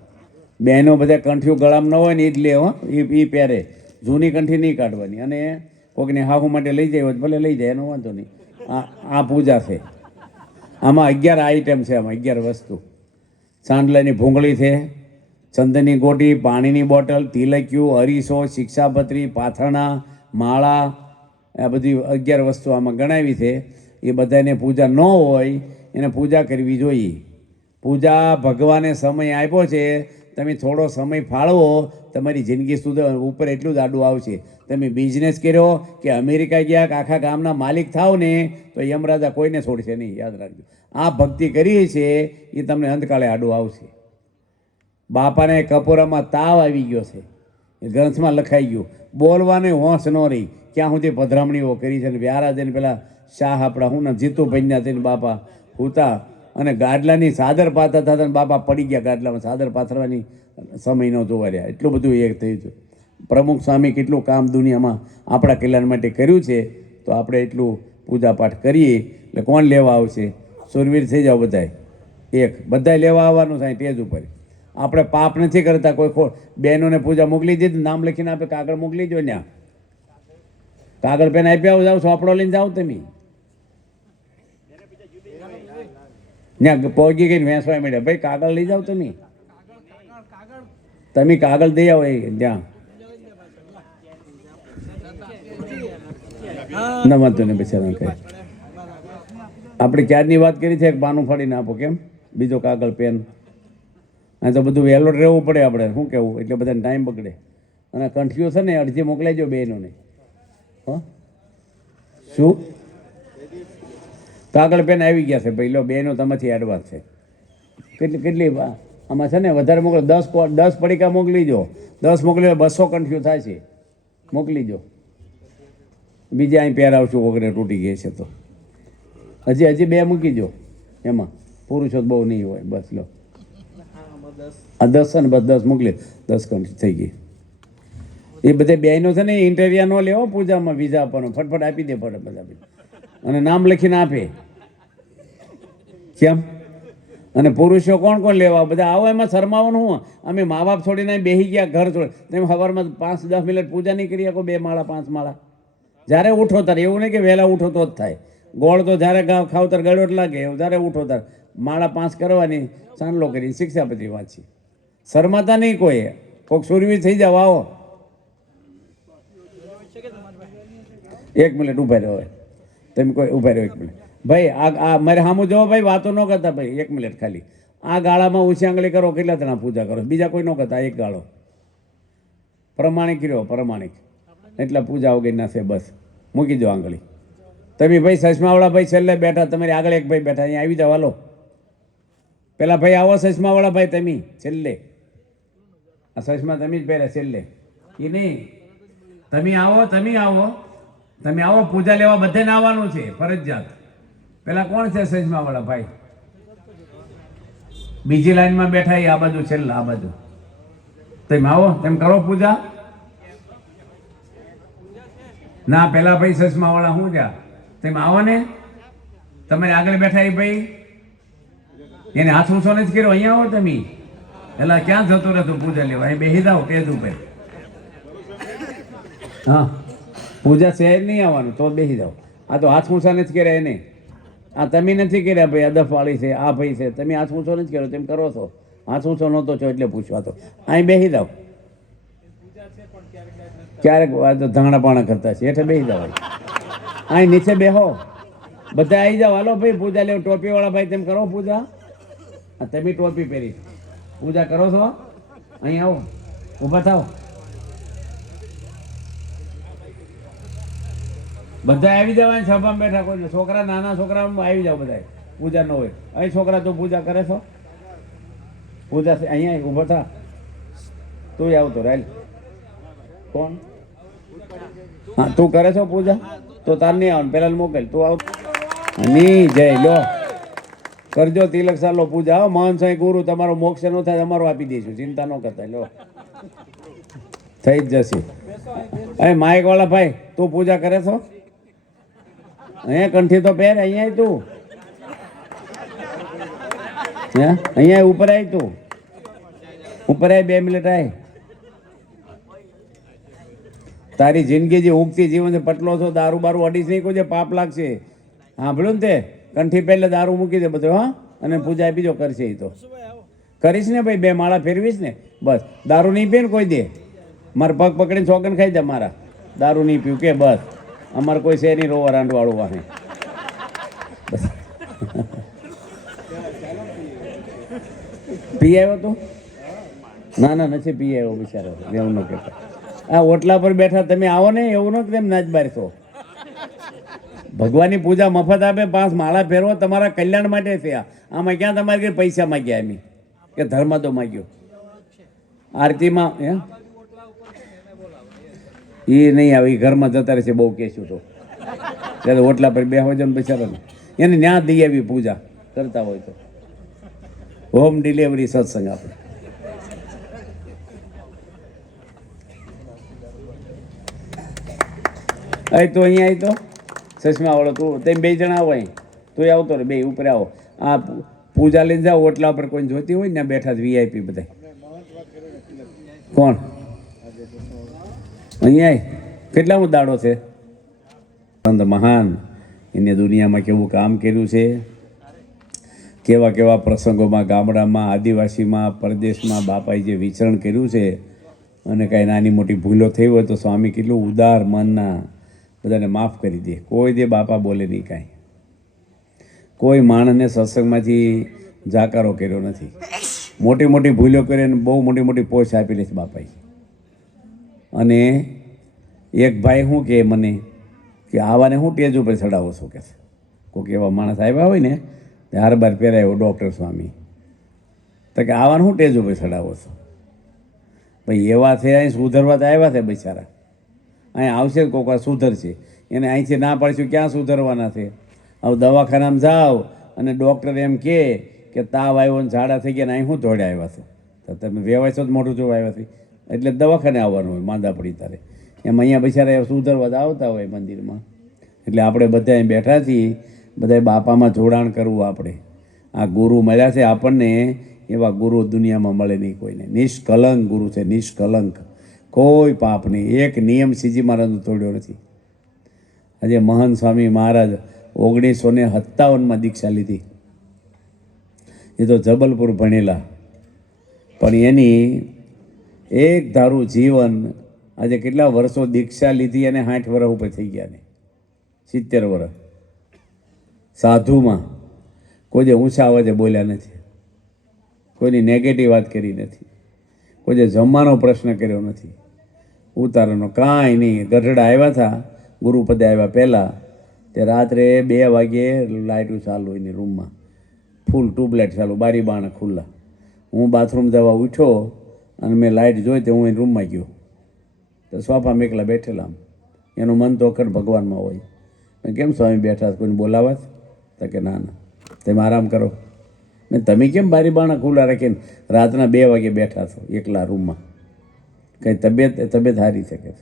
બહેનો બધા કંઠીઓ ગળામાં ન હોય ને એ જ લે હો, એ પહેરે. જૂની કંઠી નહીં કાઢવાની. અને કોઈકને હાહુ માટે લઈ જાય હોય ભલે લઈ જાય, એનો વાંધો નહીં. આ પૂજા છે. આમાં 11 આઈટમ છે, આમાં 11 વસ્તુ. ચાંદલાની ભૂંગળી છે, ચંદનની ગોટી, પાણીની બોટલ, તિલક્યું, અરીસો, શિક્ષાપત્રી, પાથરણા, માળા, આ બધી 11 વસ્તુ આમાં ગણાવી છે. એ બધાને પૂજા ન હોય એને પૂજા કરવી જોઈએ. પૂજા ભગવાને સમય આપ્યો છે, તમે થોડો સમય ફાળવો, તમારી જિંદગી સુધી ઉપર એટલું જ આડું આવશે. તમે બિઝનેસ કર્યો કે અમેરિકા ગયા કે આખા ગામના માલિક થાવ ને તો યમરાજા કોઈને છોડશે નહીં, યાદ રાખજો. આ ભક્તિ કરીએ છે એ તમને અંતકાળે આડું આવશે. બાપાને કપોરામાં તાવ આવી ગયો છે, એ ગ્રંથમાં લખાઈ ગયું, બોલવાને હોશ ન રહી. ક્યાં સુધી પધરામણીઓ કરી છે. વ્યારા જઈને પેલા શાહ આપણા હું ને જીતુભાઈના થઈને બાપા હુતા, અને ગાડલાની ચાદર પાથરતા હતા, બાપા પડી ગયા ગાડલામાં. ચાદર પાથરવાની સમય ન જોવા રહ્યા, એટલું બધું એક થયું હતું. પ્રમુખ સ્વામી કેટલું કામ દુનિયામાં આપણા કલ્યાણ માટે કર્યું છે, તો આપણે એટલું પૂજાપાઠ કરીએ એટલે કોણ લેવા આવશે? સુરવીર થઈ જાઓ બધાય, એક બધાય લેવા આવવાનું થાય ટેજ ઉપર. આપણે પાપ નથી કરતા. કોઈ બહેનોને પૂજા મોકલી દીધી, નામ લખીને આપણે કાગળ મોકલી દો, ત્યાં કાગળ પેન આપી આવો, જાઓ ચોપડો લઈને જાઓ તમે. ત્યાં પહોંચી ગઈને વેસવા મળ્યા, ભાઈ કાગળ લઈ જાઓ તમે કાગળ દઈ આવો ત્યાં. ના વાંધો ને બિચારા કઈ. આપણે ક્યારની વાત કરી છે, એક બાનું ફાડીને આપો. કેમ? બીજો કાગળ પેન. આ તો બધું વહેલો રહેવું પડે આપણે, શું કહેવું, એટલે બધાને ટાઈમ બગડે. અને કંઠીઓ છે ને અડધી મોકલાઈ દો બહેનોને. હા શું કાગળ પેન આવી ગયા છે ભાઈ, લો બહેનો તમાથી એડવાન્સ છે. કેટલી આમાં છે ને વધારે મોકલો, 10 પડીકા મોકલી દો. 10 મોકલી 200 કંઠીઓ થાય છે, મોકલી દો. બીજે અહીં પહેરાવશું વગેરે તૂટી ગઈ છે તો હજી 2 મૂકી દો. એમાં પુરુષો બહુ નહીં હોય, બસ લો આ 10 છે ને, બસ 10 મોકલી, 10 કંઠી થઈ ગઈ. એ બધે બહેનો છે ને ઇન્ટરવ્યુ ન લેવો પૂજામાં, વિઝા આપવાનો ફટફટ આપી દે પડે બધા, અને નામ લખીને આપે. કેમ? અને પુરુષો કોણ લેવા? બધા આવો, એમાં શરમાવાનું હું? અમે મા બાપ છોડીને બેસી ગયા, ઘર છોડી. તમે સવારમાં 5-10 મિનિટ પૂજા નહીં કરી શકો? 2 માળા 5 માળા જ્યારે ઉઠો તાર. એવું નહીં કે વહેલા ઉઠો તો જ થાય. ગોળ તો જ્યારે ખાવતર ગળ્યો જ લાગે, જ્યારે ઉઠો તાર માળા 5 કરવાની, ચાંદલો કરી, શિક્ષાપત્રી વાંચી. શરમાતા નહીં કોઈ. કોઈક સુરવીર થઈ જાવ, આવો. 1 મિનિટ ઉભા રહ્યો. તમે કોઈ ઉભા રહ્યો 1 મિનિટ ભાઈ. આ મારે સામું જોવો ભાઈ, વાતો ન કરતા ભાઈ. 1 મિનિટ ખાલી. આ ગાળામાં ઊંચી આંગળી કરો, કેટલા જણા પૂજા કરો? બીજા કોઈ ન કરતા. એક ગાળો પ્રમાણિક રહ્યો, પ્રમાણિક એટલે પૂજા વગેરેના છે. બસ મૂકી દો આંગળી. તમે ભાઈ ચશ્માવાળા ભાઈ છેલ્લે બેઠા, તમારી આગળ એક ભાઈ બેઠા, અહીંયા આવી જાઓ. હાલો પેલા ભાઈ આવો, ચશ્માવાળા ભાઈ તમે છેલ્લે. આ ચશ્મા તમે જ પહેર્યા છેલ્લે. એ નહીં, તમે આવો, તમે આવો પૂજા લેવા. બધાને આવવાનું છે ફરજિયાત. પેલા કોણ છે ચશ્માવાળા ભાઈ? બીજી લાઈનમાં બેઠા એ આ બાજુ છેલ્લા, આ બાજુ. તમે આવો, તમે કરો પૂજા. ના પેલા ભાઈ ચશ્માવાળા શું છે? તમે આવો ને, તમારે આગળ બેઠા એ ભાઈ, એને હાથ ઊંચો નથી કર્યો. અહીંયા આવો તમે. પેલા ક્યાં જતો રહેતો પૂજા લેવા? અહીં બેસી જાઓ ટેજ ઉપર. હા પૂજા શહેર નહીં આવવાનું, તો બેસી જાઓ. આ તો હાથ ઊંચા નથી કર્યા એને. આ તમે નથી કર્યા ભાઈ, અદફવાળી છે, આ ભાઈ છે. તમે હાથ ઊંચો નથી કર્યો, તેમ કરો છો. હાથ ઊંચો નહોતો છો એટલે પૂછવા. તો અહીં બેસી જાઓ. ક્યારેક ધાણા પાણા કરતા છે, એટલે બેસી જાઓ. અહીં નીચે બેહો, બધા આવી જાઓ. હાલો ભાઈ પૂજા લેવો. ટોપીવાળા ભાઈ તેમ કરો પૂજા. તમે ટોપી પહેરી પૂજા કરો છો? અહીં આવો, ઊભા થાવ. બધા આવી જાવ. અહીં સભામાં બેઠા કોઈ છોકરા, નાના છોકરા આવી જાવ બધા. પૂજા ન હોય અહીં છોકરા તો પૂજા કરે છો. પૂજા અહીંયા ઊભા થા. તું આવતો રાલ કોણ હા તું કરે છો પૂજા તો તાર નહીં આવવાનું પેલા મોકલ તું આવ ની જય લો કરજો તિલક સાલો પૂજા હો મહાન સાંઈ ગુરુ તમારો મોક્ષ ન થાય તમારો આપી દઈશું ચિંતા ન કરતા લો થઈ જ જશે અરે માઇક વાળા ભાઈ તું પૂજા કરે છો અહીંયા કંઠી તો પહેર અહીંયા તું હે અહીંયા ઉપર આવી તું ઉપર આવી 2 મિનિટ આવી તારી જિંદગી જે ઉગતી જીવન પટલો છો દારૂ બારૂ અડીશ નહીં કોઈ પાપ લાગશે સાંભળ્યું ને તે કંઠી પહેલે દારૂ મૂકી દે બધું હા અને પૂજા બીજો કરશે એ તો કરીશ ને ભાઈ 2 માળા ફેરવીશ ને બસ દારૂ નહીં પીને કોઈ દે મારા પગ પકડીને ચોકન ખાઈ દે મારા દારૂ નહીં પીવું કે બસ અમારે કોઈ છે નહીં રોવા રાંડવાળું વાહે બસ પી આવ્યો તું ના ના નથી પી આવ્યો બિચારો એવું ન કહેતા આ ઓટલા પર બેઠા તમે આવો ને એવું ન કે તેમ નાચ બાર છો ભગવાનની પૂજા મફત આપે 5 માળા ફેરવો તમારા કલ્યાણ માટે થયા આમાં ક્યાં તમારે કે પૈસા માગ્યા એમ કે ધર્મ તો માગ્યો આરતીમાં હે એ નહીં આવે એ ઘરમાં જતા રહેશે બહુ કહેશું તો ત્યારે ઓટલા પર બેહો છો ને બિચારાને એને ન્યા દઈ આવી પૂજા કરતા હોય તો હોમ ડિલિવરી સત્સંગ આપણે અહીં તો અહીંયા આવી તો ચશ્મા વાળો તું તેમ 2 જણા આવો અહીં તું આવતો રે 2 ઉપર આવો આ પૂજા લઈને જાઓ ઓટલા ઉપર કોઈ જોતી હોય ને બેઠા વીઆઈપી બધા કોણ અહીંયા કેટલામો દાડો છે સંત મહાન એને દુનિયામાં કેવું કામ કર્યું છે કેવા કેવા પ્રસંગોમાં ગામડામાં આદિવાસીમાં પરદેશમાં બાપાએ જે વિચરણ કર્યું છે અને કાંઈ નાની મોટી ભૂલો થઈ હોય તો સ્વામી કેટલું ઉદાર મનના બધાને માફ કરી દે કોઈ દે બાપા બોલે નહીં કાંઈ કોઈ માણસને સત્સંગમાંથી જાકારો કર્યો નથી મોટી મોટી ભૂલો કરીને બહુ મોટી મોટી પોસ્ટ આપેલી છે બાપાએ અને એક ભાઈ શું કહે મને કે આવાને હું ટેજ ઉપર ચડાવો છો કે કોઈક એવા માણસ આવ્યા હોય ને તે હારબાર પહેરાયો ડૉક્ટર સ્વામી તો કે આવાને હું ટેજ ઉપર ચડાવો છો ભાઈ એવા છે અહીં સુધરવા તો આવ્યા છે બિચારા અહીં આવશે કોઈક વાર સુધરશે એને અહીંથી ના પાડશું ક્યાં સુધરવાના છે હવે દવાખાનામાં જાઓ અને ડૉક્ટર એમ કે તાવ આવ્યો ને ઝાડા થઈ ગયા ને અહીં શું ધોડે આવ્યા છો તો તમે વેવાય છો જ મોઢું જોવા આવ્યા છે એટલે દવાખાને આવવાનું હોય માંદા પડી તારે એમ અહીંયા બિચારા સુધરવા જ આવતા હોય મંદિરમાં એટલે આપણે બધા અહીં બેઠા છીએ બધાએ બાપામાં જોડાણ કરવું આપણે આ ગુરુ મળ્યા છે આપણને એવા ગુરુ દુનિયામાં મળે નહીં કોઈને નિષ્કલંક ગુરુ છે નિષ્કલંક કોઈ પાપ નહીં એક નિયમ શ્રીજી મહારાજનો તોડ્યો નથી આજે મહંત સ્વામી મહારાજ 1957માં દીક્ષા લીધી એ તો જબલપુર ભણેલા પણ એની એક ધારું જીવન આજે કેટલા વર્ષો દીક્ષા લીધી અને 60 વર્ષ ઉપર થઈ ગયા ને 70 વર્ષ સાધુમાં કોઈ જે ઊંચા અવાજે બોલ્યા નથી કોઈની નેગેટિવ વાત કરી નથી કોઈ જે જમવાનો પ્રશ્ન કર્યો નથી ઉતારવાનો કાંઈ નહીં ગઢડા આવ્યા હતા ગુરુપદે આવ્યા પહેલાં તે રાત્રે 2 વાગ્યે લાઇટું ચાલુ એની રૂમમાં ફૂલ ટ્યુબલાઇટ ચાલુ બારી બાણ ખુલ્લા હું બાથરૂમ જવા ઉઠ્યો અને મેં લાઇટ જોઈ તો હું એની રૂમમાં ગયો તો સોફામાં એકલા બેઠેલા આમ એનું મન તો અખંડ ભગવાનમાં હોય મેં કેમ સ્વામી બેઠા કોઈને બોલાવત તો કે ના ના તમે આરામ કરો મેં તમે કેમ બારી બાણા ખુલ્લા રાખીને રાતના 2 વાગે બેઠા છો એકલા રૂમમાં કંઈ તબિયત હારી શકે છે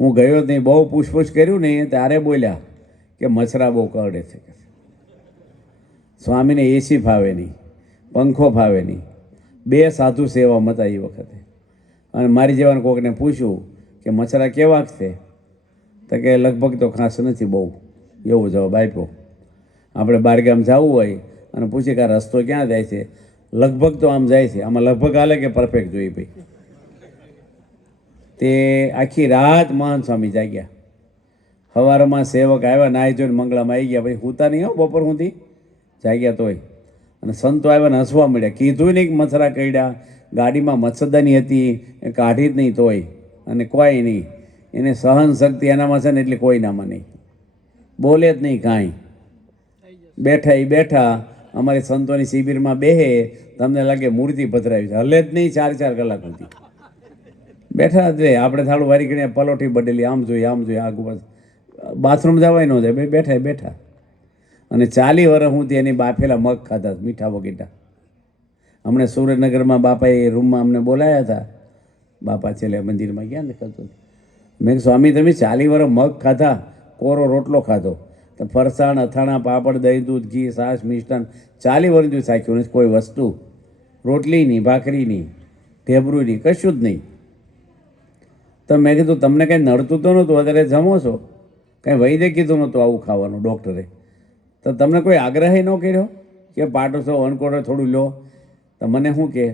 હું ગયો જ નહીં બહુ પૂછપૂછ કર્યું નહીં ત્યારે બોલ્યા કે મચ્છરા બહુ કરડે છે કે સ્વામીને એસી ફાવે નહીં પંખો ફાવે નહીં 2 સાધુ સેવામાં હતા એ વખતે અને મારી જેવાને કોઈકને પૂછ્યું કે મચ્છરા કેવા છે તો કે લગભગ તો ખાસ નથી બહુ એવો જવાબ આપ્યો આપણે બહારગામ જવું હોય અને પૂછીએ કે આ રસ્તો ક્યાં જાય છે લગભગ તો આમ જાય છે આમાં લગભગ હાલે કે પરફેક્ટ જોઈએ ભાઈ તે આખી રાત મહાન સ્વામી જાગ્યા સવારમાં સેવક આવ્યા નાહી જોઈને મંગળામાં આવી ગયા ભાઈ હુતા નહીં હો બપોર સુધી જાગ્યા તોય અને સંતો આવ્યા ને હસવા મળ્યા કીધું નહીં કે મચ્છરા કરડ્યા ગાડીમાં મચ્છરદાની હતી એ કાઢી જ નહીં તોય અને કોઈ નહીં એને સહન શક્તિ એનામાં છે ને એટલે કોઈનામાં નહીં બોલે જ નહીં કાંઈ બેઠા અમારી સંતોની શિબિરમાં બેહે તમને લાગે મૂર્તિ પધરાવી છે હલે જ નહીં 4 કલાક સુધી બેઠા જ રહે. આપણે થાળું વારી કરીને પલોઠી બટેલી આમ જોઈએ આગુ પાછું બાથરૂમ જવાય ન જાય, બેઠા. અને 40 વર્ષ હું એની બાફેલા મગ ખાધા, મીઠા વગેટા. હમણાં સુરેન્દ્રનગરમાં બાપાએ રૂમમાં અમને બોલાયા હતા, બાપા છેલ્લે મંદિરમાં ગયા ને કરતો. મેં કીધું સ્વામી તમે 40 વર્ષ મગ ખાધા, કોરો રોટલો ખાધો, તો ફરસાણ અથાણા પાપડ દહીં દૂધ ઘી છાશ મિષ્ટાન 40 વર્ષથી સાખ્યું નથી કોઈ વસ્તુ, રોટલી નહીં ભાખરી નહીં ઢેબરું નહીં કશું જ નહીં. તો મેં કીધું તમને કંઈ નડતું તો નહોતું, અત્યારે જમો છો, કંઈ વૈદ્ય કીધું નહોતું આવું ખાવાનું ડૉક્ટરે, તો તમને કોઈ આગ્રહ ન કર્યો કે પાટો છો અનકોડો થોડું લો? તો મને શું કે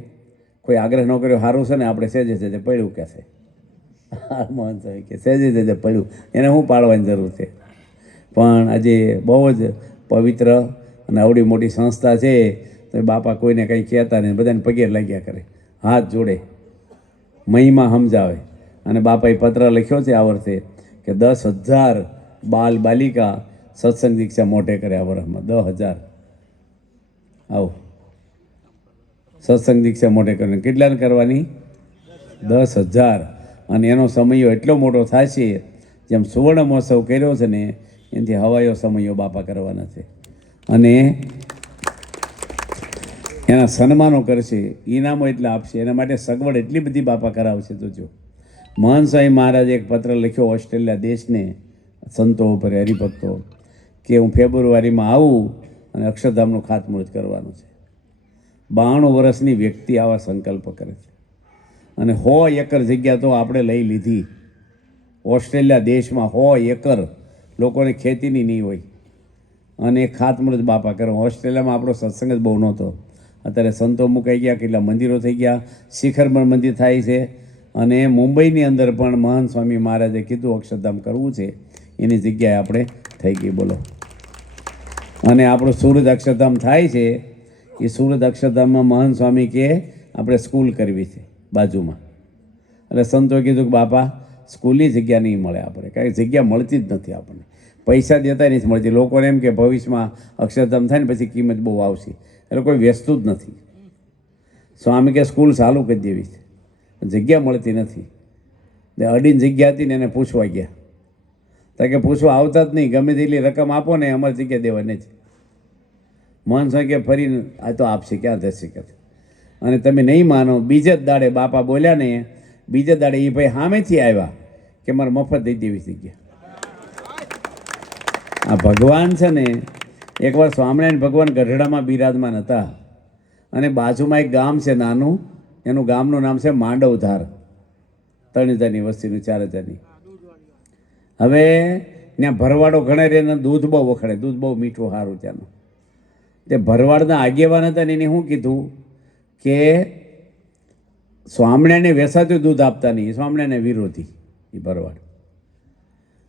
કોઈ આગ્રહ ન કર્યો, સારું છે ને આપણે સેજે પડ્યું કે છે. મોહન સાહેબ કે સેજે પડ્યું, એને શું પાડવાની જરૂર છે? પણ આજે બહુ જ પવિત્ર અને આવડી મોટી સંસ્થા છે, તો બાપા કોઈને કંઈ કહેતા નહીં, બધાને પગે લાગ્યા કરે, હાથ જોડે, મહિમા સમજાવે. અને બાપાએ પત્ર લખ્યો છે આ વર્ષે કે 10,000 બાલ બાલિકા સત્સંગ દીક્ષા મોટે કરે આ વર્ષમાં. 10,000 આવો સત્સંગ દીક્ષા મોટે કરીને કેટલાને કરવાની? 10,000. અને એનો સમયો એટલો મોટો થાય છે, જેમ સુવર્ણ મહોત્સવ કર્યો છે ને એનાથી હવાયો સમયો બાપા કરવાના છે. અને એના સન્માનો કરશે, ઇનામો એટલા આપશે, એના માટે સગવડ એટલી બધી બાપા કરાવશે. તો જો મહાન સ્વામી મહારાજે એક પત્ર લખ્યો ઓસ્ટ્રેલિયા દેશને, સંતો ઉપર હરિભક્તો, કે હું ફેબ્રુઆરીમાં આવું અને અક્ષરધામનું ખાતમુહૂર્ત કરવાનું છે. 92 વર્ષની વ્યક્તિ આવા સંકલ્પ કરે છે. અને 100 એકર જગ્યા તો આપણે લઈ લીધી ઓસ્ટ્રેલિયા દેશમાં. 100 એકર લોકોને ખેતીની નહીં હોય અને ખાતમુહૂર્ત બાપા કરે. ઓસ્ટ્રેલિયામાં આપણો સત્સંગ જ બહુ નહોતો, અત્યારે સંતો મુકાઈ ગયા, કેટલા મંદિરો થઈ ગયા, શિખરમણ મંદિર થાય છે. અને મુંબઈની અંદર પણ મહાન સ્વામી મહારાજે કીધું અક્ષરધામ કરવું છે, એની જગ્યાએ આપણે થઈ ગઈ. બોલો. અને આપણું સુરત અક્ષરધામ થાય છે, એ સુરત અક્ષરધામમાં મહાન સ્વામી કે આપણે સ્કૂલ કરવી છે બાજુમાં. એટલે સંતોએ કીધું કે બાપા સ્કૂલની જગ્યા નહીં મળે આપણે, કાંઈ જગ્યા મળતી જ નથી આપણને, પૈસા દેતા નથી મળતી. લોકોને એમ કે ભવિષ્યમાં અક્ષરધામ થાય ને પછી કિંમત બહુ આવશે, એટલે કોઈ વેચતું જ નથી. સ્વામી કે સ્કૂલ ચાલુ કરી દેવી છે, જગ્યા મળતી નથી. અડીને જગ્યા હતી ને એને પૂછવા ગયા, તો કે પૂછવા આવતા જ નહીં, ગમે તેટલી રકમ આપો ને અમારી જગ્યા દેવાની જ. મહાન સ્વામી કે ફરીને આ તો આપશે, ક્યાં થશે કે. અને તમે નહીં માનો, બીજે જ દાડે બાપા બોલ્યા ને, બીજે દાડે એ ભાઈ સામેથી આવ્યા કે મારે મફત દઈ દેવી જગ્યા. આ ભગવાન છે ને, એકવાર સ્વામિનારાયણ ભગવાન ગઢડામાં બિરાજમાન હતા, અને બાજુમાં એક ગામ છે નાનું, એનું ગામનું નામ છે માંડવધાર, 3,000ની વસ્તીનું, 4,000ની. હવે ત્યાં ભરવાડો ઘણા રહે, દૂધ બહુ વખડે, દૂધ બહુ મીઠું સારું ત્યાંનું. તે ભરવાડના આગેવાન હતા ને એને શું કીધું કે સ્વામિનારાયણને વેસાતું દૂધ આપતા નહીં, સ્વામિનારાયણને વિરોધી એ ભરવાડ.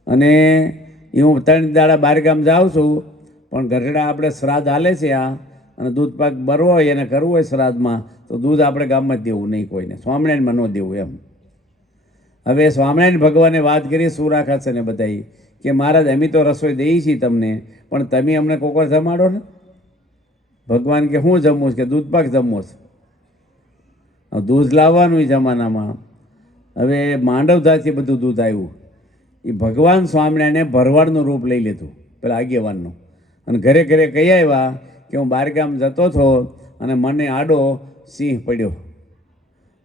અને એ હું 3 દાડા બહાર ગામ જાઉં છું, પણ ગઢડા આપણે શ્રાદ્ધ હાલે છે આ, અને દૂધ પાક ભરવો હોય એને કરવું હોય શ્રાદ્ધમાં, તો દૂધ આપણે ગામમાં જ દેવું નહીં કોઈને, સ્વામિનારાયણમાં ન દેવું એમ. હવે સ્વામિનારાયણ ભગવાને વાત કરી સુરાખા છે ને બધાઈ કે મહારાજ અમે તો રસોઈ દઈએ છીએ તમને, પણ તમે અમને કોકર જમાડો ને. ભગવાન કે શું જમવું છે? કે દૂધ પાક જમવો છે. દૂધ લાવવાનું જમાનામાં હવે માંડવધારથી બધું દૂધ આવ્યું. એ ભગવાન સ્વામિનારાયણે ભરવાડનું રૂપ લઈ લીધું પેલા આગેવાનનું, અને ઘરે ઘરે કહી આવ્યા કે હું બહારગામ જતો હતો અને મને આડો સિંહ પડ્યો,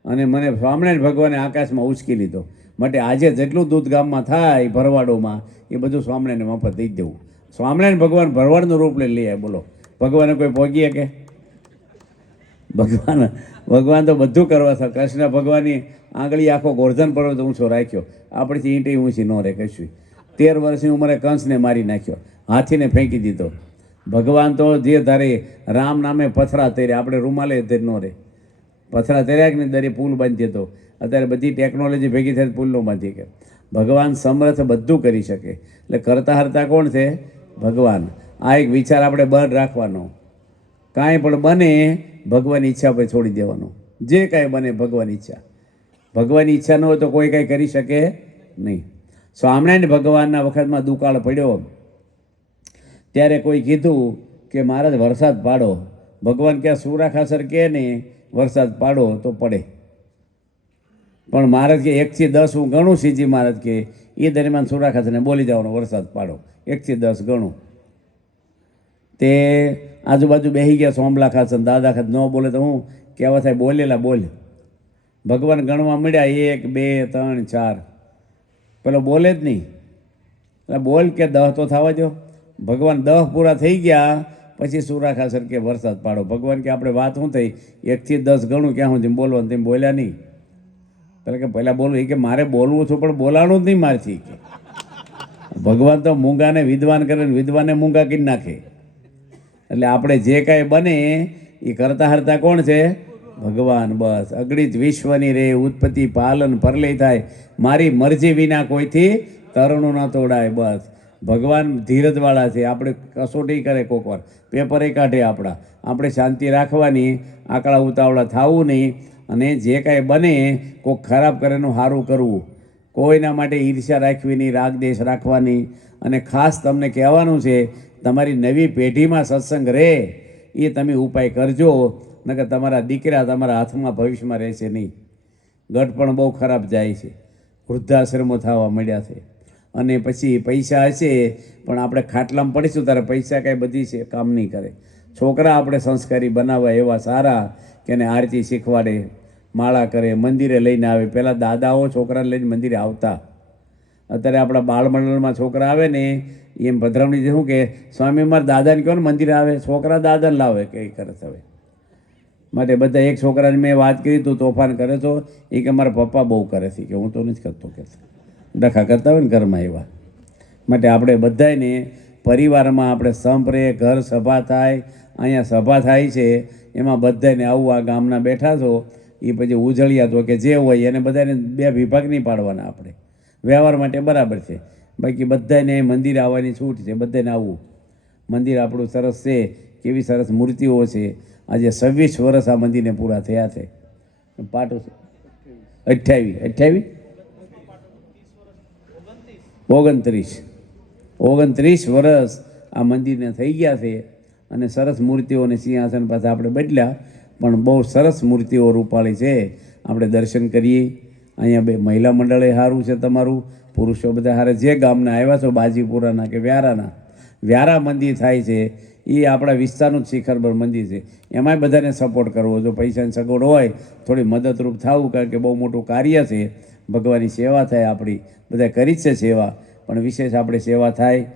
અને મને સ્વામિનારાયણ ભગવાને આકાશમાં ઉચકી લીધો. માટે આજે જેટલું દૂધ ગામમાં થાય ભરવાડોમાં, એ બધું સ્વામિનારાયણને મફત દઈ દેવું. સ્વામિનારાયણ ભગવાન ભરવાડનું રૂપ લઈ લે. બોલો, ભગવાને કોઈ ભોગીએ કે? ભગવાન તો બધું કરવા છે. કૃષ્ણ ભગવાનની આંગળી આખો ગોર્ધન પર્વત ઊંચો રાખ્યો, આપણેથી ઈંટી ઊંચી ન રહે કશું. 13 વર્ષની ઉંમરે કંસને મારી નાખ્યો, હાથીને ફેંકી દીધો. ભગવાન તો જે ધારે રામ નામે પથરા તર્યા, આપણે રૂમાલે ધર ન રહે. પથરા તર્યા કે દરે પુલ બાંધી દેતો. અત્યારે બધી ટેકનોલોજી ભેગી થાય પુલ ન બાંધી કે. ભગવાન સમર્થ બધું કરી શકે. એટલે કરતા હરતા કોણ છે? ભગવાન. આ એક વિચાર આપણે બહાર રાખવાનો. કાંઈ પણ બને ભગવાનની ઈચ્છા પર છોડી દેવાનું. જે કાંઈ બને ભગવાનની ઈચ્છા. ભગવાનની ઈચ્છા ન હોય તો કોઈ કાંઈ કરી શકે નહીં. સ્વામિનારાયણ ભગવાનના વખતમાં દુકાળ પડ્યો ત્યારે કોઈ કીધું કે મહારાજ વરસાદ પાડો. ભગવાન ક્યાં સુરાખાસર કહે ને વરસાદ પાડો તો પડે. પણ મહારાજ કે 1 થી 10 હું ગણું શ્રીજી મહારાજ કે એ દરમિયાન સુરા ખાતરને બોલી જવાનો વરસાદ પાડો 1 થી 10 ગણું. તે આજુબાજુ બેસી ગયા સોમલા ખાતર દાદા ખાતર ન બોલે તો હું કહેવા થાય બોલેલા બોલ. ભગવાન ગણવા મળ્યા 1 2 3 4 પેલો બોલે જ નહીં એટલે બોલ કે 10 તો થવા દો. ભગવાન 10 પૂરા થઈ ગયા પછી સુરા ખાસર કે વરસાદ પાડો. ભગવાન કે આપણે વાત શું થઈ 1 થી 10 ગણું ક્યાં હું તેમ બોલવાનું તેમ બોલ્યા નહીં. એટલે કે પહેલાં બોલવું એ કે મારે બોલવું છું પણ બોલાણું જ નહીં મારથી કે ભગવાન તો મૂંગાને વિદ્વાન કરે ને વિદ્વાને મૂંગા કરી નાખે. એટલે આપણે જે કાંઈ બને એ કરતા હરતા કોણ છે? ભગવાન. બસ અગણિત વિશ્વની રે ઉત્પત્તિ પાલન પરલય થાય મારી મરજી વિના કોઈથી તરણું ન તોડાય. બસ ભગવાન ધીરજવાળા છે. આપણે કસોટી કરે કોક વાર પેપરે કાઢે આપણા. આપણે શાંતિ રાખવાની, આકડા ઉતાવળા થવું નહીં અને જે કાંઈ બને કોઈક ખરાબ કરે એનું સારું કરવું. કોઈના માટે ઈર્ષ્યા રાખવી નહીં, રાગદેશ રાખવાની. અને ખાસ તમને કહેવાનું છે તમારી નવી પેઢીમાં સત્સંગ રહે એ તમે ઉપાય કરજો, નકર તમારા દીકરા તમારા હાથમાં ભવિષ્યમાં રહેશે નહીં. ગઢ પણ બહુ ખરાબ જાય છે, વૃદ્ધાશ્રમો થવા મળ્યા છે. અને પછી પૈસા હશે પણ આપણે ખાટલામાં પડીશું ત્યારે પૈસા કાંઈ બધી છે કામ નહીં કરે. છોકરા આપણે સંસ્કારી બનાવવા એવા સારા કે એને આરતી શીખવાડે, માળા કરે, મંદિરે લઈને આવે. પહેલાં દાદાઓ છોકરાને લઈને મંદિરે આવતા. અત્યારે આપણા બાળમંડળમાં છોકરા આવે ને એમ ભદ્રામણી શું કે સ્વામી મારા દાદાને કહો ને મંદિરે આવે, છોકરા દાદાને લાવે કંઈ કરે હવે. માટે બધા એક છોકરાને મેં વાત કરી તું તોફાન કરે તો એ કે મારા પપ્પા બહુ કરે છે કે હું તો નથી કરતો કે ડખા કરતા હોય ને ઘરમાં એવા. માટે આપણે બધાને પરિવારમાં આપણે સંપરે, ઘર સભા થાય, અહીંયા સભા થાય છે એમાં બધાને આવું આ ગામના બેઠા છો એ પછી ઉજળિયા તો કે જે હોય એને બધાને 2 વિભાગ નહીં પાડવાના. આપણે વ્યવહાર માટે બરાબર છે, બાકી બધાને મંદિર આવવાની છૂટ છે. બધાને આવવું. મંદિર આપણું સરસ છે, કેવી સરસ મૂર્તિઓ છે. આજે 26 વર્ષ આ મંદિરને પૂરા થયા છે. પાટું છે 28 29 વર્ષ આ મંદિરને થઈ ગયા છે. અને સરસ મૂર્તિઓને સિંહાસન પાસે આપણે બદલ્યા પણ બહુ સરસ મૂર્તિઓ રૂપાળી છે. આપણે દર્શન કરીએ. અહીંયા 2 મહિલા મંડળે સારું છે તમારું, પુરુષો બધા સારા. જે ગામના આવ્યા છો બાજીપુરાના કે વ્યારા મંદિર થાય છે એ આપણા વિસ્તારનું જ શિખરબર મંદિર છે. એમાંય બધાને સપોર્ટ કરવો. જો પૈસાની સગવડ હોય થોડી મદદરૂપ થવું, કારણ કે બહુ મોટું કાર્ય છે. ભગવાનની સેવા થાય. આપણી બધા કરી જ છે સેવા, પણ વિશેષ આપણે સેવા થાય.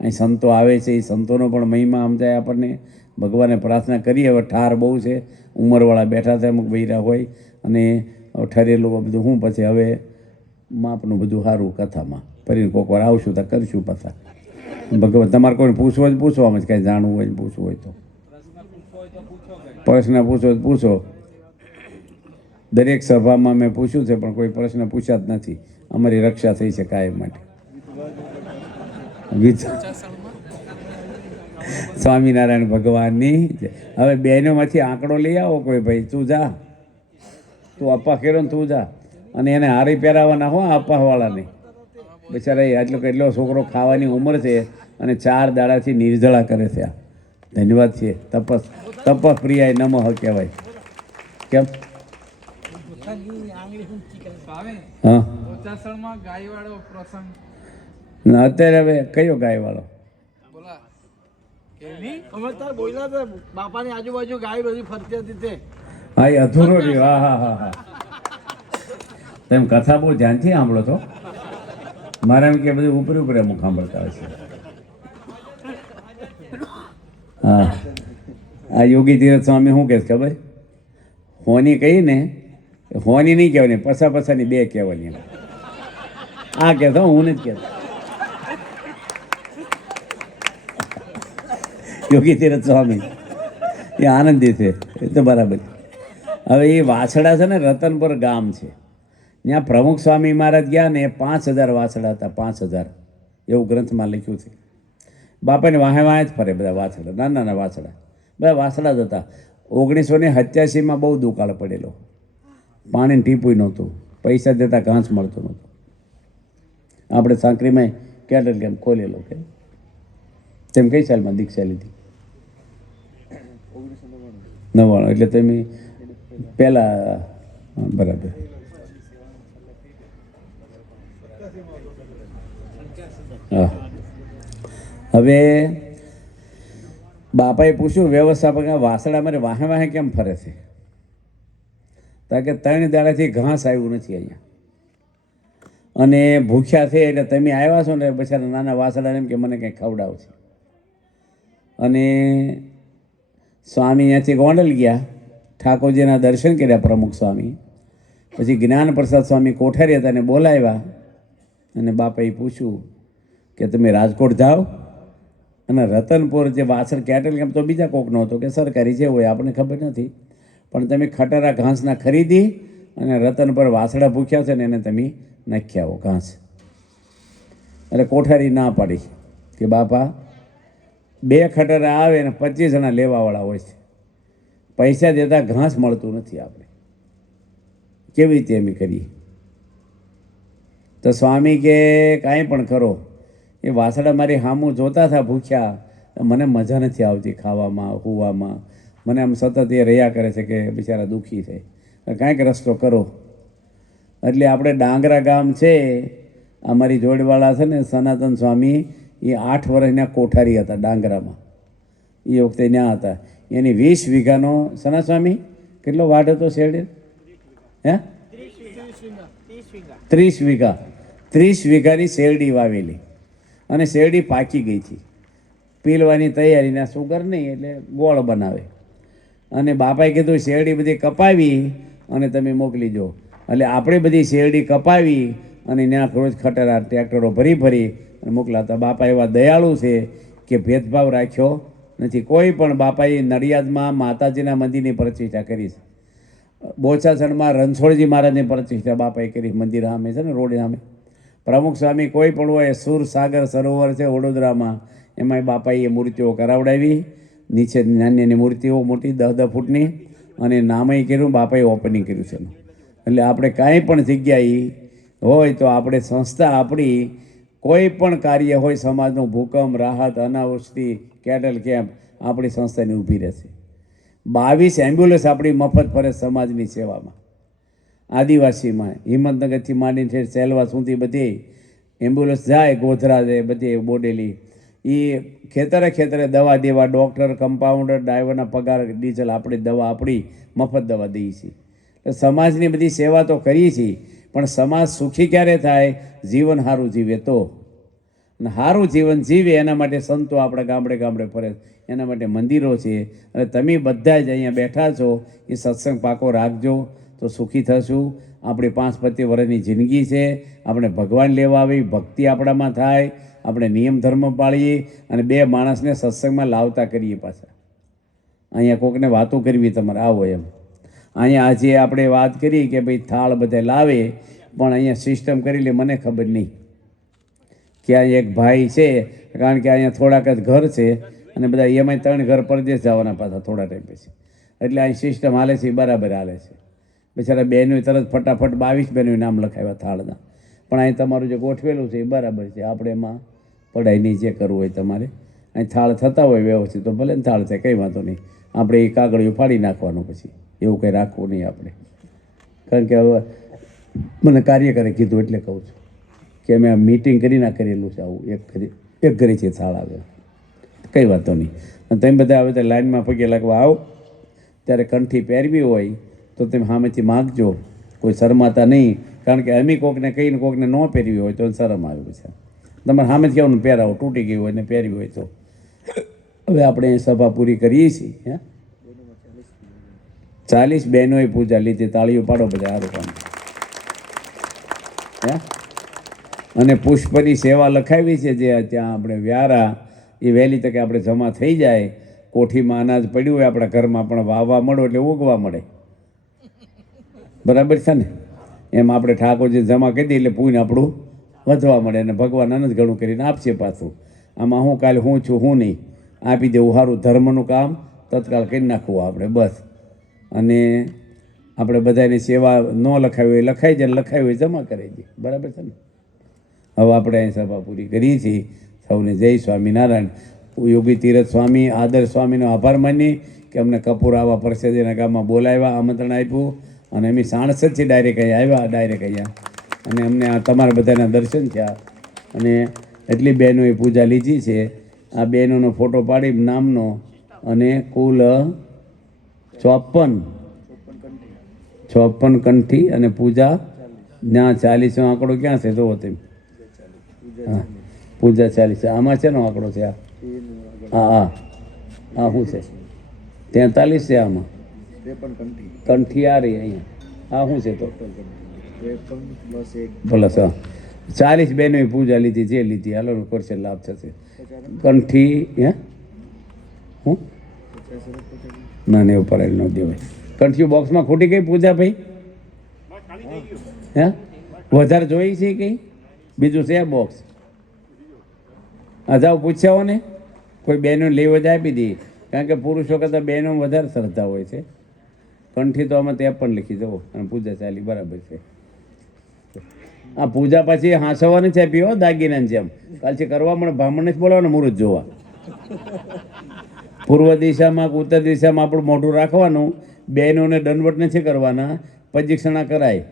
અહીં સંતો આવે છે, એ સંતોનો પણ મહિમા સમજાય આપણને. ભગવાને પ્રાર્થના કરીએ. હવે ઠાર બહુ છે, ઉંમરવાળા બેઠા થાય, અમુક બૈરા હોય અને ઠરેલું બધું હું પછી હવે માપનું બધું સારું કથામાં ફરીને કોઈક વાર આવશું તો કરીશું પાછા. ભગવાન તમારે કોઈને પૂછવું હોય પૂછવામાં જ કાંઈ જાણવું હોય પૂછવું હોય તો પ્રશ્ન પૂછો જ પૂછો. દરેક સભામાં મેં પૂછ્યું છે પણ કોઈ પ્રશ્ન પૂછ્યા જ નથી. અમારી રક્ષા થઈ છે કાયમ માટે. સ્વામિનારાયણ ભગવાનની. હવે બહેનોમાંથી આંકડો લઈ આવો કોઈ ભાઈ. તું જા, તું અપ્પા ખેરો ને તું જા. અને એને હારી પહેરાવાના હો અપ્પાવાળાને. બિચારા એટલો છોકરો ખાવાની ઉંમર છે અને 4 દાડાથી નિર્જળા કરે છે. આ ધન્યવાદ છે. તપસ પ્રિયાય નમઃ કહેવાય. કેમ હા અત્યારે હવે કયો ગાયવાળો? બાપાની આજુબાજુ ગાય બધી ફરતી હતી તે. હા એ અધૂરો રહ્યો. હા તેમ કથા બહુ ધ્યાનથી સાંભળો છો. મારે એમ કે બધું ઉપર અમુક સાંભળતા હોય છે. હા આ યોગી તીરથ સ્વામી શું કહે છે ખબર? હોની કહી ને, હોની નહીં કહેવાની, પછાની 2 કહેવાની. આ કહેતો હું નથી કહેતો. યોગી તીરથ સ્વામી એ આનંદી છે, એ તો બરાબર. હવે એ વાછડા છે ને રતનપુર ગામ છે, ત્યાં પ્રમુખ સ્વામી મહારાજ ગયા ને 5000 વાછડા હતા. 5000 એવું ગ્રંથમાં લખ્યું છે. બાપાને વાહે જ ફરે બધા વાછડા, નાના વાછડા, બધા વાછડા જ હતા. 1987માં બહુ દુકાળ પડેલો, પાણીને ટીપું નહોતું, પૈસા દેતા ઘાસ મળતું નહોતું. આપણે સાંકરીમાં કેટલ કેમ ખોલેલો કે તેમ કઈ સાલમાં દીક્ષા લીધી? 99. એટલે તમે પહેલાં બરાબર હવે બાપાએ પૂછ્યું વ્યવસ્થાપક વાસડા મારે વાહે વાહે કેમ ફરે છે? કારણ કે 3 દાડાથી ઘાસ આવ્યું નથી અહીંયા, અને ભૂખ્યા છે એટલે તમે આવ્યા છો ને બચારા નાના વાસડા એમ કે મને કંઈ ખવડાવશે. અને સ્વામી અહીંયાથી ગોંડલ ગયા, ઠાકોરજીના દર્શન કર્યા પ્રમુખ સ્વામી. પછી જ્ઞાન પ્રસાદ સ્વામી કોઠારી હતા એને બોલાવ્યા, અને બાપાએ પૂછ્યું કે તમે રાજકોટ જાઓ, અને રતનપુર જે વાસણ કેટલ કેમ્પ તો બીજા કોકનો હતો કે સરકારી જે હોય આપણને ખબર નથી, પણ તમે ખટારા ઘાસના ખરીદી અને રતનપુર વાસડા ભૂખ્યા છે ને એને તમે નાખ્યા આવો ઘાસ. એટલે કોઠારી ના પાડી કે બાપા 2 ખટારા આવે ને 25 જણા લેવાવાળા હોય છે, પૈસા દેતા ઘાસ મળતું નથી, આપણે કેવી રીતે એમ કરીએ? તો સ્વામી કે કાંઈ પણ કરો, એ વાસડા મારી સામું જોતા હતા ભૂખ્યા, મને મજા નથી આવતી ખાવામાં હુવામાં, મને આમ સતત એ રહ્યા કરે છે કે બિચારા દુઃખી છે, કાંઈક રસ્તો કરો. એટલે આપણે ડાંગરા ગામ છે, અમારી જોડવાળા છે ને સનાતન સ્વામી, એ 8 વર્ષના કોઠારી હતા ડાંગરામાં, એ વખતે ત્યાં હતા. એની 20 વીઘાનો સના સ્વામી કેટલો વાડ હતો શેરડી? હે 30 વીઘા, 30 વીઘાની શેરડી વાવેલી, અને શેરડી પાકી ગઈ હતી, પીલવાની તૈયારીના સુગર નહીં એટલે ગોળ બનાવે. અને બાપાએ કીધું શેરડી બધી કપાવી અને તમે મોકલી દો. એટલે આપણે બધી શેરડી કપાવી અને ત્યાં રોજ ખટારા ટ્રેક્ટરો ભરી ભરી અને મોકલાતા. બાપા એવા દયાળુ છે કે ભેદભાવ રાખ્યો નથી. કોઈ પણ બાપાએ નડિયાદમાં માતાજીના મંદિરની પ્રતિષ્ઠા કરી છે, બોચાસણમાં રણછોડજી મહારાજની પ્રતિષ્ઠા બાપાએ કરી, મંદિર સામે છે ને રોડ સામે. પ્રમુખ સ્વામી કોઈ પણ હોય, સુરસાગર સરોવર છે વડોદરામાં, એમાંય બાપાએ મૂર્તિઓ કરાવડાવી, નીચે નાની મૂર્તિઓ મોટી 10-10 ફૂટની, અને નામય કર્યું, બાપાએ ઓપનિંગ કર્યું છે. એટલે આપણે કાંઈ પણ જગ્યાએ હોય તો આપણે સંસ્થા આપણી કોઈ પણ કાર્ય હોય, સમાજનું ભૂકંપ, રાહત, અનાવૃષ્ટિ, કેટલ કેમ્પ, આપણી સંસ્થાની ઊભી રહેશે. 22 એમ્બ્યુલન્સ આપણી મફત ફરે સમાજની સેવામાં. આદિવાસીમાં હિંમતનગરથી માંડીને છે સેલવા સુધી બધે એમ્બ્યુલન્સ જાય, ગોધરા જાય, બધે બોડેલી. એ ખેતરે દવા દેવા, ડૉક્ટર, કમ્પાઉન્ડર, ડ્રાઈવરના પગાર, ડીઝલ, આપણી દવા આપણી મફત દવા દઈએ છીએ. એટલે સમાજની બધી સેવા તો કરીએ છીએ, પણ સમાજ સુખી ક્યારે થાય? જીવન સારું જીવે તો. અને સારું જીવન જીવે એના માટે સંતો આપણા ગામડે ગામડે ફરે, એના માટે મંદિરો છે. અને તમે બધા જ અહીંયા બેઠા છો, એ સત્સંગ પાકો રાખજો તો સુખી થશું. આપણી 5-25 વર્ષની જિંદગી છે, આપણે ભગવાન લેવા આવી, ભક્તિ આપણામાં થાય, આપણે નિયમ ધર્મ પાળીએ અને 2 માણસને સત્સંગમાં લાવતા કરીએ. પાછા અહીંયા કોકને વાતો કરવી તમારે આવો એમ. અહીંયા આજે આપણે વાત કરી કે ભાઈ થાળ બધે લાવે, પણ અહીંયા સિસ્ટમ કરી લે, મને ખબર નહીં કે અહીંયા એક ભાઈ છે, કારણ કે અહીંયા થોડાક જ ઘર છે, અને બધા એમાંય 3 ઘર પરદેશ જવાના પાછા થોડા ટાઈમ પછી. એટલે અહીં સિસ્ટમ હાલે છે, બરાબર હાલે છે. બિચારા બહેનોએ તરત ફટાફટ 22 બહેનોએ નામ લખાવ્યા થાળના. પણ અહીં તમારું જે ગોઠવેલું છે એ બરાબર છે, આપણે એમાં પડાય નહીં. જે કરવું હોય તમારે અહીં થાળ થતા હોય વ્યવસ્થિત તો ભલે ને થાળ થાય, કંઈ વાંધો નહીં. આપણે એ કાગળિયું ફાડી નાખવાનું, પછી એવું કંઈ રાખવું નહીં આપણે. કારણ કે હવે મને કાર્યકરે કીધું એટલે કહું છું કે મેં મીટિંગ કરીને કરેલું છે આવું. એક ઘરે છે થાળ આવે, કંઈ વાંધો નહીં. અને તમે બધા આવે તો લાઈનમાં પગે લાગવા આવો, ત્યારે કંઠી પહેરવી હોય તો તમે સામેથી માગજો, કોઈ શરમાતા નહીં. કારણ કે અમે કોકને કહીને કોકને ન પહેરવી હોય તો શરમ આવે છે. તમારે સામે જ કહેવાનું પહેરાવો, તૂટી ગયું હોય ને પહેરવી હોય તો. હવે આપણે સભા પૂરી કરીએ છીએ. 40 બહેનોએ પૂજા લીધી, તાળીઓ પાડો બધા, સારું કામ. અને પુષ્પની સેવા લખાવી છે જે ત્યાં આપણે વ્યારા, એ વહેલી તકે આપણે જમા થઈ જાય. કોઠીમાં અનાજ પડ્યું હોય આપણા ઘરમાં, પણ વાવવા મળો એટલે ઉગવા મળે, બરાબર છે ને? એમ આપણે ઠાકોરજી જમા કરી દઈએ એટલે પૂઈને આપણું વધવા મળે, અને ભગવાન અનંત ઘણું કરીને આપશે પાછું. આમાં હું કાલે હું છું હું નહીં, આપી દેવું સારું. ધર્મનું કામ તત્કાલ કરી નાખવું આપણે, બસ. અને આપણે બધાની સેવા ન લખાવી હોય લખાઈ જાય, લખાવી હોય જમા કરાવી દઈએ, બરાબર છે ને? હવે આપણે અહીં સભા પૂરી કરીએ છીએ. સૌને જય સ્વામિનારાયણ. યોગી તીરથ સ્વામી, આદર્શ સ્વામીનો આભાર માની કે અમને કપૂરાવા પરસેદીના ગામમાં બોલાવ્યા, આમંત્રણ આપ્યું, અને એમની સાણસદથી ડાયરેક્ટ અહીંયા આવ્યા, ડાયરેક્ટ અહીંયા, અને અમને આ તમારા બધાના દર્શન થયા. અને એટલી બહેનોએ પૂજા લીધી છે આ બહેનોનો ફોટો પાડી નામનો અને કુલ 54 કંઠી અને પૂજા ત્યાં 40નો આંકડો ક્યાં છે જોવો તેમ હા પૂજા 40 આમાં છે નો આંકડો છે હા શું છે 43 છે આમાં કંઠી આ રહી અહીંયા શું છે તો પ્લસ 40 બહેનોએ પૂજા લીધી જે લીધી હાલો કરશે લાભ થશે કંઠી હે હું ના ને ઉપર ન દેવાય કંઠી બોક્સમાં ખૂટી ગઈ પૂજા ભાઈ હે વધારે જોઈ છે કઈ બીજું છે બોક્સ જાઓ પૂછ્યા ને કોઈ બહેનો લેવો જ આપી દઈએ કારણ કે પુરુષો કરતાં બહેનો વધારે શ્રદ્ધા હોય છે કંઠી તો આમાં ત્યાં પણ લખી દો અને પૂજા ચાલી બરાબર છે આ પૂજા પછી હાંસવાની છે પીવો દાગીનાની જેમ કાલથી કરવા મળે બ્રાહ્મણને જ બોલાવવાનું મુહૂર્ત જોવા પૂર્વ દિશામાં કે ઉત્તર દિશામાં આપણું મોઢું રાખવાનું બહેનોને દંડવટ નથી કરવાના પ્રદક્ષિણા કરાય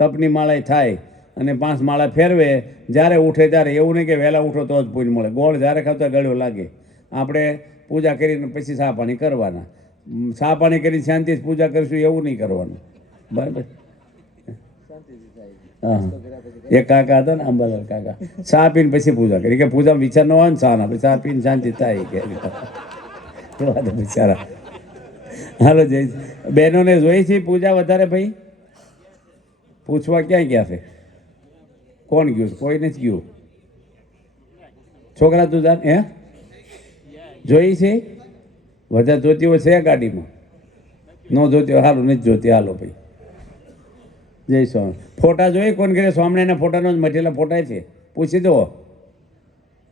તપની માળા થાય અને 5 માળા ફેરવે જ્યારે ઉઠે ત્યારે એવું નહીં કે વહેલા ઉઠો તો જ પૂજ મળે ગોળ જ્યારે ખાતા ગળ્યો લાગે આપણે પૂજા કરીને પછી ચા પાણી કરવાના ચા પાણી કરી શાંતિથી પૂજા કરીશું એવું નહીં કરવાનું બરાબર હા એક કાકા હતા ને અંબાલાલ કાકા ચા પીને પછી પૂજા કરી કે પૂજામાં વિચાર ન હોય ને ચા ના પછી ચા પીને શાંતિ થાય કે બિચારા હાલો જય બહેનોને જોઈ છે પૂજા વધારે ભાઈ પૂછવા ક્યાં ગયા છે કોણ ગયું કોઈ નથી ગયું છોકરા તું જાણ હે જોઈ છે વધારે જોતી હોય છે ગાડીમાં ન જોતી હોય હાલો નથી જોતી હાલો ભાઈ જય સ્વામી ફોટા જોઈએ કોણ કરે સ્વામિનારાયણના ફોટાનો જ મટેલા ફોટા છે પૂછી દો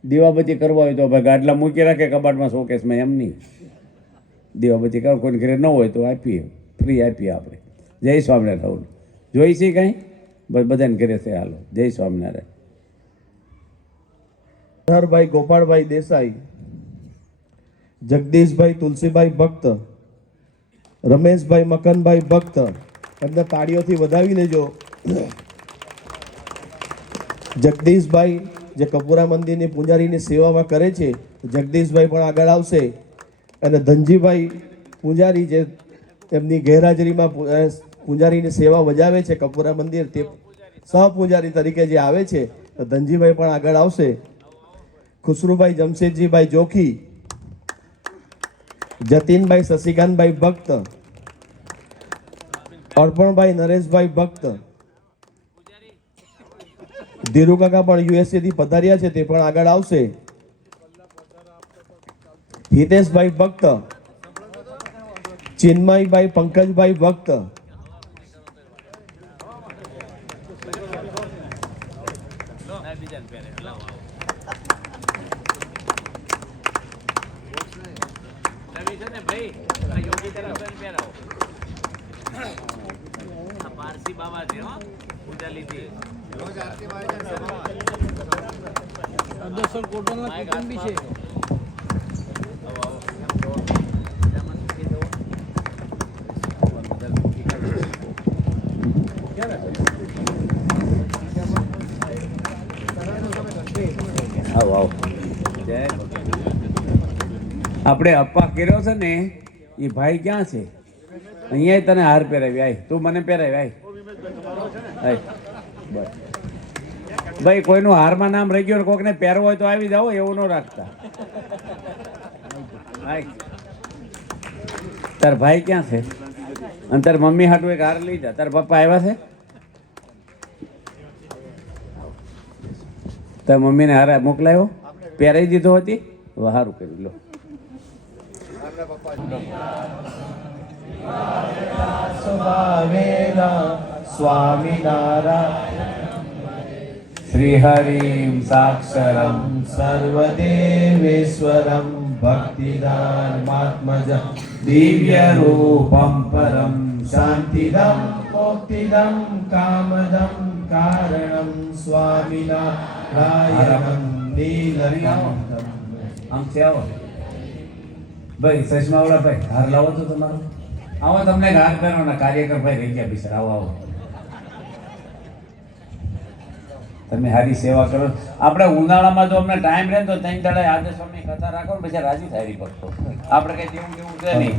દીવાબત્તી કરવા હોય તો ભાઈ ગાડલા મૂકી રાખે કબાટમાં શોકેસમાં એમ નહીં દીવાબત્તી કરો કોઈ ઘરે ન હોય તો આપીએ ફ્રી આપીએ આપણે જય સ્વામિનારાયણ જોઈ છે કાંઈ બસ બધાને ઘરે છે હાલો જય સ્વામિનારાયણ હરભાઈ ગોપાળભાઈ દેસાઈ, જગદીશભાઈ તુલસીભાઈ ભક્ત, રમેશભાઈ મકનભાઈ ભક્ત, એમને તાળીઓથી વધાવી લેજો. જગદીશભાઈ જે કપૂરા મંદિરની પૂજારીની સેવામાં કરે છે, જગદીશભાઈ પણ આગળ આવશે. અને ધનજીભાઈ પૂજારી જે એમની ગેરહાજરીમાં પૂજારીની સેવા બજાવે છે કપૂરા મંદિર, તે સહપૂજારી તરીકે જે આવે છે, તો ધનજીભાઈ પણ આગળ આવશે. ખુસરુભાઈ જમશેદજીભાઈ જોખી, જતીનભાઈ શશિકાંતભાઈ ભક્ત, અર્પણભાઈ નરેશભાઈ ભક્ત, ધીરુ કાકા પણ યુએસએ થી પધાર્યા છે, તે પણ આગળ આવશે. હિતેશભાઈ ભક્ત, ચિન્મયભાઈ પંકજભાઈ ભક્ત, અદસર કોટનના કીર્તન બી છે. આપણે અપ્પા કર્યો છે ને એ ભાઈ ક્યાં છે? અહીંયા તને હાર પહેરાવી, આય તું મને પહેરાવી, આય બસ ભાઈ. કોઈનું હારમાં નામ રહી ગયું, કોકને પહેરવો હોય તો આવી જાઓ, એવું ન રાખતા. તાર ભાઈ ક્યાં છે? અને તાર મમ્મી હાટું એક હાર લઈ જા. તાર પપ્પા આવ્યા છે? તાર મમ્મીને હાર મોકલાયો, પહેરાવી દીધો હતી, સારું કર્યું. લો શ્રી હરિમ સાક્ષરમ સર્વદેવેશ્વરમ ભક્તિદાનમાત્મજં દિવ્ય રૂપમ પરમ શાંતિદમ મુક્તિદમ કામદમ કારણમ સ્વામિનારાયણમ નીલકંઠમ. આમ છે, આવો ભાઈ. ચશ્મા વાળા ભાઈ, હાર લાવો તો તમારો. આવો તમને હાર પહેરવાના કાર્યકર ભાઈ રહી ગયા બિચાર. આવો આવો તમે સારી સેવા કરો. આપણે ઉનાળામાં જો અમને ટાઈમ રહે ને તો 3 દાડા આજે સ્વામી કથા રાખો ને પછી રાજી થાય ભક્તો. આપણે કઈ દેવું છે નહીં.